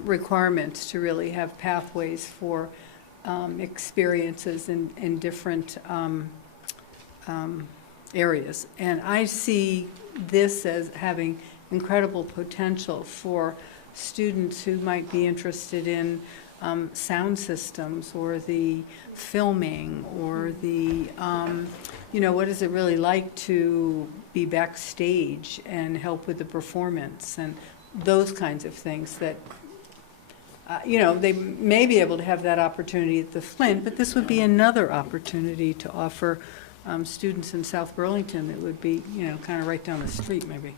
requirements to really have pathways for experiences in different areas. And I see this as having incredible potential for students who might be interested in sound systems or the filming or the, what is it really like to be backstage and help with the performance and those kinds of things that, they may be able to have that opportunity at the Flint, but this would be another opportunity to offer students in South Burlington that would be, kind of right down the street maybe.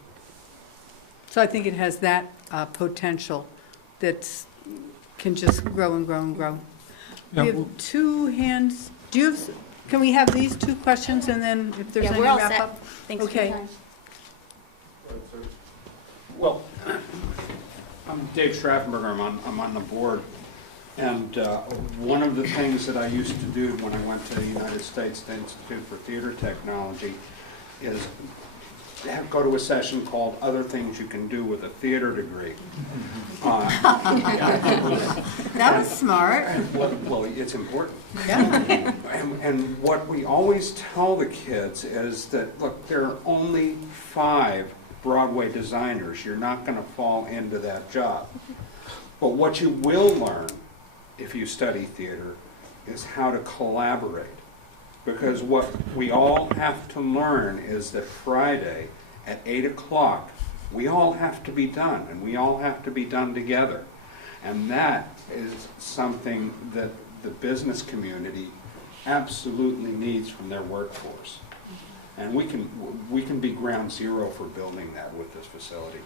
So I think it has that potential that can just grow and grow and grow. Yeah, We have 2 hands. Can we have these 2 questions and then if there's Yeah, any we're all wrap set. up? Thanks for your Okay. time. Well, I'm Dave Straffenberger, I'm on the board, and one of the things that I used to do when I went to the United States Institute for Theater Technology is go to a session called Other Things You Can Do with a Theater Degree. That was smart. Well, it's important. Yeah. And what we always tell the kids is that, look, there are only 5 Broadway designers. You're not going to fall into that job. But what you will learn if you study theater is how to collaborate. Because what we all have to learn is that Friday at 8 o'clock, we all have to be done, and we all have to be done together. And that is something that the business community absolutely needs from their workforce. And we can be ground zero for building that with this facility.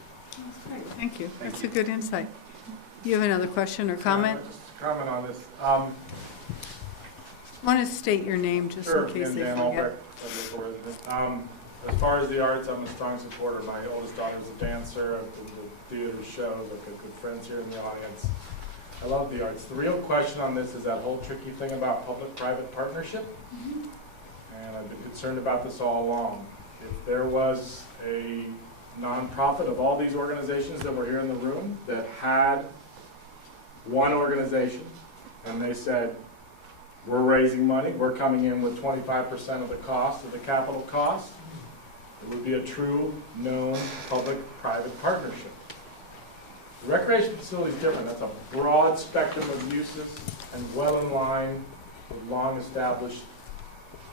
Thank you. That's a good insight. You have another question or comment? Just a comment on this. Want to state your name just in case they Dan forget? Albrecht, local resident. As far as the arts, I'm a strong supporter. My oldest daughter's a dancer. I do the theater shows. I've got good friends here in the audience. I love the arts. The real question on this is that whole tricky thing about public-private partnership. And I've been concerned about this all along. If there was a nonprofit of all these organizations that were here in the room that had one organization and they said, we're raising money, we're coming in with 25% of the cost of the capital cost, it would be a true, known, public-private partnership. The recreation facility is different. That's a broad spectrum of uses and well in line with long-established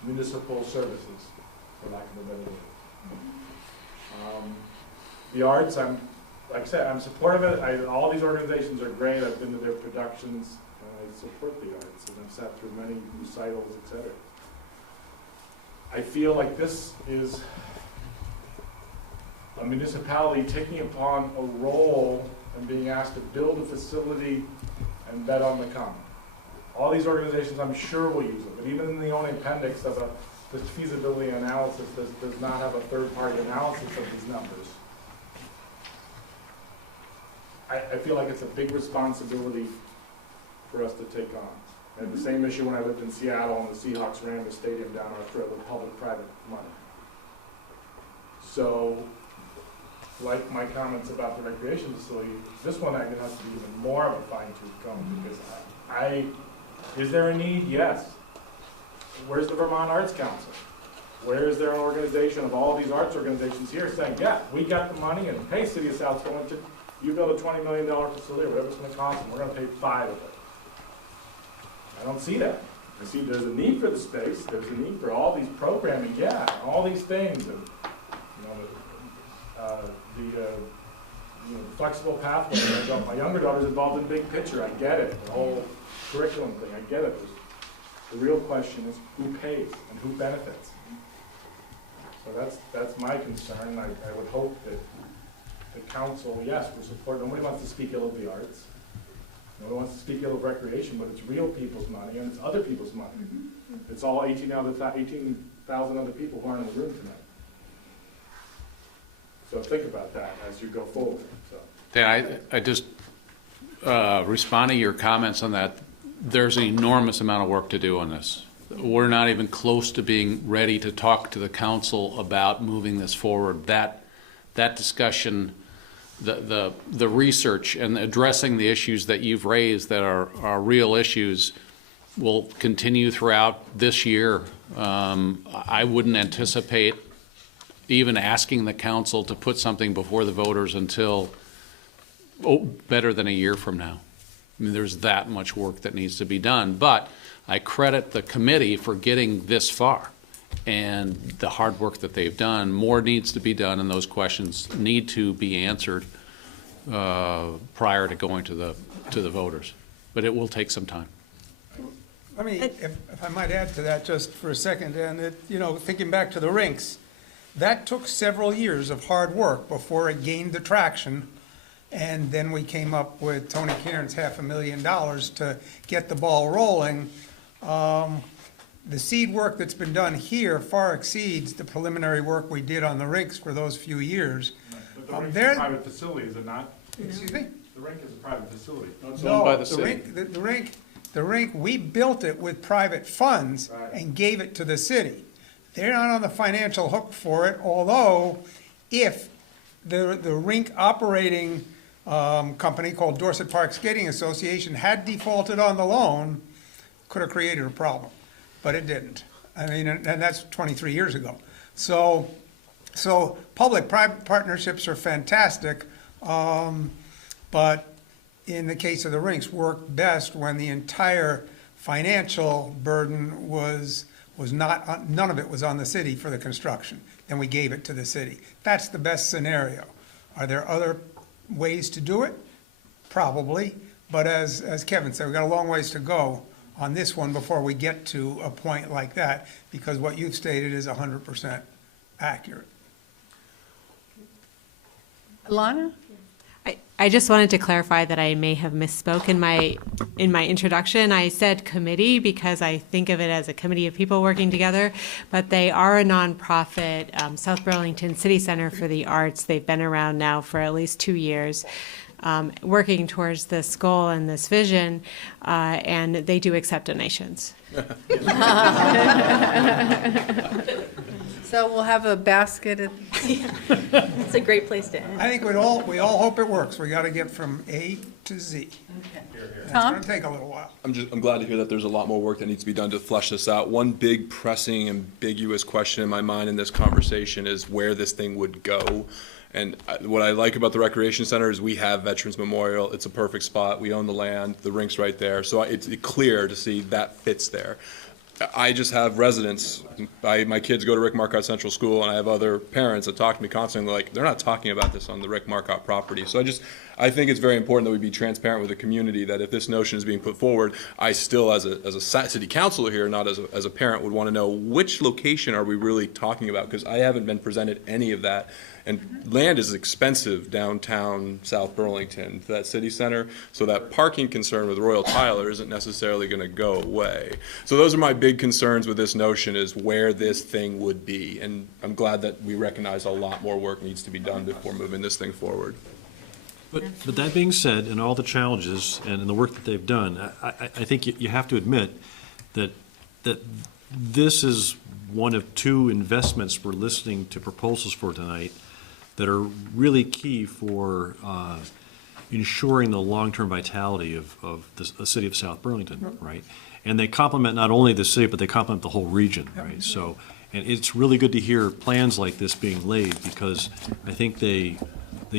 municipal services, for lack of a better word. The arts, like I said, I'm supportive of it. All these organizations are great. I've been to their productions, and I support the arts, and I've sat through many recitals, etc. I feel like this is a municipality taking upon a role and being asked to build a facility and bet on the come. All these organizations, I'm sure, will use it, but even in the only appendix of the feasibility analysis does not have a third-party analysis of these numbers. I feel like it's a big responsibility for us to take on. I had the same issue when I lived in Seattle and the Seahawks ran the stadium down our throat with public-private money. So, like my comments about the recreation facility, this one I think has to be even more of a fine-tooth comb because is there a need? Yes. Where's the Vermont Arts Council? Where is there an organization of all these arts organizations here saying, yeah, we got the money and hey, City of South Burlington, you build a $20 million facility or whatever it's going to cost and we're going to pay $5 of it. I don't see that. I see there's a need for the space, there's a need for all these programming, yeah, all these things, and the flexible pathway. My younger daughter's involved in big picture. I get it. The whole curriculum thing. I get it. The real question is who pays and who benefits. So that's my concern. I would hope that the council, yes, will support. Nobody wants to speak ill of the arts. Nobody wants to speak ill of recreation, but it's real people's money and it's other people's money. It's all 18,000 other people who aren't in the room tonight. So think about that as you go forward. So. Dan, I just respond to your comments on that. There's an enormous amount of work to do on this. We're not even close to being ready to talk to the council about moving this forward. That discussion, the research and addressing the issues that you've raised that are real issues will continue throughout this year. I wouldn't anticipate even asking the council to put something before the voters until better than a year from now. I mean, there's that much work that needs to be done, but I credit the committee for getting this far and the hard work that they've done. More needs to be done, and those questions need to be answered prior to going to the voters. But it will take some time. Let me, if I might add to that just for a second, and thinking back to the rinks, that took several years of hard work before it gained the traction. And then we came up with Tony Cairns' $500,000 to get the ball rolling. The seed work that's been done here far exceeds the preliminary work we did on the rinks for those few years. But the rink is a private facility, is it not? Excuse me? The rink is a private facility. It's owned by the city. The rink, we built it with private funds and gave it to the city. They're not on the financial hook for it, although if the rink operating company called Dorset Park Skating Association had defaulted on the loan, could have created a problem, but it didn't. I mean, and that's 23 years ago. So public-private partnerships are fantastic, but in the case of the rinks, worked best when the entire financial burden was not, none of it was on the city for the construction. Then we gave it to the city. That's the best scenario. Are there other ways to do it? Probably, but as Kevin said, we've got a long ways to go on this one before we get to a point like that, because what you've stated is 100% accurate. Alana? I just wanted to clarify that I may have misspoke in my introduction. I said committee because I think of it as a committee of people working together, but they are a nonprofit, South Burlington City Center for the Arts. They've been around now for at least 2 years, working towards this goal and this vision, and they do accept donations. So we'll have a basket at It's a great place to end. I think we all hope it works. We got to get from A to Z. It's Tom? going to take a little while. I'm glad to hear that there's a lot more work that needs to be done to flesh this out. One big pressing, ambiguous question in my mind in this conversation is where this thing would go. And what I like about the Recreation Center is we have Veterans Memorial. It's a perfect spot. We own the land. The rink's right there. So it's clear to see that fits there. I just have residents, my kids go to Rick Marcotte Central School, and I have other parents that talk to me constantly, like, they're not talking about this on the Rick Marcotte property. So I think it's very important that we be transparent with the community, that if this notion is being put forward, I still, as a city councilor here, not as a parent, would want to know which location are we really talking about, because I haven't been presented any of that. And land is expensive downtown South Burlington, that city center, so that parking concern with Royal Tyler isn't necessarily going to go away. So those are my big concerns with this notion, is where this thing would be. And I'm glad that we recognize a lot more work needs to be done before moving this thing forward. But that being said, and all the challenges and the work that they've done, I think you have to admit that this is one of two investments we're listening to proposals for tonight that are really key for ensuring the long-term vitality of the city of South Burlington, right? And they complement not only the city, but they complement the whole region, right? So, and it's really good to hear plans like this being laid, because I think they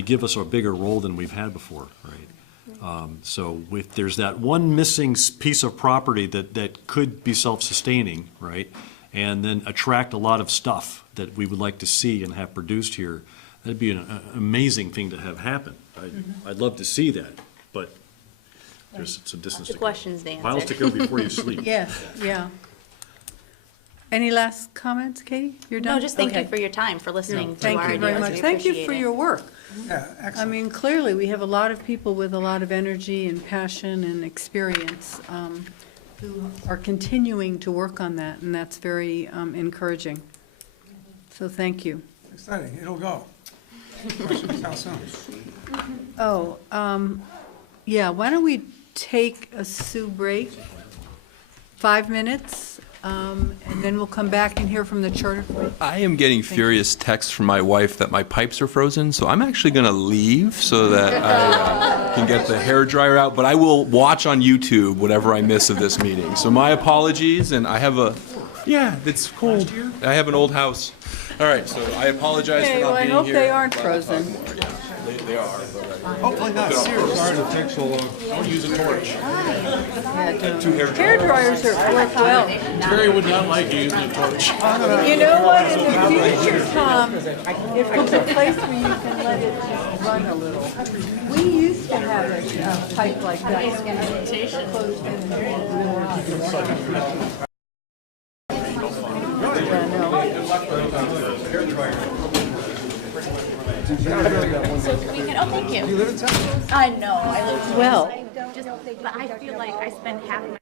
give us a bigger role than we've had before, right? So if there's that one missing piece of property that could be self-sustaining, right, and then attract a lot of stuff that we would like to see and have produced here, that'd be an amazing thing to have happen. I'd love to see that, but there's some distance to The go. question's the answer. Miles to go before you sleep. Yes, yeah. Any last comments, Katie? You're done? No, just thank you Okay. for your time, for listening to our Thank you very ideas. much. We Thank you appreciate for it. your work. Yeah, I excellent. mean, clearly, we have a lot of people with a lot of energy and passion and experience who are continuing to work on that, and that's very encouraging. So thank you. Exciting. It'll go. Questions? How soon? Oh, yeah, why don't we take a Sioux break, 5 minutes, and then we'll come back and hear from the charter committee. I am getting furious texts from my wife that my pipes are frozen, so I'm actually going to leave so that I can get the hairdryer out. But I will watch on YouTube whatever I miss of this meeting. So my apologies, and I have it's cold. I have an old house. All right, so I apologize Okay, for well, not I being here. hope they aren't frozen. They are. Hopefully not serious. Sorry to take so long. Don't use a torch. Hair dryers work well. Terry would not like you using a torch. You know what, in the future, Tom, if there's a place where you can let it just run a little. We used to have a pipe like that. Closed in. Thank you. Do you live in town? I know, I live. Well. But I feel like I spend half my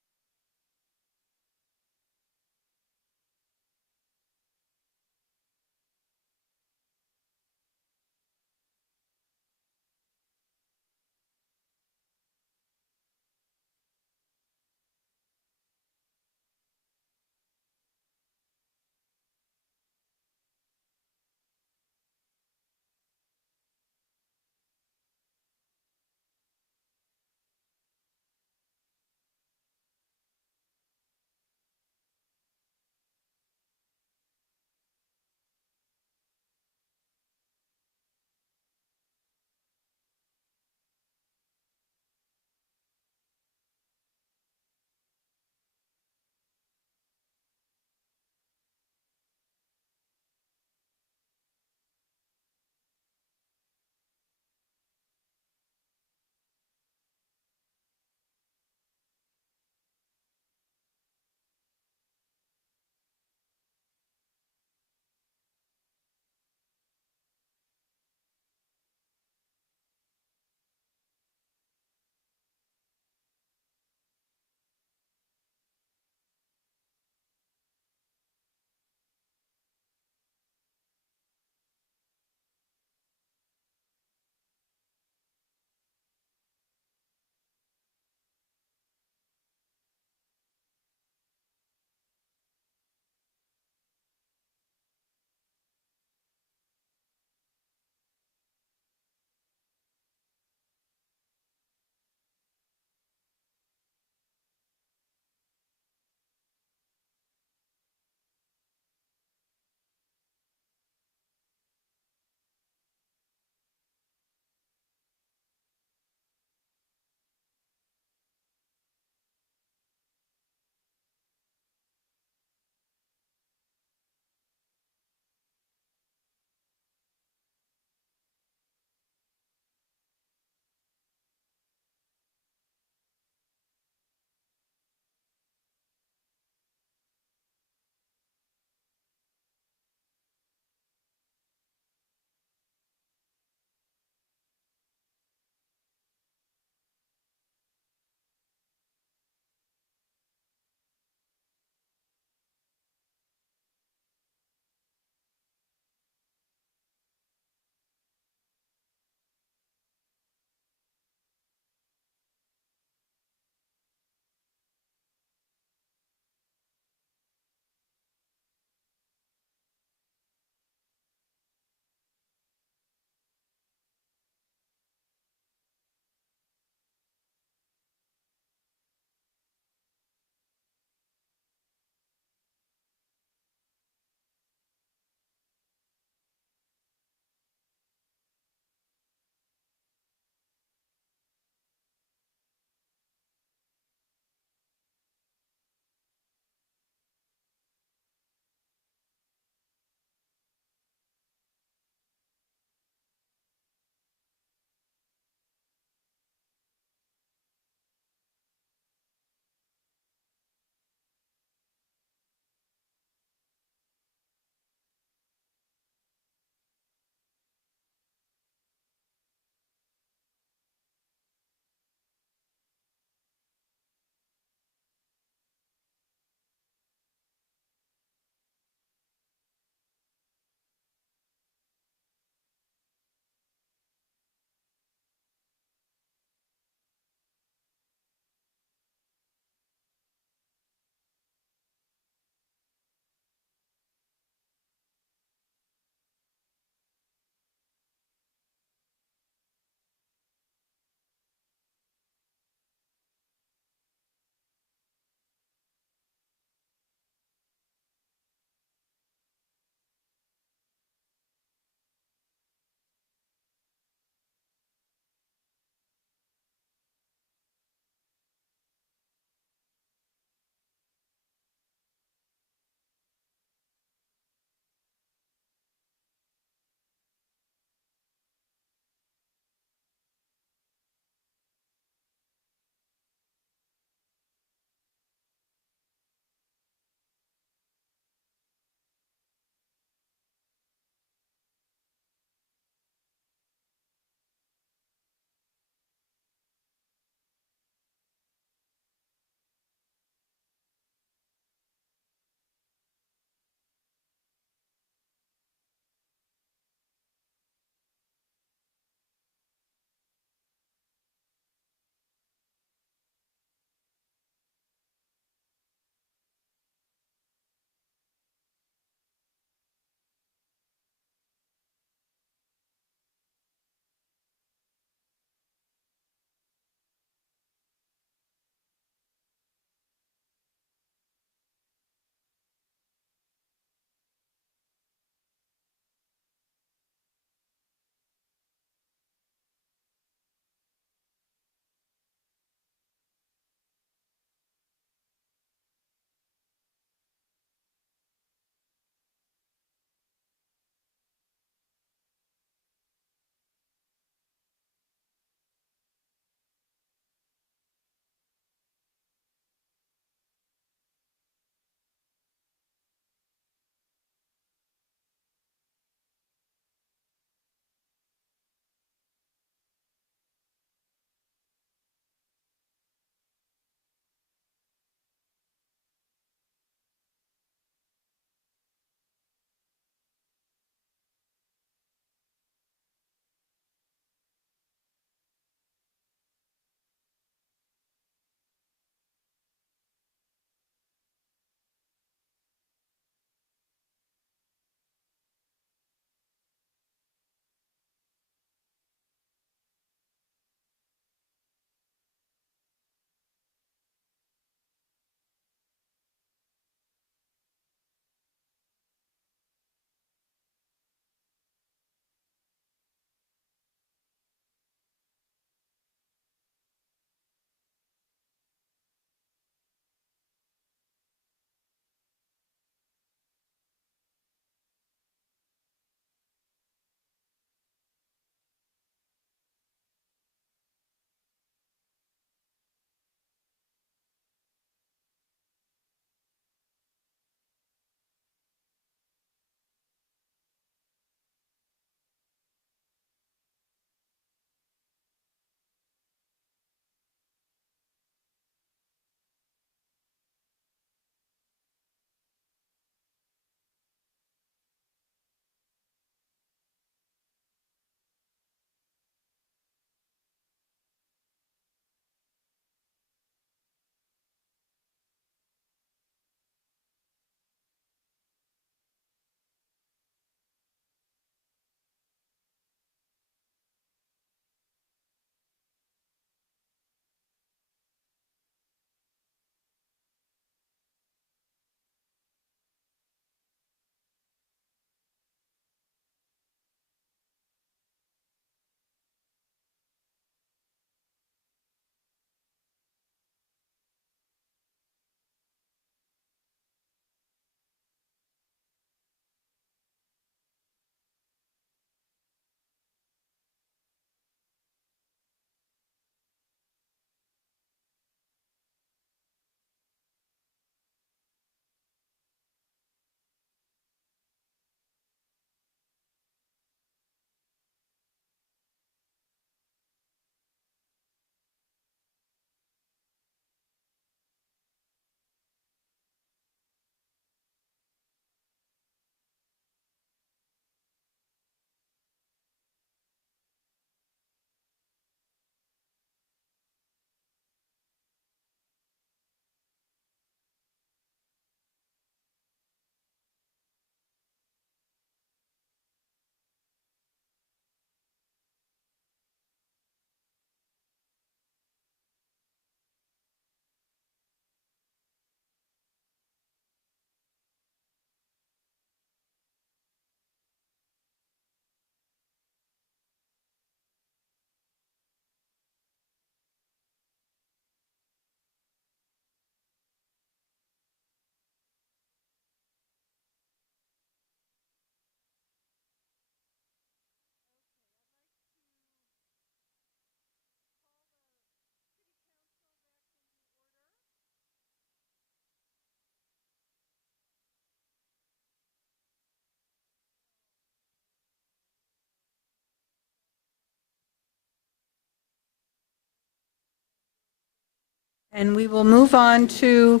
And we will move on to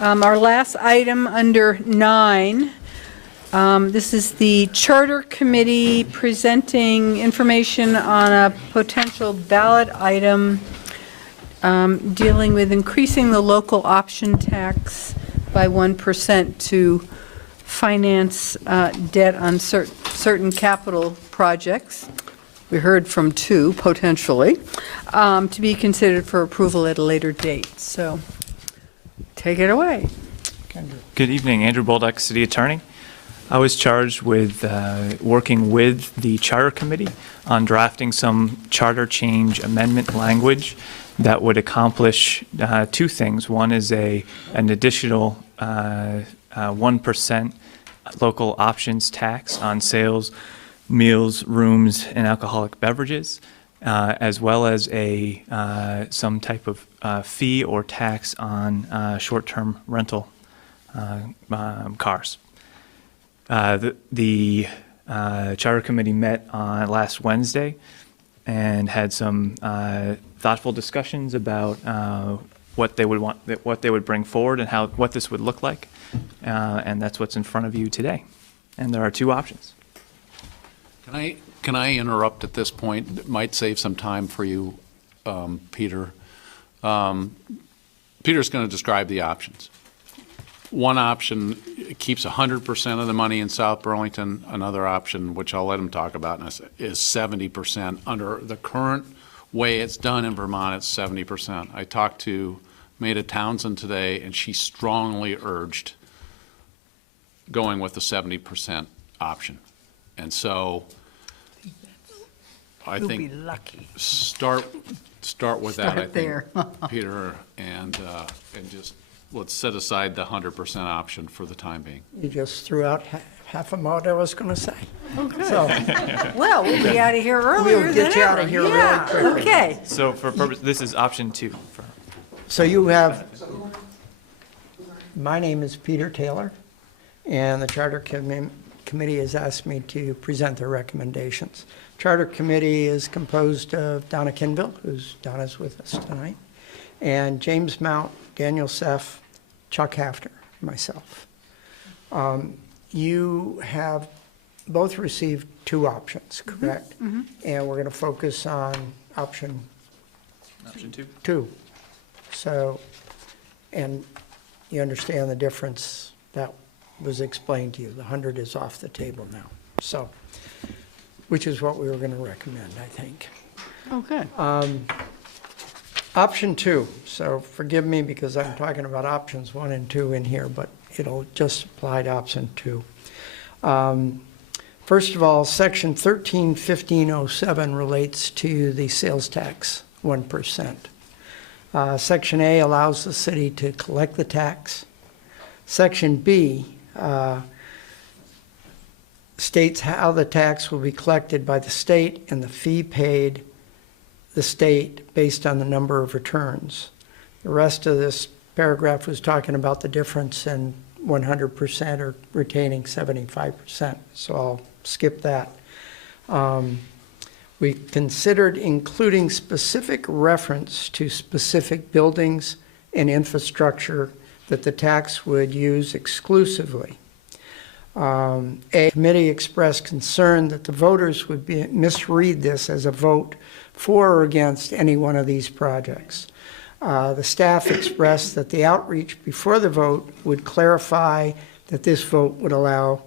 our last item under 9. This is the Charter Committee presenting information on a potential ballot item dealing with increasing the local option tax by 1% to finance debt on certain capital projects. We heard from 2, potentially, to be considered for approval at a later date. So take it away. Good evening, Andrew Bolduc, City Attorney. I was charged with working with the Charter Committee on drafting some charter change amendment language that would accomplish 2 things. One is an additional 1% local options tax on sales, meals, rooms, and alcoholic beverages, as well as some type of fee or tax on short-term rental cars. The Charter Committee met on last Wednesday and had some thoughtful discussions about what they would bring forward and what this would look like, and that's what's in front of you today. And there are 2 options. Can I interrupt at this point? It might save some time for you, Peter. Peter's going to describe the options. One option keeps 100% of the money in South Burlington. Another option, which I'll let him talk about, is 70%. Under the current way it's done in Vermont, it's 70%. I talked to Maida Townsend today, and she strongly urged going with the 70% option. And so I think You'll be lucky. start with that, I Start think, there. Peter, and just let's set aside the 100% option for the time being. You just threw out half of what I was going to say. Okay. So, Well, we'll be out of here earlier We'll get than you out ever. of here really Yeah, quickly. okay. So for purpose, this is option 2. so you have, my name is Peter Taylor, and the Charter Committee has asked me to present their recommendations. Charter Committee is composed of Donna Kinville, Donna's with us tonight, and James Mount, Daniel Seff, Chuck Hafter, myself. You have both received 2 options, correct? Mm-hmm. And we're going to focus on option 2. So, and you understand the difference that was explained to you. The 100 is off the table now. So, which is what we were going to recommend, I think. Okay. Option 2, so forgive me because I'm talking about options 1 and 2 in here, but it'll just apply to option 2. First of all, section 131507 relates to the sales tax, 1%. Section A allows the city to collect the tax. Section B states how the tax will be collected by the state and the fee paid the state based on the number of returns. The rest of this paragraph was talking about the difference in 100% or retaining 75%, so I'll skip that. We considered including specific reference to specific buildings and infrastructure that the tax would use exclusively. A committee expressed concern that the voters would misread this as a vote for or against any one of these projects. The staff expressed that the outreach before the vote would clarify that this vote would allow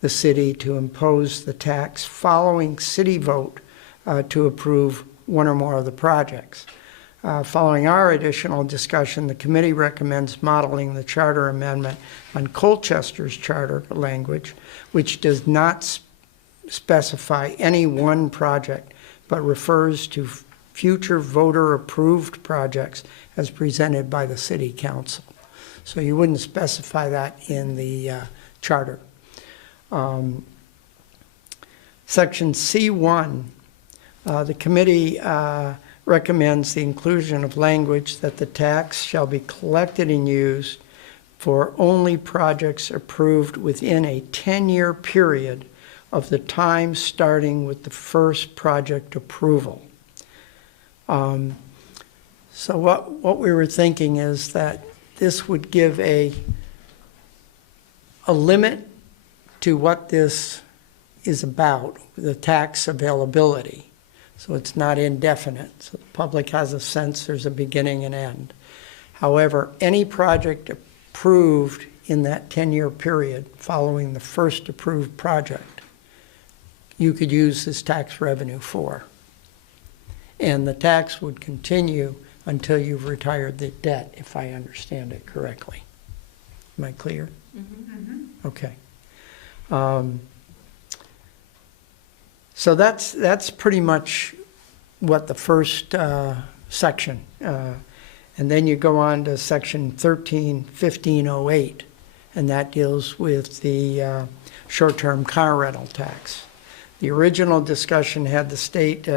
the city to impose the tax following city vote to approve one or more of the projects. Following our additional discussion, the committee recommends modeling the charter amendment on Colchester's charter language, which does not specify any one project, but refers to future voter-approved projects as presented by the city council. So you wouldn't specify that in the charter. Section C1, the committee recommends the inclusion of language that the tax shall be collected and used for only projects approved within a 10-year period of the time starting with the first project approval. So what we were thinking is that this would give a limit to what this is about, the tax availability. So it's not indefinite. So the public has a sense there's a beginning and end. However, any project approved in that 10-year period following the first approved project, you could use this tax revenue for. And the tax would continue until you've retired the debt, if I understand it correctly. Am I clear? Okay. So that's pretty much what the first section. And then you go on to section 13-1508, and that deals with the short-term car rental tax. The original discussion had the state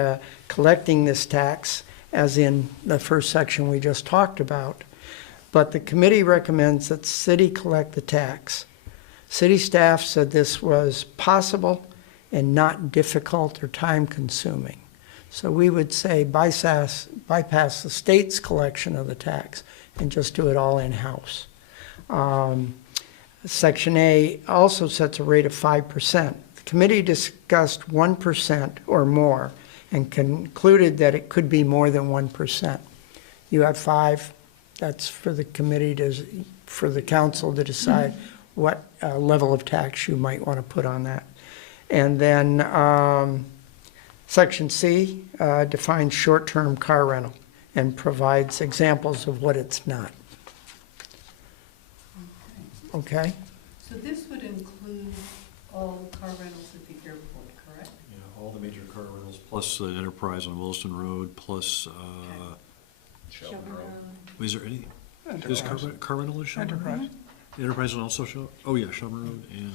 collecting this tax, as in the first section we just talked about, but the committee recommends that the city collect the tax. City staff said this was possible and not difficult or time-consuming. So we would say bypass the state's collection of the tax and just do it all in-house. Section A also sets a rate of 5%. The committee discussed 1% or more and concluded that it could be more than 1%. You have 5. That's for the committee for the council to decide what level of tax you might want to put on that. And then Section C defines short-term car rental and provides examples of what it's not. Okay? So this would include all car rentals at the airport, correct? Yeah, all the major car rentals, plus the Enterprise on Williston Road, plus, is there any, is car rental is Shelburne Road? Enterprise. Enterprise and also Shelburne Road, and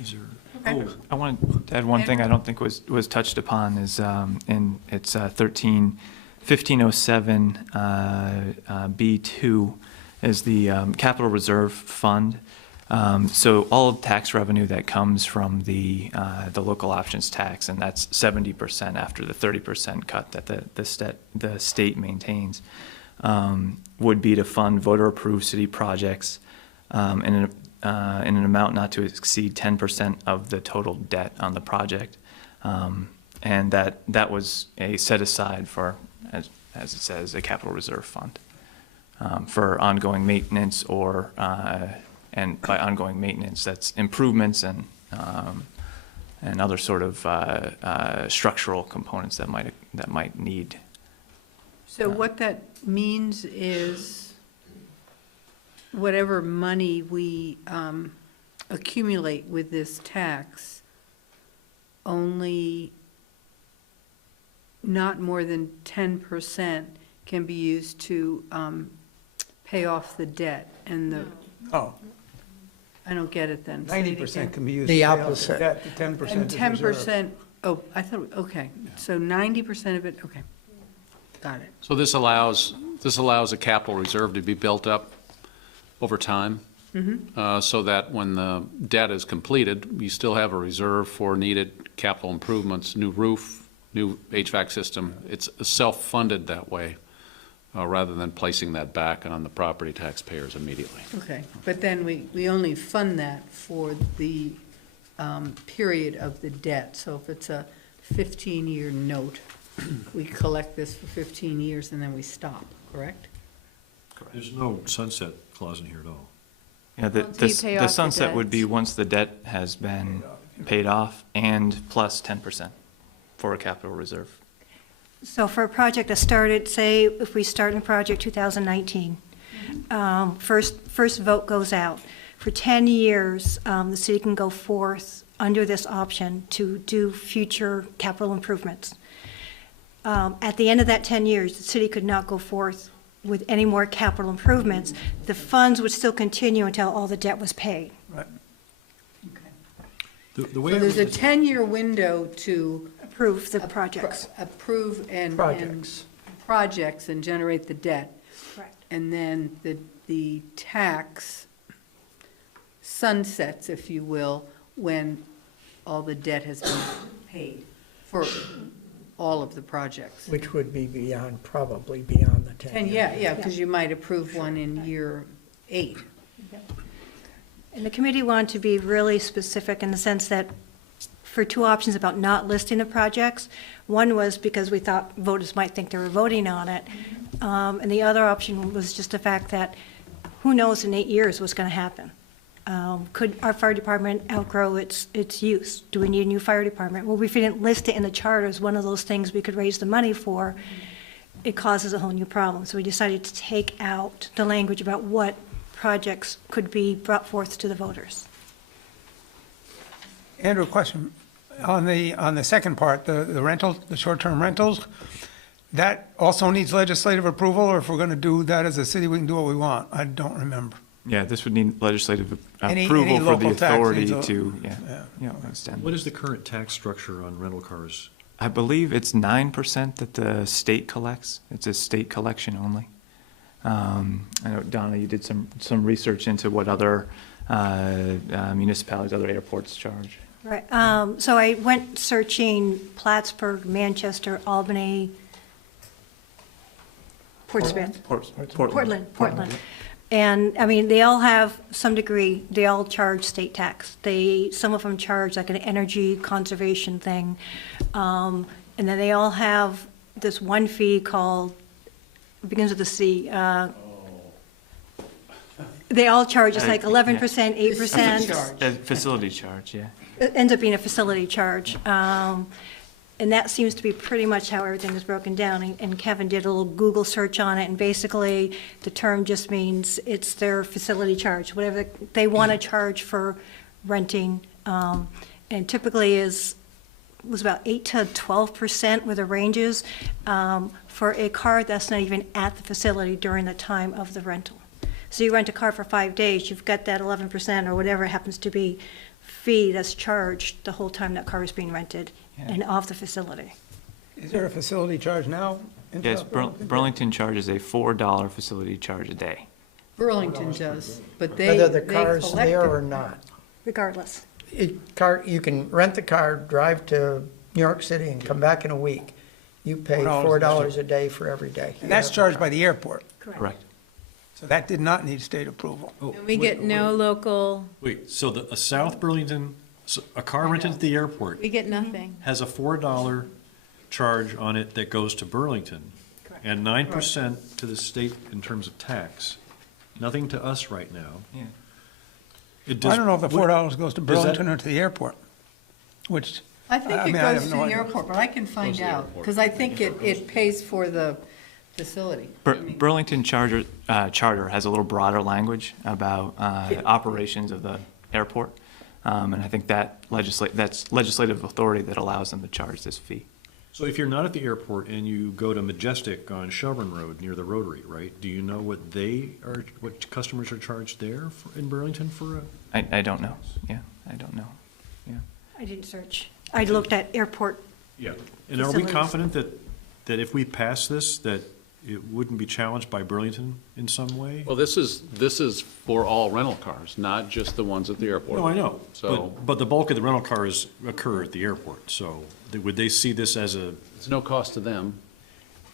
is there, Okay. I want to add one thing I don't think was touched upon is in it's 1507 B2 is the Capital Reserve Fund. So all of tax revenue that comes from the local options tax, and that's 70% after the 30% cut that the state maintains, would be to fund voter-approved city projects in an amount not to exceed 10% of the total debt on the project. And that was a set aside for, as it says, a capital reserve fund for ongoing maintenance or, and by ongoing maintenance, that's improvements and other sort of structural components that might need. So what that means is whatever money we accumulate with this tax, only not more than 10% can be used to pay off the debt and the. Oh. I don't get it then. Say it 90% again. can be used. The to pay off the opposite. debt, the 10% And is 10%, oh, I thought, okay, so 90% of it, okay, got it. So this allows a capital reserve to be built up over time, so that when the debt is completed, you still have a reserve for needed capital improvements, new roof, new HVAC system. It's self-funded that way, rather than placing that back on the property taxpayers immediately. Okay, but then we only fund that for the period of the debt. So if it's a 15-year note, we collect this for 15 years and then we stop, correct? there's no sunset clause in here at all. Yeah, Until you pay off the the sunset would be debts. once the debt has been paid off and plus 10% for a capital reserve. So for a project that started, say, if we start in project 2019, first vote goes out. For 10 years, the city can go forth under this option to do future capital improvements. At the end of that 10 years, the city could not go forth with any more capital improvements. The funds would still continue until all the debt was paid. Right. The way So I there's a read 10-year window to Approve the projects. approve and Projects. projects and generate the debt. Correct. And then the tax sunsets, if you will, when all the debt has been paid for all of the projects. Which would be probably beyond the 10 And years. yeah, because you might approve one in year 8. And the committee wanted to be really specific in the sense that for two options about not listing the projects. One was because we thought voters might think they were voting on it. And the other option was just the fact that who knows in 8 years what's going to happen. Could our fire department outgrow its use? Do we need a new fire department? Well, if we didn't list it in the charter as one of those things we could raise the money for, it causes a whole new problem. So we decided to take out the language about what projects could be brought forth to the voters. Andrew, question. On the second part, the rental, the short-term rentals, that also needs legislative approval, or if we're going to do that as a city, we can do what we want? I don't remember. Yeah, this would need legislative Any approval for the local tax authority needs a- to, yeah. extend. What is the current tax structure on rental cars? I believe it's 9% that the state collects. It's a state collection only. I know, Donna, you did some research into what other municipalities, other airports charge. Right. So I went searching Plattsburgh, Manchester, Albany, Portsmouth. Portland. And, I mean, they all have some degree, they all charge state tax. Some of them charge like an energy conservation thing. And then they all have this one fee called, begins with a C. They all charge, it's like 11%, 8%. Facility charge, yeah. It ends up being a facility charge. And that seems to be pretty much how everything is broken down. And Kevin did a little Google search on it, and basically, the term just means it's their facility charge, whatever they want to charge for renting. And typically was about 8 to 12% with the ranges for a car that's not even at the facility during the time of the rental. So you rent a car for 5 days, you've got that 11% or whatever it happens to be fee that's charged the whole time that car is being rented and off the facility. Is there a facility charge now? Yes, Burlington charges a $4 facility charge a day. Burlington does, but they Whether the car's collect there it. or not. Regardless. You can rent the car, drive to New York City, and come back in a week. You pay $4 a day for every day. And that's charged by the airport. Correct. So that did not need state approval. And we get no local, Wait, so a South Burlington, a car rented at the airport we get nothing. has a $4 charge on it that goes to Burlington, and 9% to the state in terms of tax. Nothing to us right now. Yeah. I don't know if the $4 goes to does that- Burlington or to the airport, which. I think it mean, I goes have to no the idea. airport, but I can find out, because I think it pays for the facility. Burlington Charter has a little broader language about operations of the airport, and I think that's legislative authority that allows them to charge this fee. So if you're not at the airport and you go to Majestic on Shelburne Road near the Rotary, right, do you know what what customers are charged there in Burlington for a? I don't know. Yeah, I don't know. Yeah. I didn't search. I looked at airport. Yeah. And are we facilities. confident that if we pass this, that it wouldn't be challenged by Burlington in some way? Well, this is for all rental cars, not just the ones at the airport. No, I know. So But the bulk of the rental cars occur at the airport, so would they see this as a? it's no cost to them.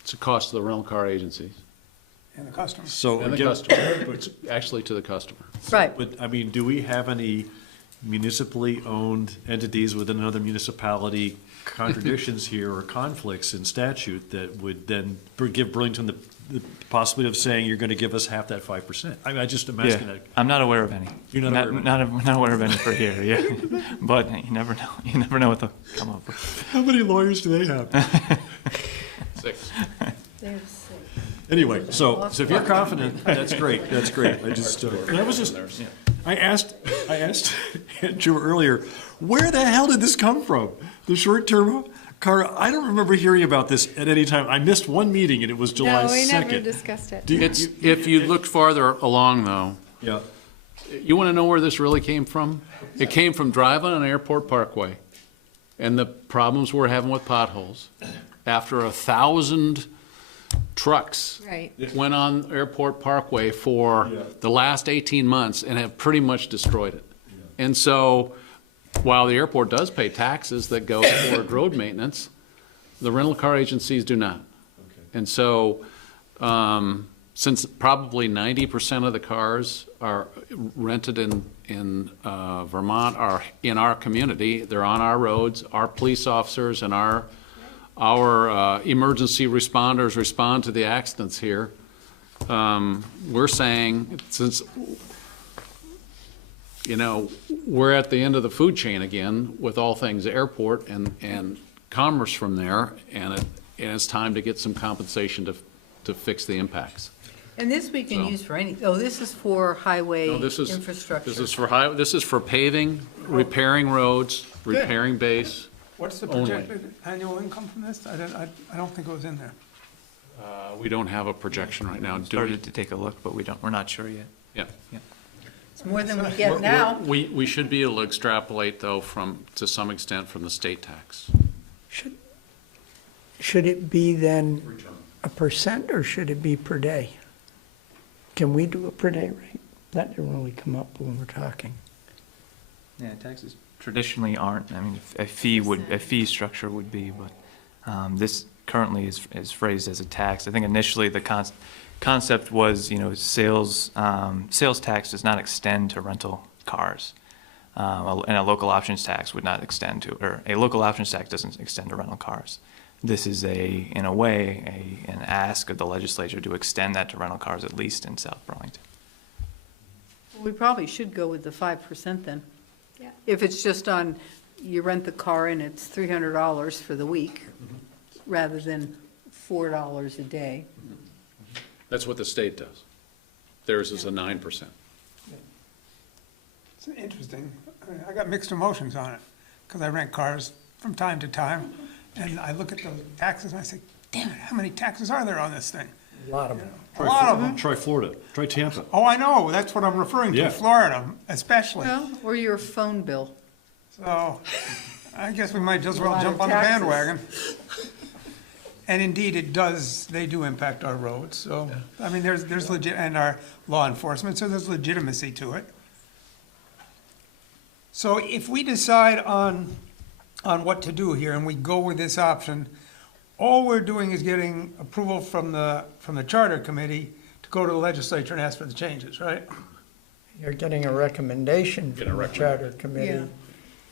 It's a cost to the rental car agencies And the customer. So and the again- customer. It's actually to the customer. Right. But, I mean, do we have any municipally owned entities within another municipality contradictions here or conflicts in statute that would then give Burlington the possibility of saying you're going to give us half that 5%? I mean, I just am asking that. I'm not aware of any. You're not aware of any? Not aware of any for here, yeah. But you never know. You never know what they'll come up with. How many lawyers do they have? 6. Anyway, so if you're confident, that's great, that's great. I just, and I was just, I asked Andrew earlier, where the hell did this come from? The short-term car, I don't remember hearing about this at any time. I missed one meeting and it was July 2nd. No, we never discussed it. If you look farther along, though, Yeah. you want to know where this really came from? It came from driving on Airport Parkway and the problems we're having with potholes. After 1,000 trucks Right. went on Airport Parkway for the last 18 months and have pretty much destroyed it. And so while the airport does pay taxes that go toward road maintenance, The rental car agencies do not. And so, since probably 90% of the cars are rented in Vermont are in our community, they're on our roads, our police officers and our emergency responders respond to the accidents here. We're saying, since, you know, we're at the end of the food chain again with all things airport and commerce from there, and it's time to get some compensation to fix the impacts. And this we can So- use for any, oh, this is for highway No, this is infrastructure. this is for paving, repairing roads, repairing base. What's the only. projected annual income from this? I don't think it was in there. We don't have a projection right now, do we? Started to take a look, but we're not sure yet. Yeah. It's more than we get now. We should be able to extrapolate, though, to some extent, from the state tax. Should it be then a percent or should it be per day? Can we do a per day rate? That didn't really come up when we're talking. Yeah, taxes traditionally aren't. I mean, a fee structure would be, but this currently is phrased as a tax. I think initially the concept was, you know, sales tax does not extend to rental cars, and a local options tax would not extend to, or a local options tax doesn't extend to rental cars. This is in a way, an ask of the legislature to extend that to rental cars, at least in South Burlington. We probably should go with the 5% then. Yeah. If it's just on, you rent the car and it's $300 for the week, rather than $4 a day. That's what the state does. Theirs is a 9%. It's interesting. I got mixed emotions on it, because I rent cars from time to time, and I look at those taxes and I say, damn it, how many taxes are there on this thing? A lot of them. A lot of them. Try Florida, try Tampa. Oh, I know, that's what I'm referring Yeah. to, Florida especially. Well, or your phone bill. So, I guess we might just A well lot jump of on the taxes. bandwagon. And indeed, they do impact our roads, so, I mean, there's legit, and our law enforcement, so there's legitimacy to it. So if we decide on what to do here, and we go with this option, all we're doing is getting approval from the charter committee to go to the legislature and ask for the changes, right? You're getting a recommendation from the charter Yeah. committee.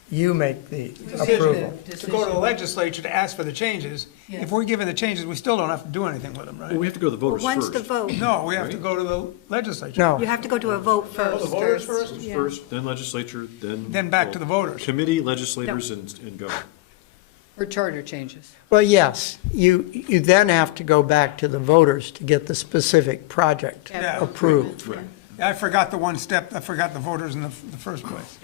You make the Decision approval. to go to the legislature to ask for the changes. Yeah. If we're given the changes, we still don't have to do anything with them, right? Well, we have to go to the voters first. Once the vote, No, we have to go to the legislature. No, you have to go to a vote Oh, the first. voters first? First, then legislature, Then back to the voters. committee, legislators, and governor. Or charter changes. well, yes, you then have to go back to the voters to get the specific project Yeah. approved. Right. I forgot the one step, I forgot the voters in the first place.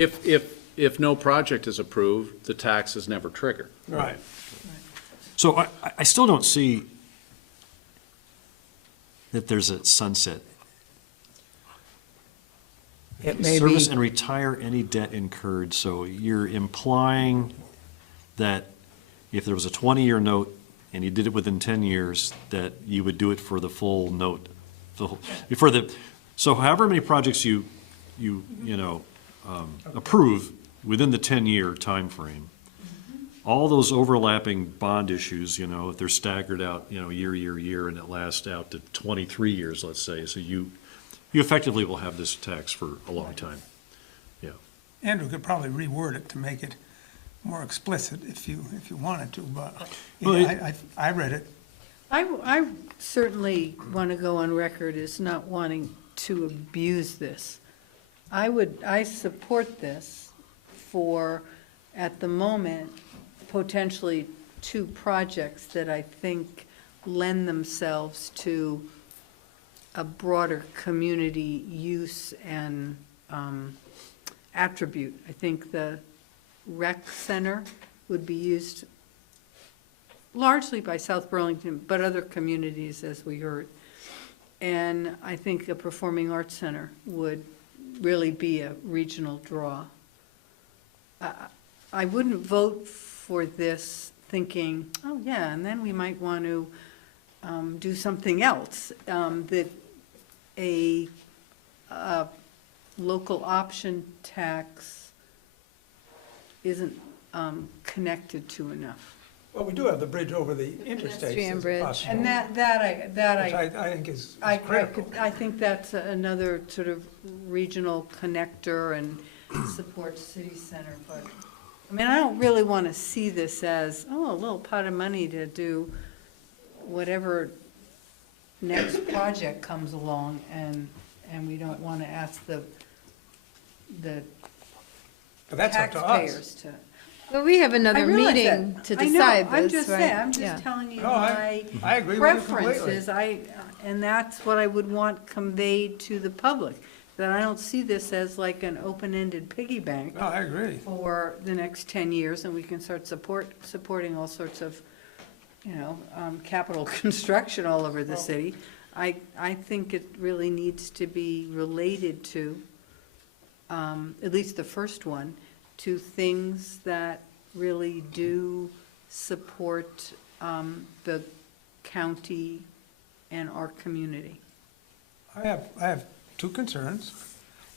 If no project is approved, the tax is never triggered. Right. So I still don't see that there's a sunset. It may Service be, and retire any debt incurred, so you're implying that if there was a 20-year note and you did it within 10 years, that you would do it for the full note, so however many projects you approve within the 10-year timeframe, all those overlapping bond issues, if they're staggered out, year, and it lasts out to 23 years, let's say, so you effectively will have this tax for a long time. Yeah. Andrew could probably reword it to make it more explicit if you wanted to, but Well, I read it. I certainly want to go on record as not wanting to abuse this. I support this for, at the moment, potentially 2 projects that I think lend themselves to a broader community use and attribute. I think the rec center would be used largely by South Burlington, but other communities, as we heard. And I think a performing arts center would really be a regional draw. I wouldn't vote for this thinking, oh, yeah, and then we might want to do something else, that a local option tax isn't connected to enough. Well, we do have the bridge over the interstates. Pedestrian as a bridge. possible, And which I think is critical. I think that's another sort of regional connector and supports city center, but, I mean, I don't really want to see this as, oh, a little pot of money to do whatever next project comes along, and we don't want to ask the But that's up to us. taxpayers to. Well, we have I another realize meeting that. to I know, decide I'm this, just right? saying, I'm Yeah. just telling you No, I my agree with you completely. preferences, and that's what I would want conveyed to the public, that I don't see this as like an open-ended piggy bank No, I agree. for the next 10 years, and we can start supporting all sorts of, capital construction all over the city. I think it really needs to be related to, at least the first one, to things that really do support the county and our community. I have two concerns.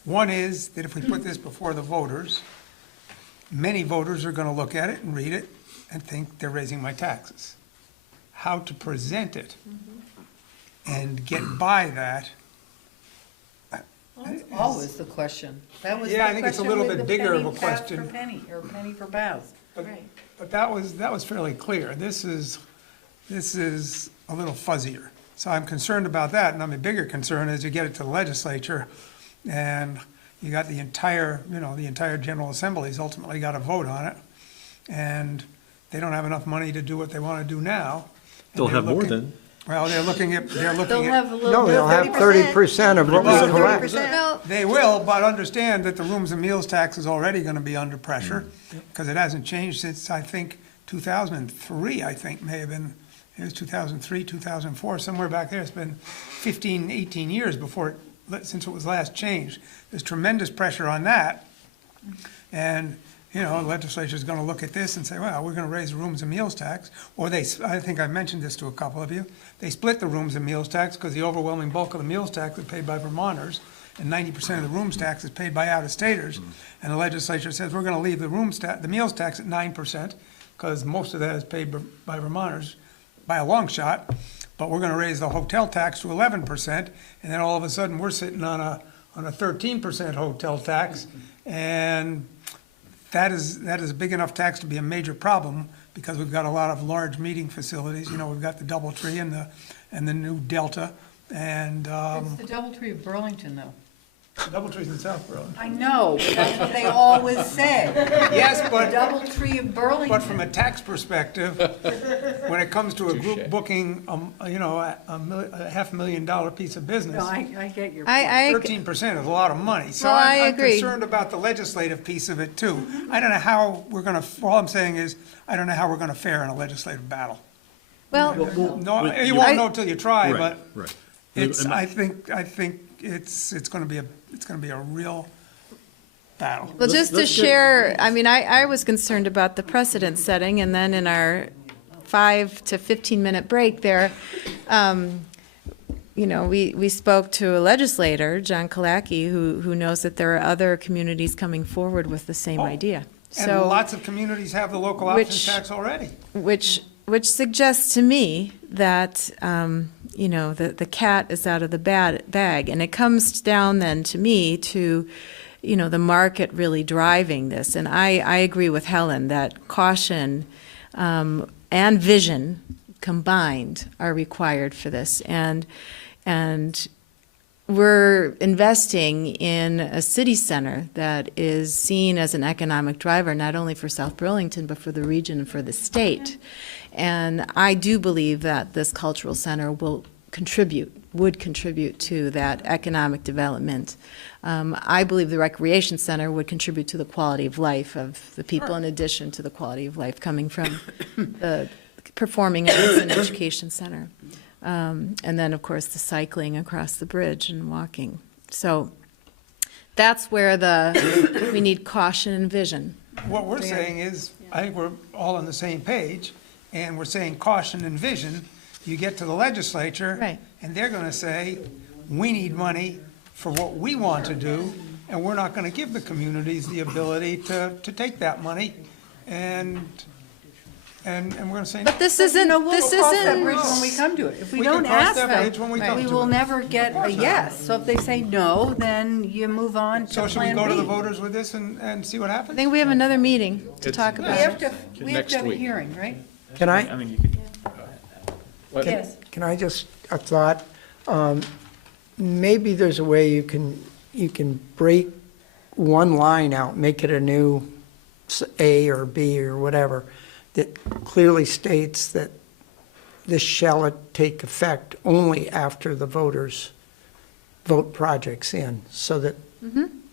One is that if we put this before the voters, many voters are going to look at it and read it and think they're raising my taxes. How to present it and get by that. That's always the question. That was Yeah, the I think it's a question little with bit the bigger of penny a pass question. for penny, or penny for pounds. But that was fairly clear. This is a little fuzzier. So I'm concerned about that, and my bigger concern is you get it to the legislature, and you got the entire General Assembly's ultimately got to vote on it, and they don't have enough money to do what they want to do now. and They'll they're have more looking- then. Well, they're looking at. They'll have a little No, bit they'll of have 30% of what we Well, collect. Well, They will, but understand that the rooms and meals tax is already going to be under pressure, because it hasn't changed since, I think, 2003, I think, may have been, it was 2003, 2004, somewhere back there. It's been 15, 18 years since it was last changed. There's tremendous pressure on that. And, the legislature's going to look at this and say, well, we're going to raise the rooms and meals tax. Or I think I mentioned this to a couple of you, they split the rooms and meals tax because the overwhelming bulk of the meals tax is paid by Vermonters, and 90% of the rooms tax is paid by out-of-staters. And the legislature says, we're going to leave the meals tax at 9%, because most of that is paid by Vermonters by a long shot, but we're going to raise the hotel tax to 11%, and then all of a sudden, we're sitting on a 13% hotel tax, and that is a big enough tax to be a major problem, because we've got a lot of large meeting facilities. We've got the DoubleTree and the new Delta, and It's the DoubleTree of Burlington, though. DoubleTree's in South Burlington. I know, but that's what they always say. Yes, but. The DoubleTree of Burlington. But from a tax perspective, when it comes to a group booking, a $500,000 piece of business, No, I get your. I 13% is a lot of money. So Well, I I'm agree. concerned about the legislative piece of it too. I don't know how we're gonna, all I'm saying is, I don't know how we're gonna fare in a legislative battle. well, No, you won't know till you try, but Right. I think it's gonna be a real battle. well, just to let's get- share, I mean, I was concerned about the precedent setting, and then in our 5 to 15-minute break there, we spoke to a legislator, John Kalaki, who knows that there are other communities coming forward with the same idea. And So, lots of communities have the local option Which- tax already. which suggests to me that, the cat is out of the bag. And it comes down then to me to, the market really driving this. And I agree with Helen that caution and vision combined are required for this. And we're investing in a city center that is seen as an economic driver, not only for South Burlington, but for the region and for the state. And I do believe that this cultural center would contribute to that economic development. I believe the recreation center would contribute to the quality of life of the people, in addition to the quality of life coming from the performing arts and education center. And then, of course, the cycling across the bridge and walking. So that's where we need caution and vision. What we're saying is, I think we're all on the same page, and we're saying caution and vision. You get to the legislature, Right. and they're gonna say, we need money for what we want to do, and we're not gonna give the communities the ability to take that money. And and we're gonna say. But this You isn't, know, we'll this cross that isn't. bridge when we come to it. If we We can don't cross ask that them, bridge when we come we to will it. never get a yes. So if they say no, then you move on to So should we Plan go to the B. voters with this and see what I happens? think we have another meeting to talk We about have it. to, we have to have a hearing, right? Can I, I mean, you could, Yes. can I just, a thought? Maybe there's a way you can break one line out, make it a new A or B or whatever, that clearly states that this shall take effect only after the voters vote projects in, so that,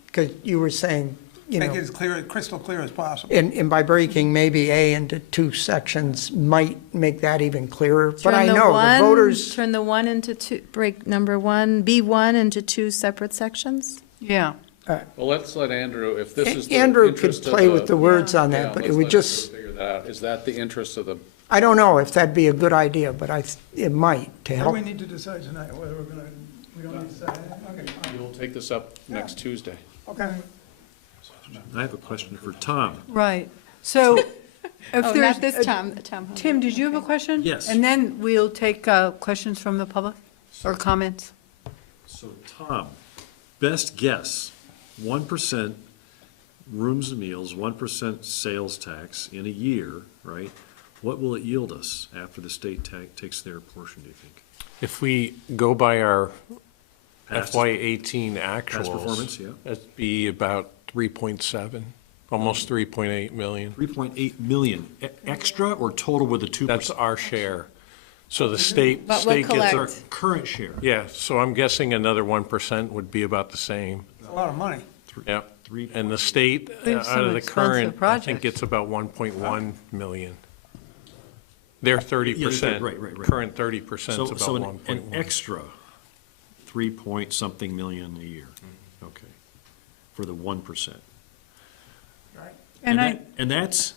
because you were saying, you Make it know, as clear, crystal clear as possible. and by breaking maybe A into two sections might make that even clearer. But I Turn the know the one- voters, Turn the one into two, break number one, B1 into two separate sections? Yeah. Well, let's let Andrew, if this is the Andrew could interest of play with the words on Yeah, that, but it let's would let just, Andrew figure that out. Is that the interest of the, I don't know if that'd be a good idea, but it might to What do help. we need to decide tonight, whether we're gonna, we don't need to decide anything? Okay, you'll take this up next Tuesday. okay. I have a question for Tom. Right. So if Oh, there's. not this Tom, Tom. Tim, did you have a question? Yes. And then we'll take questions from the public or comments. So Tom, best guess, 1% rooms and meals, 1% sales tax in a year, right? What will it yield us after the state takes their portion, do you think? If we go by our Past- FY18 actuals. performance, yeah. That'd be about 3.7, almost 3.8 million. 3.8 million, extra or total with the 2%? That's our share. So the state, But we'll state gets, Our collect. current share. yeah, so I'm guessing another 1% would be about the same. It's a lot of money. Yeah. Three- And the state, We have out some of the expensive current, I projects. think it's about 1.1 million. They're 30%. right, right. Current 30% is So, about so an 1.1. extra 3-point-something million a year, okay, for the 1%. And I, And that's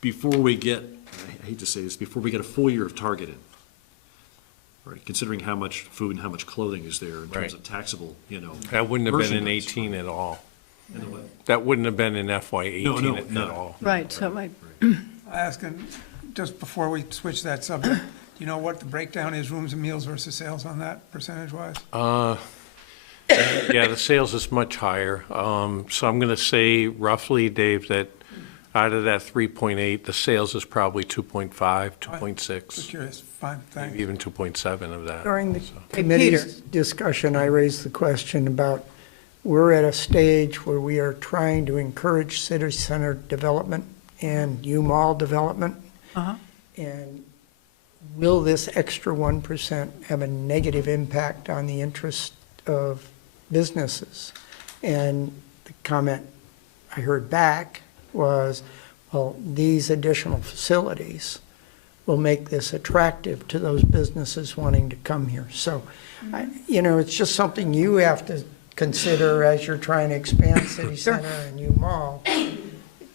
before we get, I hate to say this, before we get a full year of targeted. Right, considering how much food and how much clothing is there in terms Right. of taxable, That wouldn't have been in merchandise. 18 at all. In the what? That wouldn't have been in FY18 No, at no. all. right, so it might, Asking, just before we switch that subject, do you know what the breakdown is, rooms and meals versus sales on that, percentage-wise? Yeah, the sales is much higher. So I'm going to say roughly, Dave, that out of that 3.8, the sales is probably 2.5, Just 2.6, curious, fine, thanks. maybe even 2.7 of that. During the Hey, committee's Peter. discussion, I raised the question about, we're at a stage where we are trying to encourage city center development and U-Mall development. uh-huh. And will this extra 1% have a negative impact on the interest of businesses? And the comment I heard back was, well, these additional facilities will make this attractive to those businesses wanting to come here. So, it's just something you have to consider as you're trying to expand city center and U-Mall.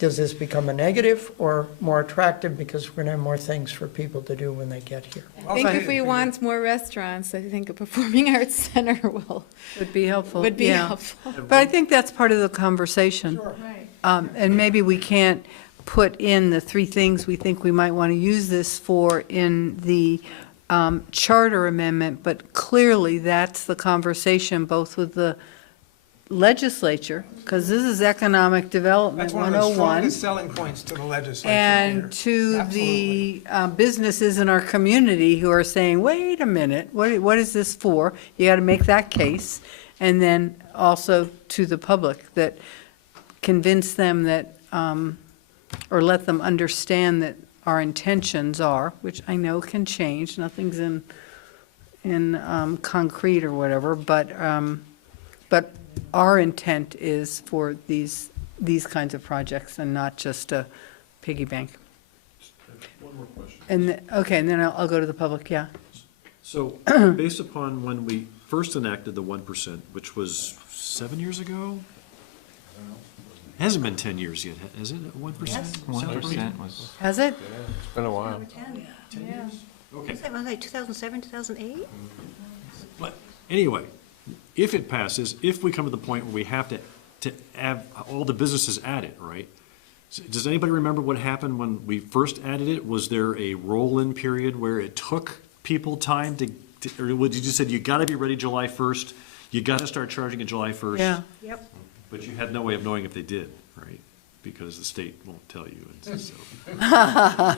Does this become a negative or more attractive because we're going to have more things for people to do when they get here? I think if we want more restaurants, I think a performing arts center Would be helpful. would be yeah. helpful. But I think that's part of the conversation. Right. And maybe we can't put in the three things we think we might want to use this for in the charter amendment, but clearly that's the conversation both with the legislature, because this is economic development That's one of the 101. strongest selling points to the legislature. And to the businesses in our community who are saying, wait a minute, what is this for? You got to make that case. And then also to the public, that convince them that, or let them understand that our intentions are, which I know can change, nothing's in concrete or whatever, but our intent is for these kinds of projects and not just a piggy bank. One more question. And then I'll go to the public, yeah. So, based upon when we first enacted the 1%, which was 7 years ago? Hasn't been 10 years yet, has it, 1%? 1% was. Has it? It's been a while. 10 years? Okay. Was that like 2007, 2008? But anyway, if it passes, if we come to the point where we have to have all the businesses at it, right? Does anybody remember what happened when we first added it? Was there a roll-in period where it took people time or what did you said you gotta be ready July 1st? You gotta start charging it July 1st? Yeah. Yep. But you had no way of knowing if they did, right? Because the state won't tell you. And so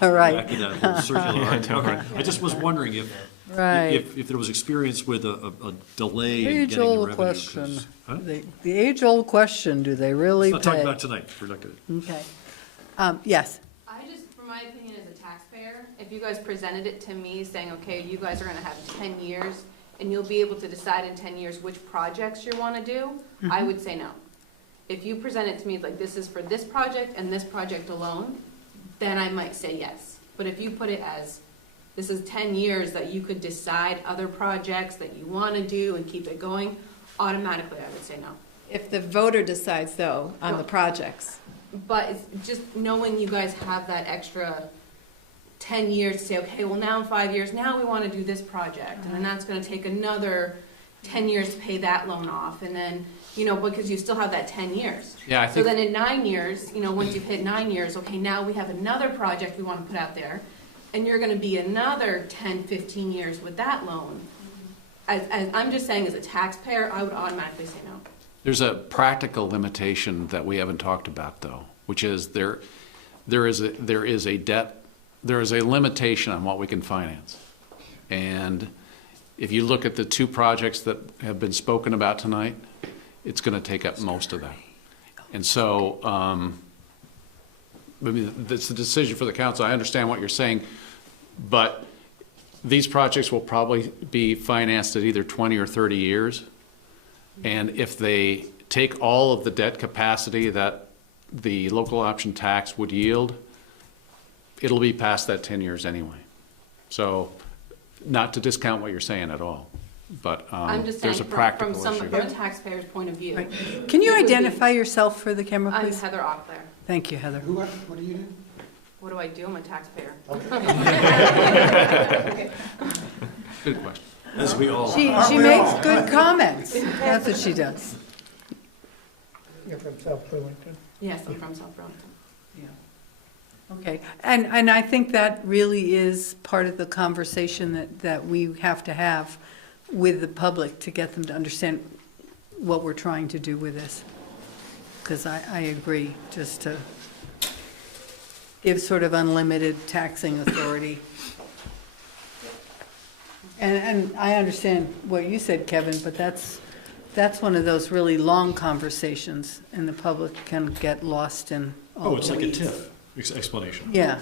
Right. back to that whole circular art. Okay. I just was wondering Right. if there was experience with a delay in getting the Age-old revenue. question. 'cause- Huh? The age-old question, do they really Let's not talk pay? about it tonight. We're not gonna. Okay. Yes. I just, from my opinion as a taxpayer, if you guys presented it to me saying, okay, you guys are gonna have 10 years, and you'll be able to decide in 10 years which projects you wanna do, I would say no. If you present it to me like this is for this project and this project alone, then I might say yes. But if you put it as, this is 10 years that you could decide other projects that you wanna do and keep it going, automatically I would say no. If the voter decides, though, on the projects. But it's just knowing you guys have that extra 10 years to say, okay, well now in 5 years, now we want to do this project. And then that's going to take another 10 years to pay that loan off. And then, because you still have that 10 years. Yeah, I So think, then in 9 years, once you've hit 9 years, okay, now we have another project we want to put out there. And you're going to be another 10, 15 years with that loan. As I'm just saying, as a taxpayer, I would automatically say no. there's a practical limitation that we haven't talked about, though, which is there is a limitation on what we can finance. And if you look at the two projects that have been spoken about tonight, it's going to take up most of that. And so, I mean, it's a decision for the council. I understand what you're saying, but these projects will probably be financed at either 20 or 30 years. And if they take all of the debt capacity that the local option tax would yield, it'll be past that 10 years anyway. So, not to discount what you're saying at all, but I'm just saying there's a from practical from issue. a taxpayer's point of view. Can you it would be- identify yourself for the camera, I'm please? Heather Auclair. Thank you, Heather. What do you do? What do I do? I'm a taxpayer. Good question. As we all. She makes good comments. That's what she does. You're from South Burlington. Yes, I'm from South Burlington. Okay, and I think that really is part of the conversation that we have to have with the public to get them to understand what we're trying to do with this. Because I agree, just to give sort of unlimited taxing authority. And I understand what you said, Kevin, but that's one of those really long conversations, and the public can get lost in all Oh, it's the like a weeds. TIF explanation. Yeah.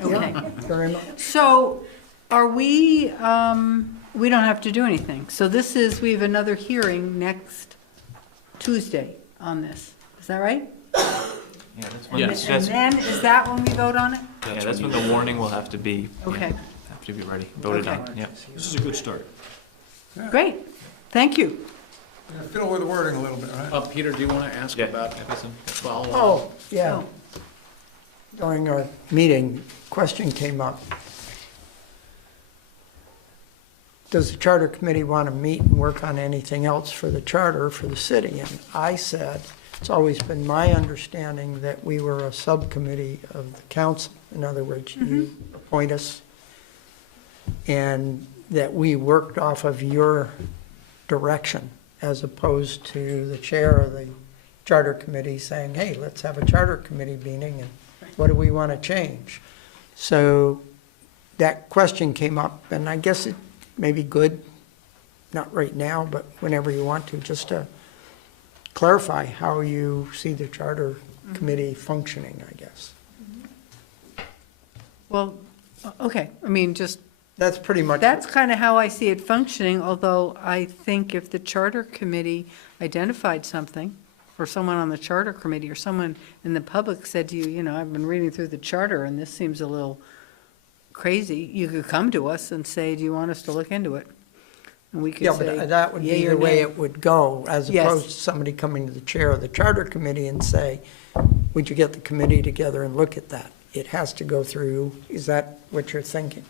Okay. Very much. So are we don't have to do anything. So we have another hearing next Tuesday on this. Is that right? Yeah, that's when, Yes. And then, is that when we vote on it? that's when the warning will have to be, Okay. have to be ready, voted Okay. on, yeah. This is a good start. Great. Thank you. Yeah, fiddle with the wording a little bit, right? Peter, do you want to ask Yeah. about follow-up? Oh, yeah. During our meeting, question came up. Does the charter committee want to meet and work on anything else for the charter for the city? And I said, it's always been my understanding that we were a subcommittee of the council. In other words, you appoint us, and that we worked off of your direction, as opposed to the chair of the charter committee saying, hey, let's have a charter committee meeting, and what do we want to change? So that question came up, and I guess it may be good, not right now, but whenever you want to, just to clarify how you see the charter committee functioning, I guess. Well, okay. I mean, That's pretty much. that's kind of how I see it functioning, although I think if the charter committee identified something, or someone on the charter committee, or someone in the public said to you, I've been reading through the charter and this seems a little crazy, you could come to us and say, do you want us to look into it? And we could Yeah, say, but that would yea be or the way nay. it would go, as Yes. opposed to somebody coming to the chair of the charter committee and say, would you get the committee together and look at that? It has to go through, is that what you're thinking?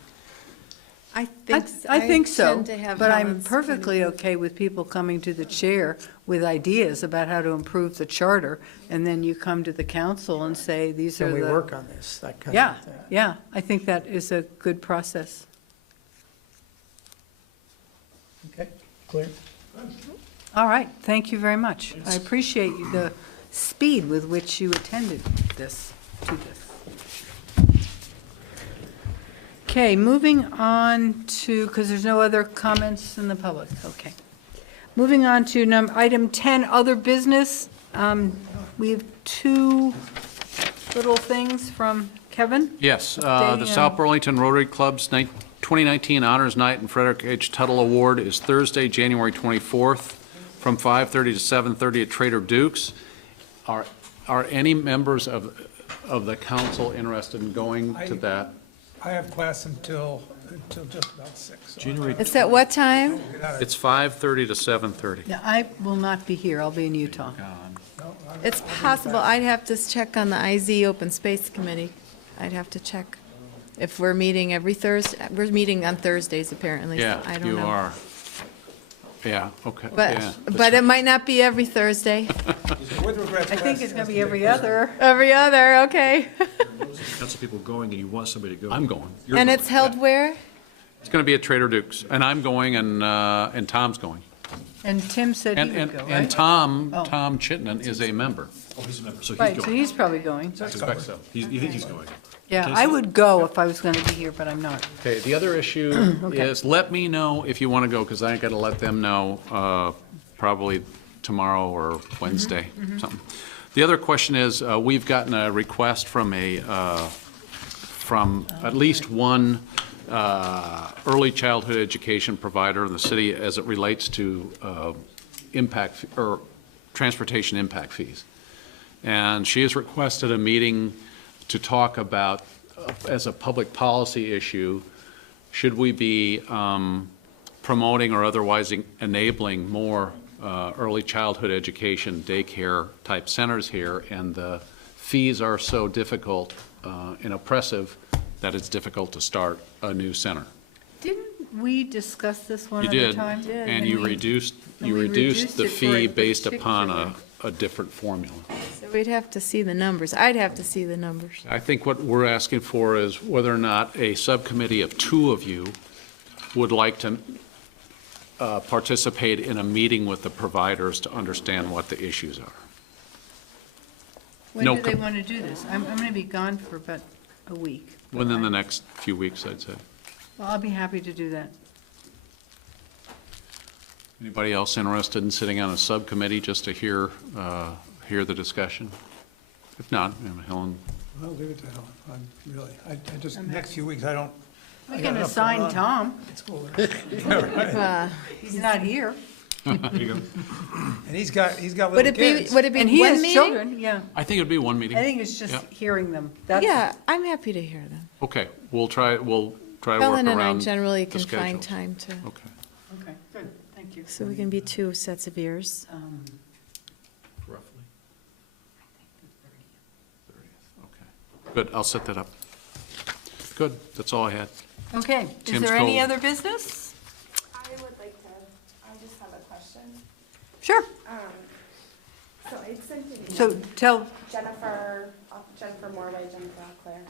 I think, I think so, tend to have but I'm Helen's perfectly point of okay with people coming to the chair with ideas about how to improve the charter, and then you come to the council and say, these are Can the. we work on this, that kind Yeah, of thing? yeah, I think that is a good process. Okay, clear? All right, thank you very much. I appreciate the speed with which you attended to this. Okay, moving on to, because there's no other comments in the public, okay. Moving on to item 10, other business. We have two little things from Kevin. Yes, the Updating South on- Burlington Rotary Club's 2019 Honors Night and Frederick H. Tuttle Award is Thursday, January 24th, from 5:30 to 7:30 at Trader Duke's. Are any members of the council interested in going to that? I have class until just about 6. so I'm It's at what time? It's 5:30 to 7:30. Yeah, I will not be here, I'll be in Utah. It's possible, I'd have to check on the IZ Open Space Committee. I'd have to check. If we're meeting every Thursday, we're meeting on Thursdays apparently, so I Yeah, don't know. you are. Yeah, okay. yeah, But it might not be every Thursday. With regrets, I think it's going to be every other. Every other, okay. Council people going and you want somebody to go. I'm going. You're And going. it's held where? It's going to be at Trader Duke's, and I'm going, and Tom's going. And Tim said he And, would and, go, and right? Tom Oh. Chittenden is a member. Oh, he's a member, so he's Right, so going. he's probably going. I suspect so. You think he's going? Yeah, I would go if I was going to be here, but I'm not. Okay, the other issue Okay. is, let me know if you want to go, because I got to let them know probably tomorrow or Wednesday, something. The other question is, we've gotten a request from from at least one early childhood education provider in the city as it relates to impact, or transportation impact fees. And she has requested a meeting to talk about, as a public policy issue, should we be promoting or otherwise enabling more early childhood education, daycare type centers here, and the fees are so difficult and oppressive that it's difficult to start a new center. Didn't we discuss this one You other did, time? and you reduced and we reduced the it for fee a based upon particular- a different formula. So we'd have to see the numbers. I'd have to see the numbers. I think what we're asking for is whether or not a subcommittee of two of you would like to participate in a meeting with the providers to understand what the issues are. When No do they com- want to do this? I'm going to be gone for about a week. Within the next few weeks, I'd say. Well, I'll be happy to do that. Anybody else interested in sitting on a subcommittee just to hear the discussion? If not, Helen, I'll leave it to Helen. I just, next few weeks, I don't. We I got can enough assign going on. Tom. It's cool. Yeah, right. He's not here. There you go. And he's got Would little it kids. be, would it be And he one has meeting? children, yeah. I think it'd be one meeting. I think it's just Yeah. hearing them. That's- Yeah, I'm happy to hear them. Okay, we'll try to work Helen and I around generally the can find schedules. time to, Okay. Okay, good, thank you. so we can be two sets of ears. Roughly. Okay. Good, I'll set that up. Good, that's all I had. Okay, is Tim's there any cold. other business? I would like to, I just have a question. Sure. So I sent an email. So tell, Jennifer Morway, Jennifer Claire.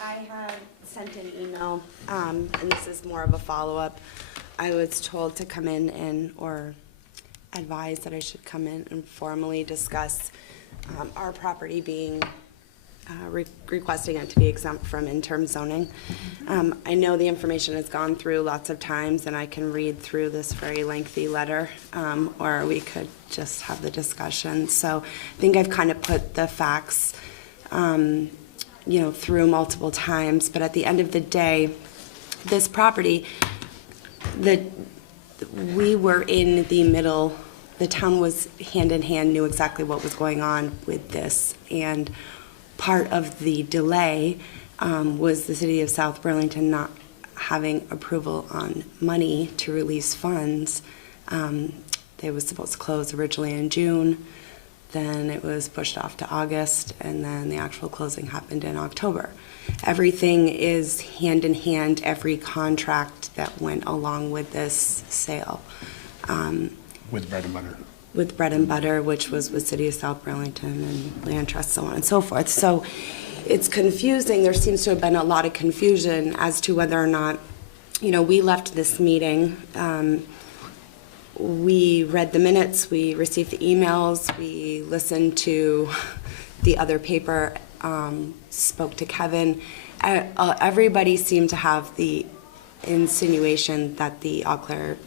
I had sent an email, and this is more of a follow-up. I was told to come in or advised that I should come in and formally discuss our property being requesting it to be exempt from interim zoning. I know the information has gone through lots of times, and I can read through this very lengthy letter, or we could just have the discussion. So I think I've kind of put the facts, through multiple times, but at the end of the day, this property, we were in the middle, the town was hand in hand, knew exactly what was going on with this, and part of the delay was the city of South Burlington not having approval on money to release funds. They was supposed to close originally in June. then it was pushed off to August, and then the actual closing happened in October. Everything is hand in hand, every contract that went along with this sale. With bread and butter. With bread and butter, which was with City of South Burlington and Land Trust, so on and so forth. So it's confusing. There seems to have been a lot of confusion as to whether or not, we left this meeting. We read the minutes, we received the emails, we listened to the other paper, spoke to Kevin. Everybody seemed to have the insinuation that the Eau Claire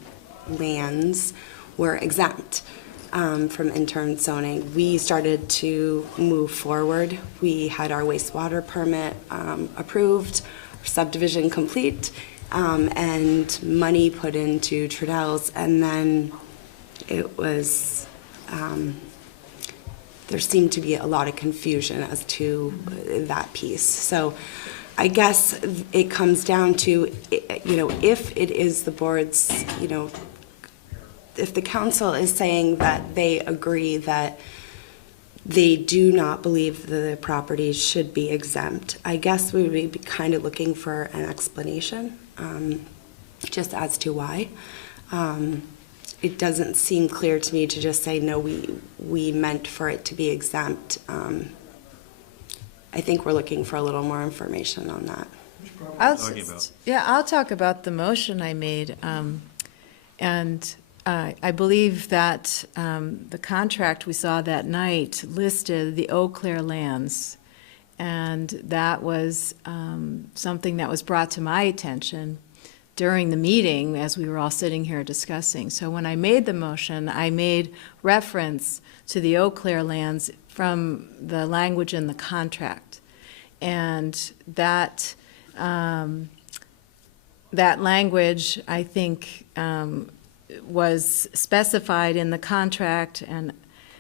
lands were exempt from interim zoning. We started to move forward. We had our wastewater permit approved, subdivision complete, and money put into Trudell's, and then it was, there seemed to be a lot of confusion as to that piece. So I guess it comes down to, if it is the board's, if the council is saying that they agree that they do not believe the property should be exempt, I guess we would be kind of looking for an explanation, just as to why. It doesn't seem clear to me to just say, no, we meant for it to be exempt. I think we're looking for a little more information on that. I'll talk about the motion I made. And I believe that the contract we saw that night listed the Eau Claire lands. And that was something that was brought to my attention during the meeting as we were all sitting here discussing. So when I made the motion, I made reference to the Eau Claire lands from the language in the contract. And that language, I think, was specified in the contract, and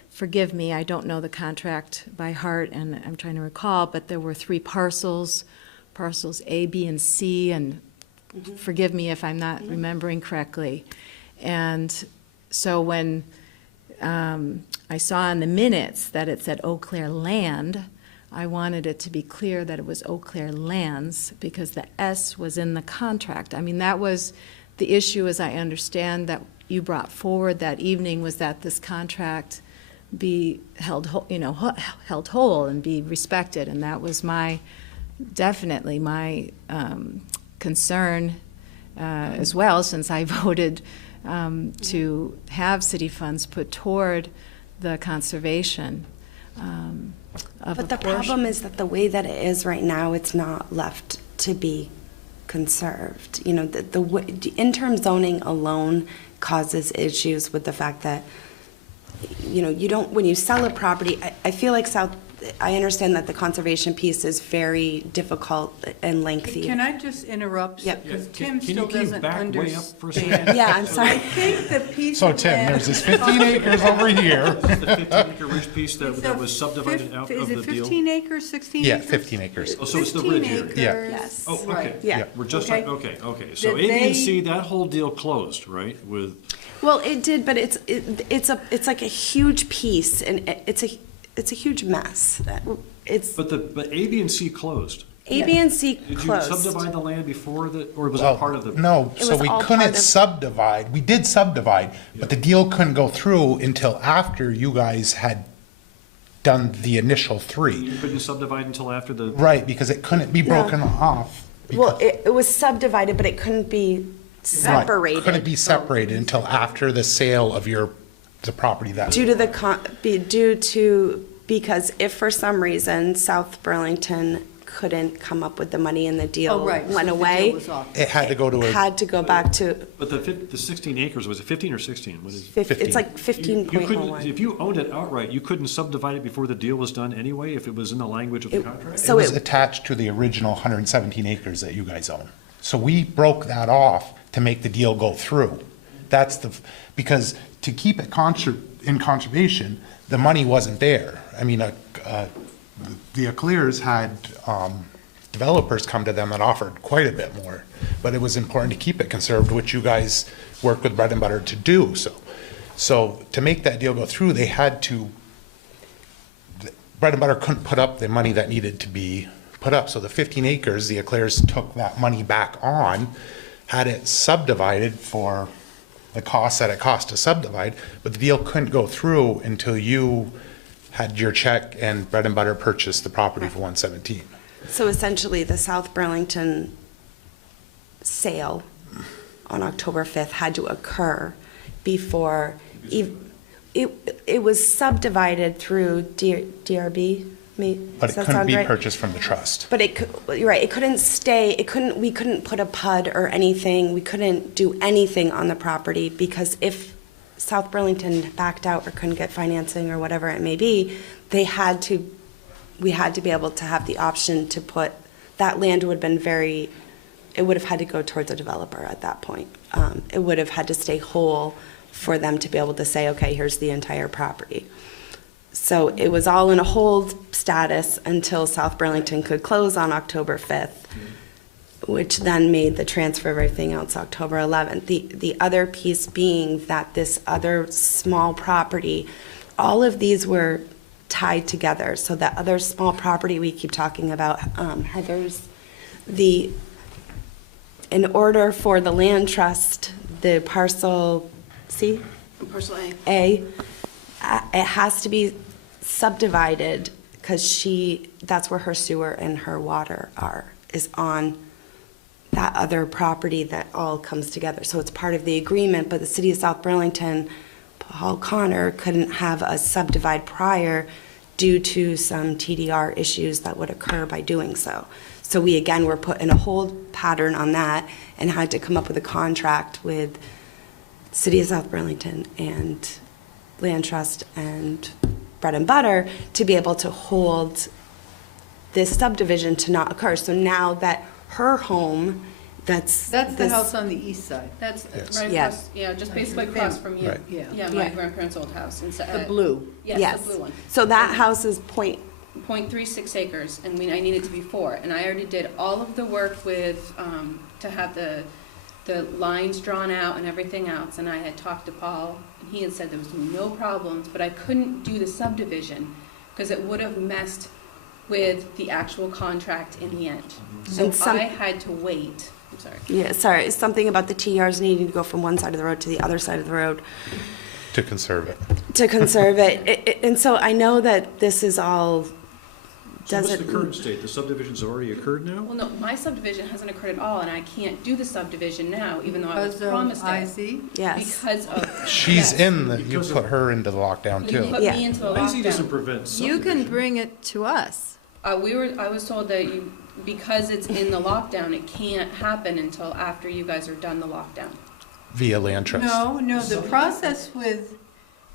forgive me, I don't know the contract by heart, and I'm trying to recall, but there were 3 parcels A, B, and C, and forgive me if I'm not remembering correctly. And so when I saw in the minutes that it said Eau Claire land, I wanted it to be clear that it was Eau Claire lands because the S was in the contract. I mean, that was the issue, as I understand, that you brought forward that evening, was that this contract be held whole and be respected, and that was definitely my concern as well, since I voted to have city funds put toward the conservation of But the problem is that the way that it is right now, it's not left to be conserved. The interim zoning alone causes issues with the fact that, you don't, when you sell a property, I feel like I understand that the conservation piece is very difficult and lengthy. Can I just interrupt? Yep. Because Tim Can still you doesn't back way up understand. for a second? Yeah, I'm sorry. I think the piece So of Tim, land- there's this 15 acres over here. The 15-acre ridge piece It's that a was subdivided out of Is the it deal? 15 acres, 16 Yeah, acres? 15 acres. Oh, so it's the ridge area? 15 Yeah. acres. Yes. Oh, okay. Right. Yeah. We're just, Okay. okay. So Did A, B, and they- C, that whole deal closed, right, with, Well, it did, but it's like a huge piece, and it's a huge mess. but A, B, and C closed. A, B, and C Did you closed. subdivide the land before or was Well, it part of the? No, It so was we all part couldn't of- subdivide. We did subdivide, but the deal couldn't go through until after you guys had done the initial 3. You couldn't subdivide until after the? Right, because it couldn't be broken off. Well, it was subdivided, but it couldn't be Right, separated. couldn't be separated until after the sale of the property that. Because if for some reason South Burlington couldn't come up with the money and the deal Oh, right. So went the deal away, was off. It had to go to a. had to go back to, But the 16 acres, was it 15 or 16? What is it? 15. it's like You couldn't, 15.01. if you owned it outright, you couldn't subdivide it before the deal was done anyway, if it was in the language of the contract? So It was it, attached to the original 117 acres that you guys own. So we broke that off to make the deal go through. Because to keep it in conservation, the money wasn't there. I mean, the Eclairs had developers come to them that offered quite a bit more, but it was important to keep it conserved, which you guys worked with Bread and Butter to do. So to make that deal go through, they had to Bread and Butter couldn't put up the money that needed to be put up. So the 15 acres, the Eclairs took that money back on, had it subdivided for the cost that it cost to subdivide, but the deal couldn't go through until you had your check and Bread and Butter purchased the property for 117. So essentially, the South Burlington sale on October 5th had to occur before, it was subdivided through DRB? But it couldn't be purchased from the trust. But you're right, it couldn't stay, we couldn't put a PUD or anything, we couldn't do anything on the property, because if South Burlington backed out or couldn't get financing or whatever it may be, we had to be able to have the option to put, that land would have been it would have had to go towards a developer at that point. It would have had to stay whole for them to be able to say, okay, here's the entire property. So it was all in a hold status until South Burlington could close on October 5th, which then made the transfer of everything else October 11th. The other piece being that this other small property, all of these were tied together. So that other small property we keep talking about, Heather's, in order for the land trust, the parcel C? Parcel A, it has to be subdivided because that's where her sewer and her water is on that other property that all comes together. So it's part of the agreement, but the city of South Burlington, Paul Connor, couldn't have us subdivide prior due to some TDR issues that would occur by doing so. So we, again, were put in a hold pattern on that and had to come up with a contract with City of South Burlington and Land Trust and Bread and Butter to be able to hold this subdivision to not occur. So now that her home, that's the house on the east side. That's Yes. right Yes. across, yeah, just basically across from you. Right. Yeah. Yeah, my grandparents' old house. And so, The blue. Yes, the blue one. So that house is 0.36 acres, and I need it to be 4. And I already did all of the work with, to have the lines drawn out and everything else. And I had talked to Paul, and he had said there was no problems, but I couldn't do the subdivision because it would have messed with the actual contract in the end. So I had to wait. I'm sorry. Yeah, sorry, it's something about the TRs needing to go from one side of the road to the other side of the road To conserve it. to conserve it. And so I know that this is all, So what's the current state? The subdivisions have already occurred now? Well, no, my subdivision hasn't occurred at all, and I can't do the subdivision now, even though I was Because of promised it. IZ? yes. Because of. She's yes. in you put her into the lockdown You too. put Yeah. me into a IZ doesn't lockdown. prevent You subdivision. can bring it to us. I was told that because it's in the lockdown, it can't happen until after you guys are done the lockdown. Via land trust. No, the process with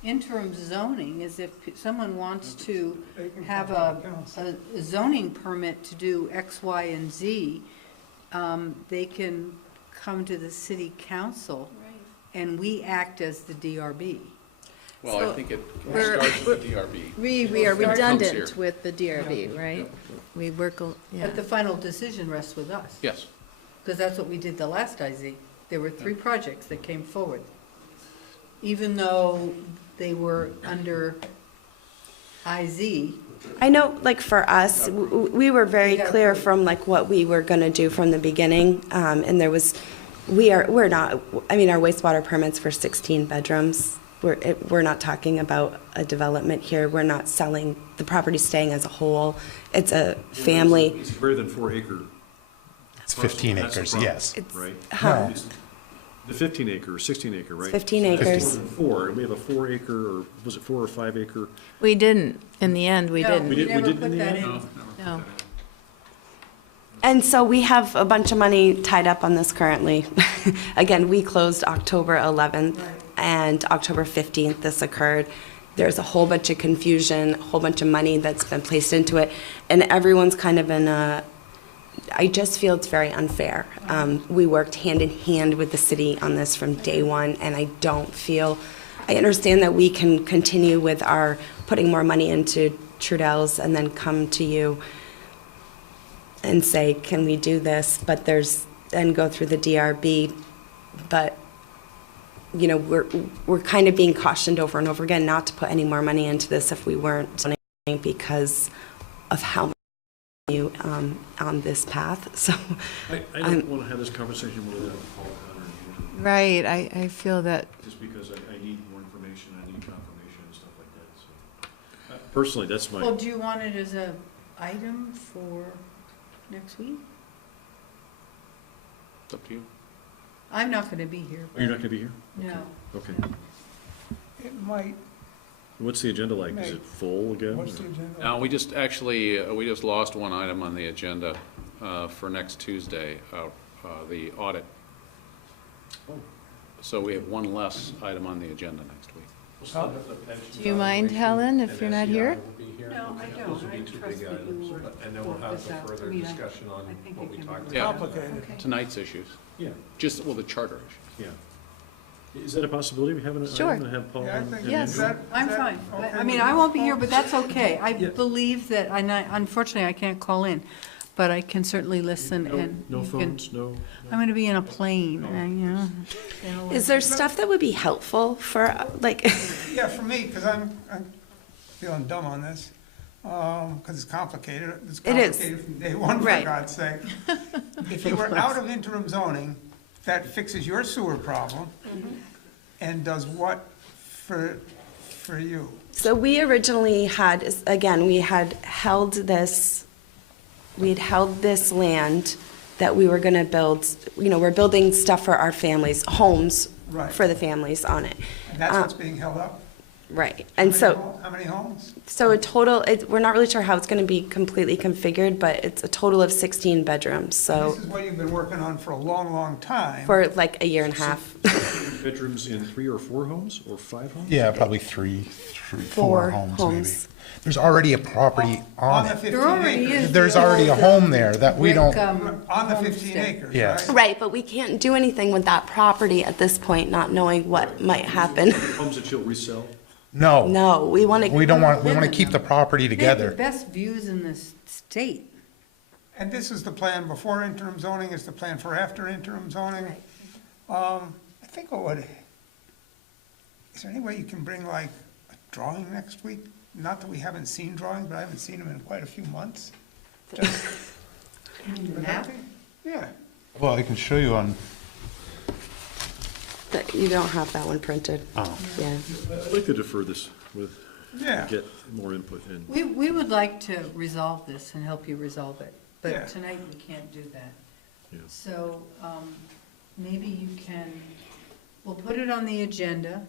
interim zoning is if someone wants to have a zoning permit to do X, Y, and Z, they can come to the city council, and we act as the DRB. Well, I think it we're- starts with the DRB. We are It comes redundant here. with the DRB, right? We work, yeah. But the final decision rests with us, Yes. because that's what we did the last IZ. There were 3 projects that came forward. Even though they were under IZ, I know, like, for us, we were very clear from, like, what we were gonna do from the beginning, and there was, we're not, I mean, our wastewater permits for 16 bedrooms, we're not talking about a development here, we're not selling, the property's staying as a whole, it's a family. It's greater than 4 acre. It's 15 That's the acres, problem, yes. Right? Huh. It's The 15 acre, or 16 acre, right? 15 So that's acres. more than 4, and we have a 4 acre, or was it 4 or 5 acre? We didn't, in the end, we No, didn't. We didn't never in put the that end? in. No. And so we have a bunch of money tied up on this currently. Again, we closed October 11th, and October 15th this occurred. There's a whole bunch of confusion, a whole bunch of money that's been placed into it, and everyone's kind of in a, I just feel it's very unfair. We worked hand in hand with the city on this from day one, and I don't feel, I understand that we can continue with our putting more money into Trudell's and then come to you and say, can we do this? But and go through the DRB. But, you know, we're kind of being cautioned over and over again not to put any more money into this if we weren't because of how much you on this path. So I don't want to have this conversation without Paul Connor and Andrew. Right, I feel that, Just because I need more information, I need confirmation and stuff like that, so. Personally, that's my. Well, do you want it as a item for next week? It's up to you. I'm not going to be here. Oh, you're not going to be here? No. Okay. It might, What's the agenda like? Is it full again? what's the or- agenda? Now, we just actually, we just lost one item on the agenda for next Tuesday, the audit. Oh. So we have one less item on the agenda next week. We'll still have the pension do you mind, Helen, if you're not here? No, I don't. Those would be I two trust big that you items, will and then we'll work have this the out. further I mean, discussion on I think what it we can talked be about. Complicated. Okay. Tonight's issues, Yeah, just, well, the charter issues. yeah. Is that a possibility? We haven't, Sure. have Paul Yeah, I and think- and Yes. is Andrew? that- I'm is that fine. okay I mean, with I you, won't be Paul? here, but that's okay. I Yeah. believe that, and unfortunately, I can't call in, but I can certainly listen and. No you can- phones, no? I'm going to be in a plane, and, you know. is there stuff that would be helpful for, like, Yeah, for me, because I'm feeling dumb on this, because it's complicated. It's It is. complicated from day one, for Right. God's sake. If you were out of interim zoning, that fixes your sewer problem, and does what for you? so we originally had, again, we had held this land that we were gonna build, we're building stuff for our families, homes Right. for the families on it. And that's what's being held up? Right, and so. How many homes? So a total, we're not really sure how it's going to be completely configured, but it's a total of 16 bedrooms, so This is what you've been working on for a long, long time. for like a year and a half. Bedrooms in 3 or 4 homes, or 5 homes? Yeah, probably three, Four four homes maybe. homes. There's already a property on the it. 15 There already acres. is. There's already a home there that we don't, On the 15 acres, Yes. right? Right, but we can't do anything with that property at this point, not knowing what might happen. Homes that you'll resell? no. No, we want to. We don't want, we want to keep the property They have the together. best views in this state. And this is the plan before interim zoning, is the plan for after interim zoning? I think what would, is there any way you can bring like a drawing next week? Not that we haven't seen drawings, but I haven't seen them in quite a few months. Just- Would that be- Yeah. Well, I can show you on, You don't have that one printed. oh. Yeah. I'd like to defer this with, Yeah. get more input in. We would like to resolve this and help you resolve it, Yeah. but tonight we can't do that. Yeah. So maybe you can, we'll put it on the agenda.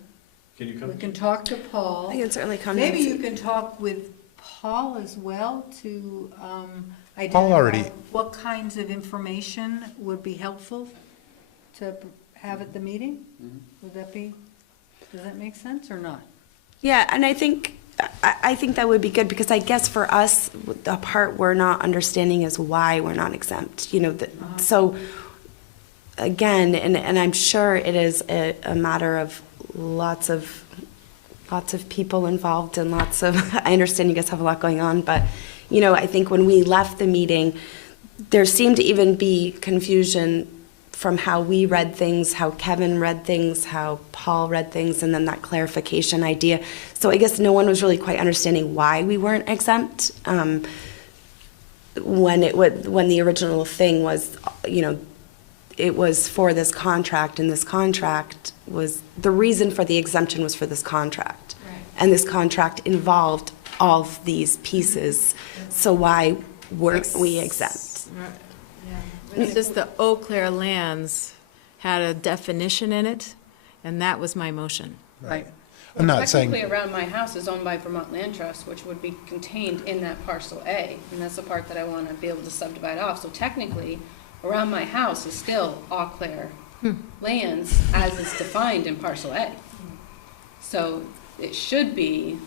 Can you We come? can talk to Paul. I can certainly come. Maybe and you see. can talk with Paul as well to Paul already- identify what kinds of information would be helpful to have at the meeting? Would that be, does that make sense or not? Yeah, and I think that would be good, because I guess for us, the part we're not understanding is why we're not exempt, so, again, and I'm sure it is a matter of lots of people involved and lots of, I understand you guys have a lot going on, but, I think when we left the meeting, there seemed to even be confusion from how we read things, how Kevin read things, how Paul read things, and then that clarification idea. So I guess no one was really quite understanding why we weren't exempt. When the original thing was, it was for this contract, and this contract was, the reason for the exemption was for this contract. Right. And this contract involved all of these pieces, so why weren't we exempt? It's just the Eau Claire lands had a definition in it, and that was my motion. Right. I'm not saying, Technically, around my house is owned by Vermont Land Trust, which would be contained in that parcel A, and that's the part that I want to be able to subdivide off. So technically, around my house is still Eau Claire lands as is defined in parcel A. So it should be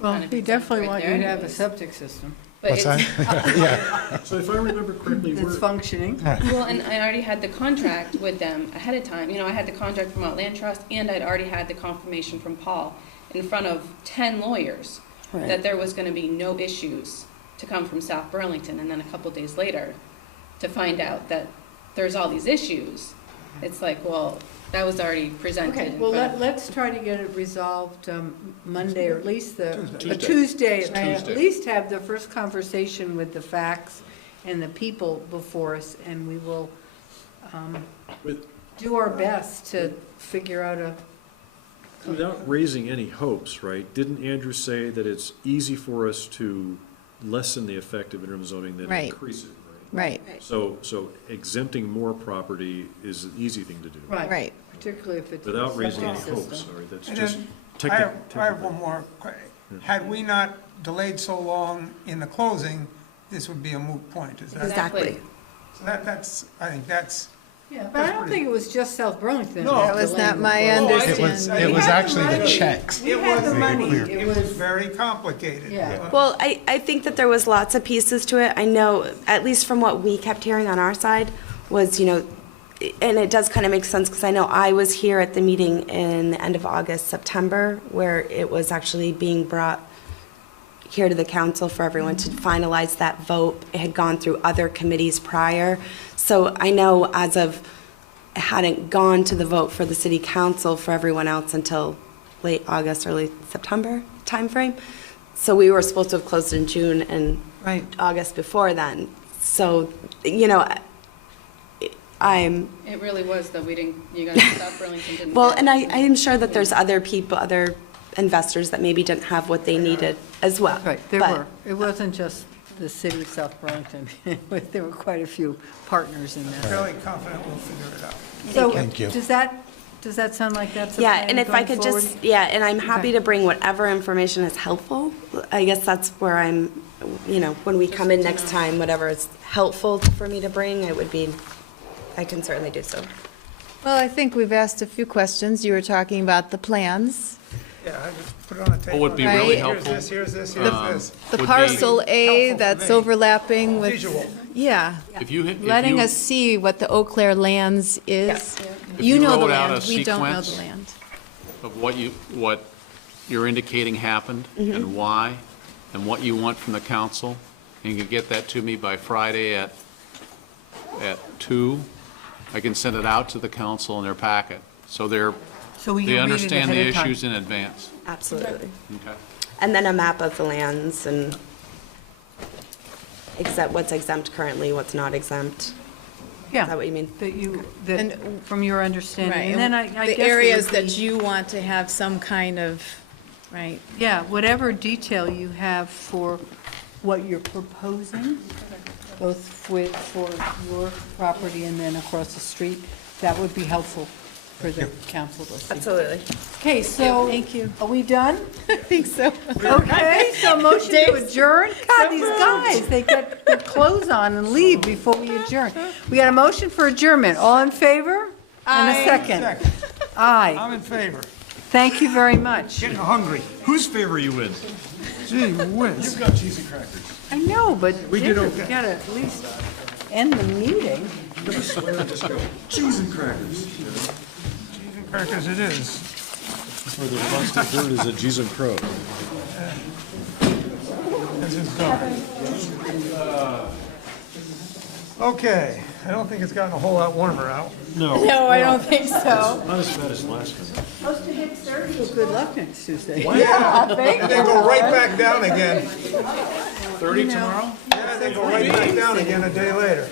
Well, kind of we exempt definitely right want there you to have a anyways. septic system But what's that? it's, Yeah. So if I remember correctly, that's we're, functioning. well, and I already had the contract with them ahead of time. I had the contract from Vermont Land Trust, and I'd already had the confirmation from Paul in front of 10 lawyers Right. that there was going to be no issues to come from South Burlington, and then a couple days later to find out that there's all these issues. It's like, well, that was already presented. Okay, in well, front of- let's try to get it resolved Monday, or at least a Tuesday. Tuesday. It's At Tuesday. least have the first conversation with the facts and the people before us, and we will do our best to figure out a. Without raising any hopes, right, didn't Andrew say that it's easy for us to lessen the effect of interim zoning than Right. increase it, Right. So exempting more property is an easy thing to do. Right, particularly if it's. Without raising any septic hopes, system. sorry, that's And just then I technical. have one more. Had we not delayed so long in the closing, this would be a moot point, is that? Exactly. So that's, I think that's. Yeah, but I don't think it was just South Burlington. No. that That was delayed not the my closing. understanding. It was actually the checks. We had the money. It was very complicated. Yeah. Well, I think that there was lots of pieces to it. I know, at least from what we kept hearing on our side, was, you know, and it does kind of make sense, because I know I was here at the meeting in the end of August, September, where it was actually being brought here to the council for everyone to finalize that vote. It had gone through other committees prior. So I know as of, it hadn't gone to the vote for the city council for everyone else until late August, early September timeframe. So we were supposed to have closed in June and August before then. So, you know, I'm, It really was, though, we didn't, you guys, South Burlington didn't. well, get and it. I am sure that there's other people, other investors that maybe didn't have what they needed as well. Right, there But- were. It wasn't just the city of South Burlington. There were quite a few partners in that. Fairly confident we'll figure it out. So, Thank you. does that sound like that's a Yeah, plan and if I going could forward? just, yeah, and I'm happy Okay. to bring whatever information is helpful. I guess that's where I'm, you know, when we come in next time, whatever is helpful for me to bring, I can certainly do so. Well, I think we've asked a few questions. You were talking about the plans. Yeah, I just put it on the table. What would be really Right. helpful? Here's this, here's this. The Would be- parcel A Helpful that's for me. overlapping with. Visual. Yeah. If you, if Letting you- us see what the Eau Claire lands is. If You you know the wrote out land, a we don't know the sequence land. of what you're indicating happened and why, and what you want from the council, and you can get that to me by Friday at 2, I can send it out to the council in their packet, so So we can they read it understand the ahead of time. issues in advance. Absolutely. Okay. And then a map of the lands and what's exempt currently, what's not exempt. Yeah. Is that what you mean? That from your understanding. Right. And then I guess The it areas would that be- you want to have some kind of, right? Yeah, whatever detail you have for what you're proposing, both for your property and then across the street, that would be helpful for the council to see. Absolutely. Okay, so. Thank you. Are we done? I think so. Okay, so motion to adjourn? God, these guys, they get their clothes on and leave before we adjourn. We got a motion for adjournment. All in favor? And a second. Second. Aye. I'm in favor. Thank you very much. Getting hungry. Whose favor are you in? Gee whiz. You've got cheesy crackers. I know, but We did okay. we gotta at least end the meeting. Cheese and crackers. Cheese and crackers it is. Or the constant word is a G's and crow. This is go. Okay, I don't think it's gotten a whole lot warmer out. No. No, I don't think so. Not as bad as last time. Supposed to hit 30. Well, good luck next Tuesday. Yeah, thank and then go right back down again. 30 tomorrow? Yeah, then go right back down again a day later.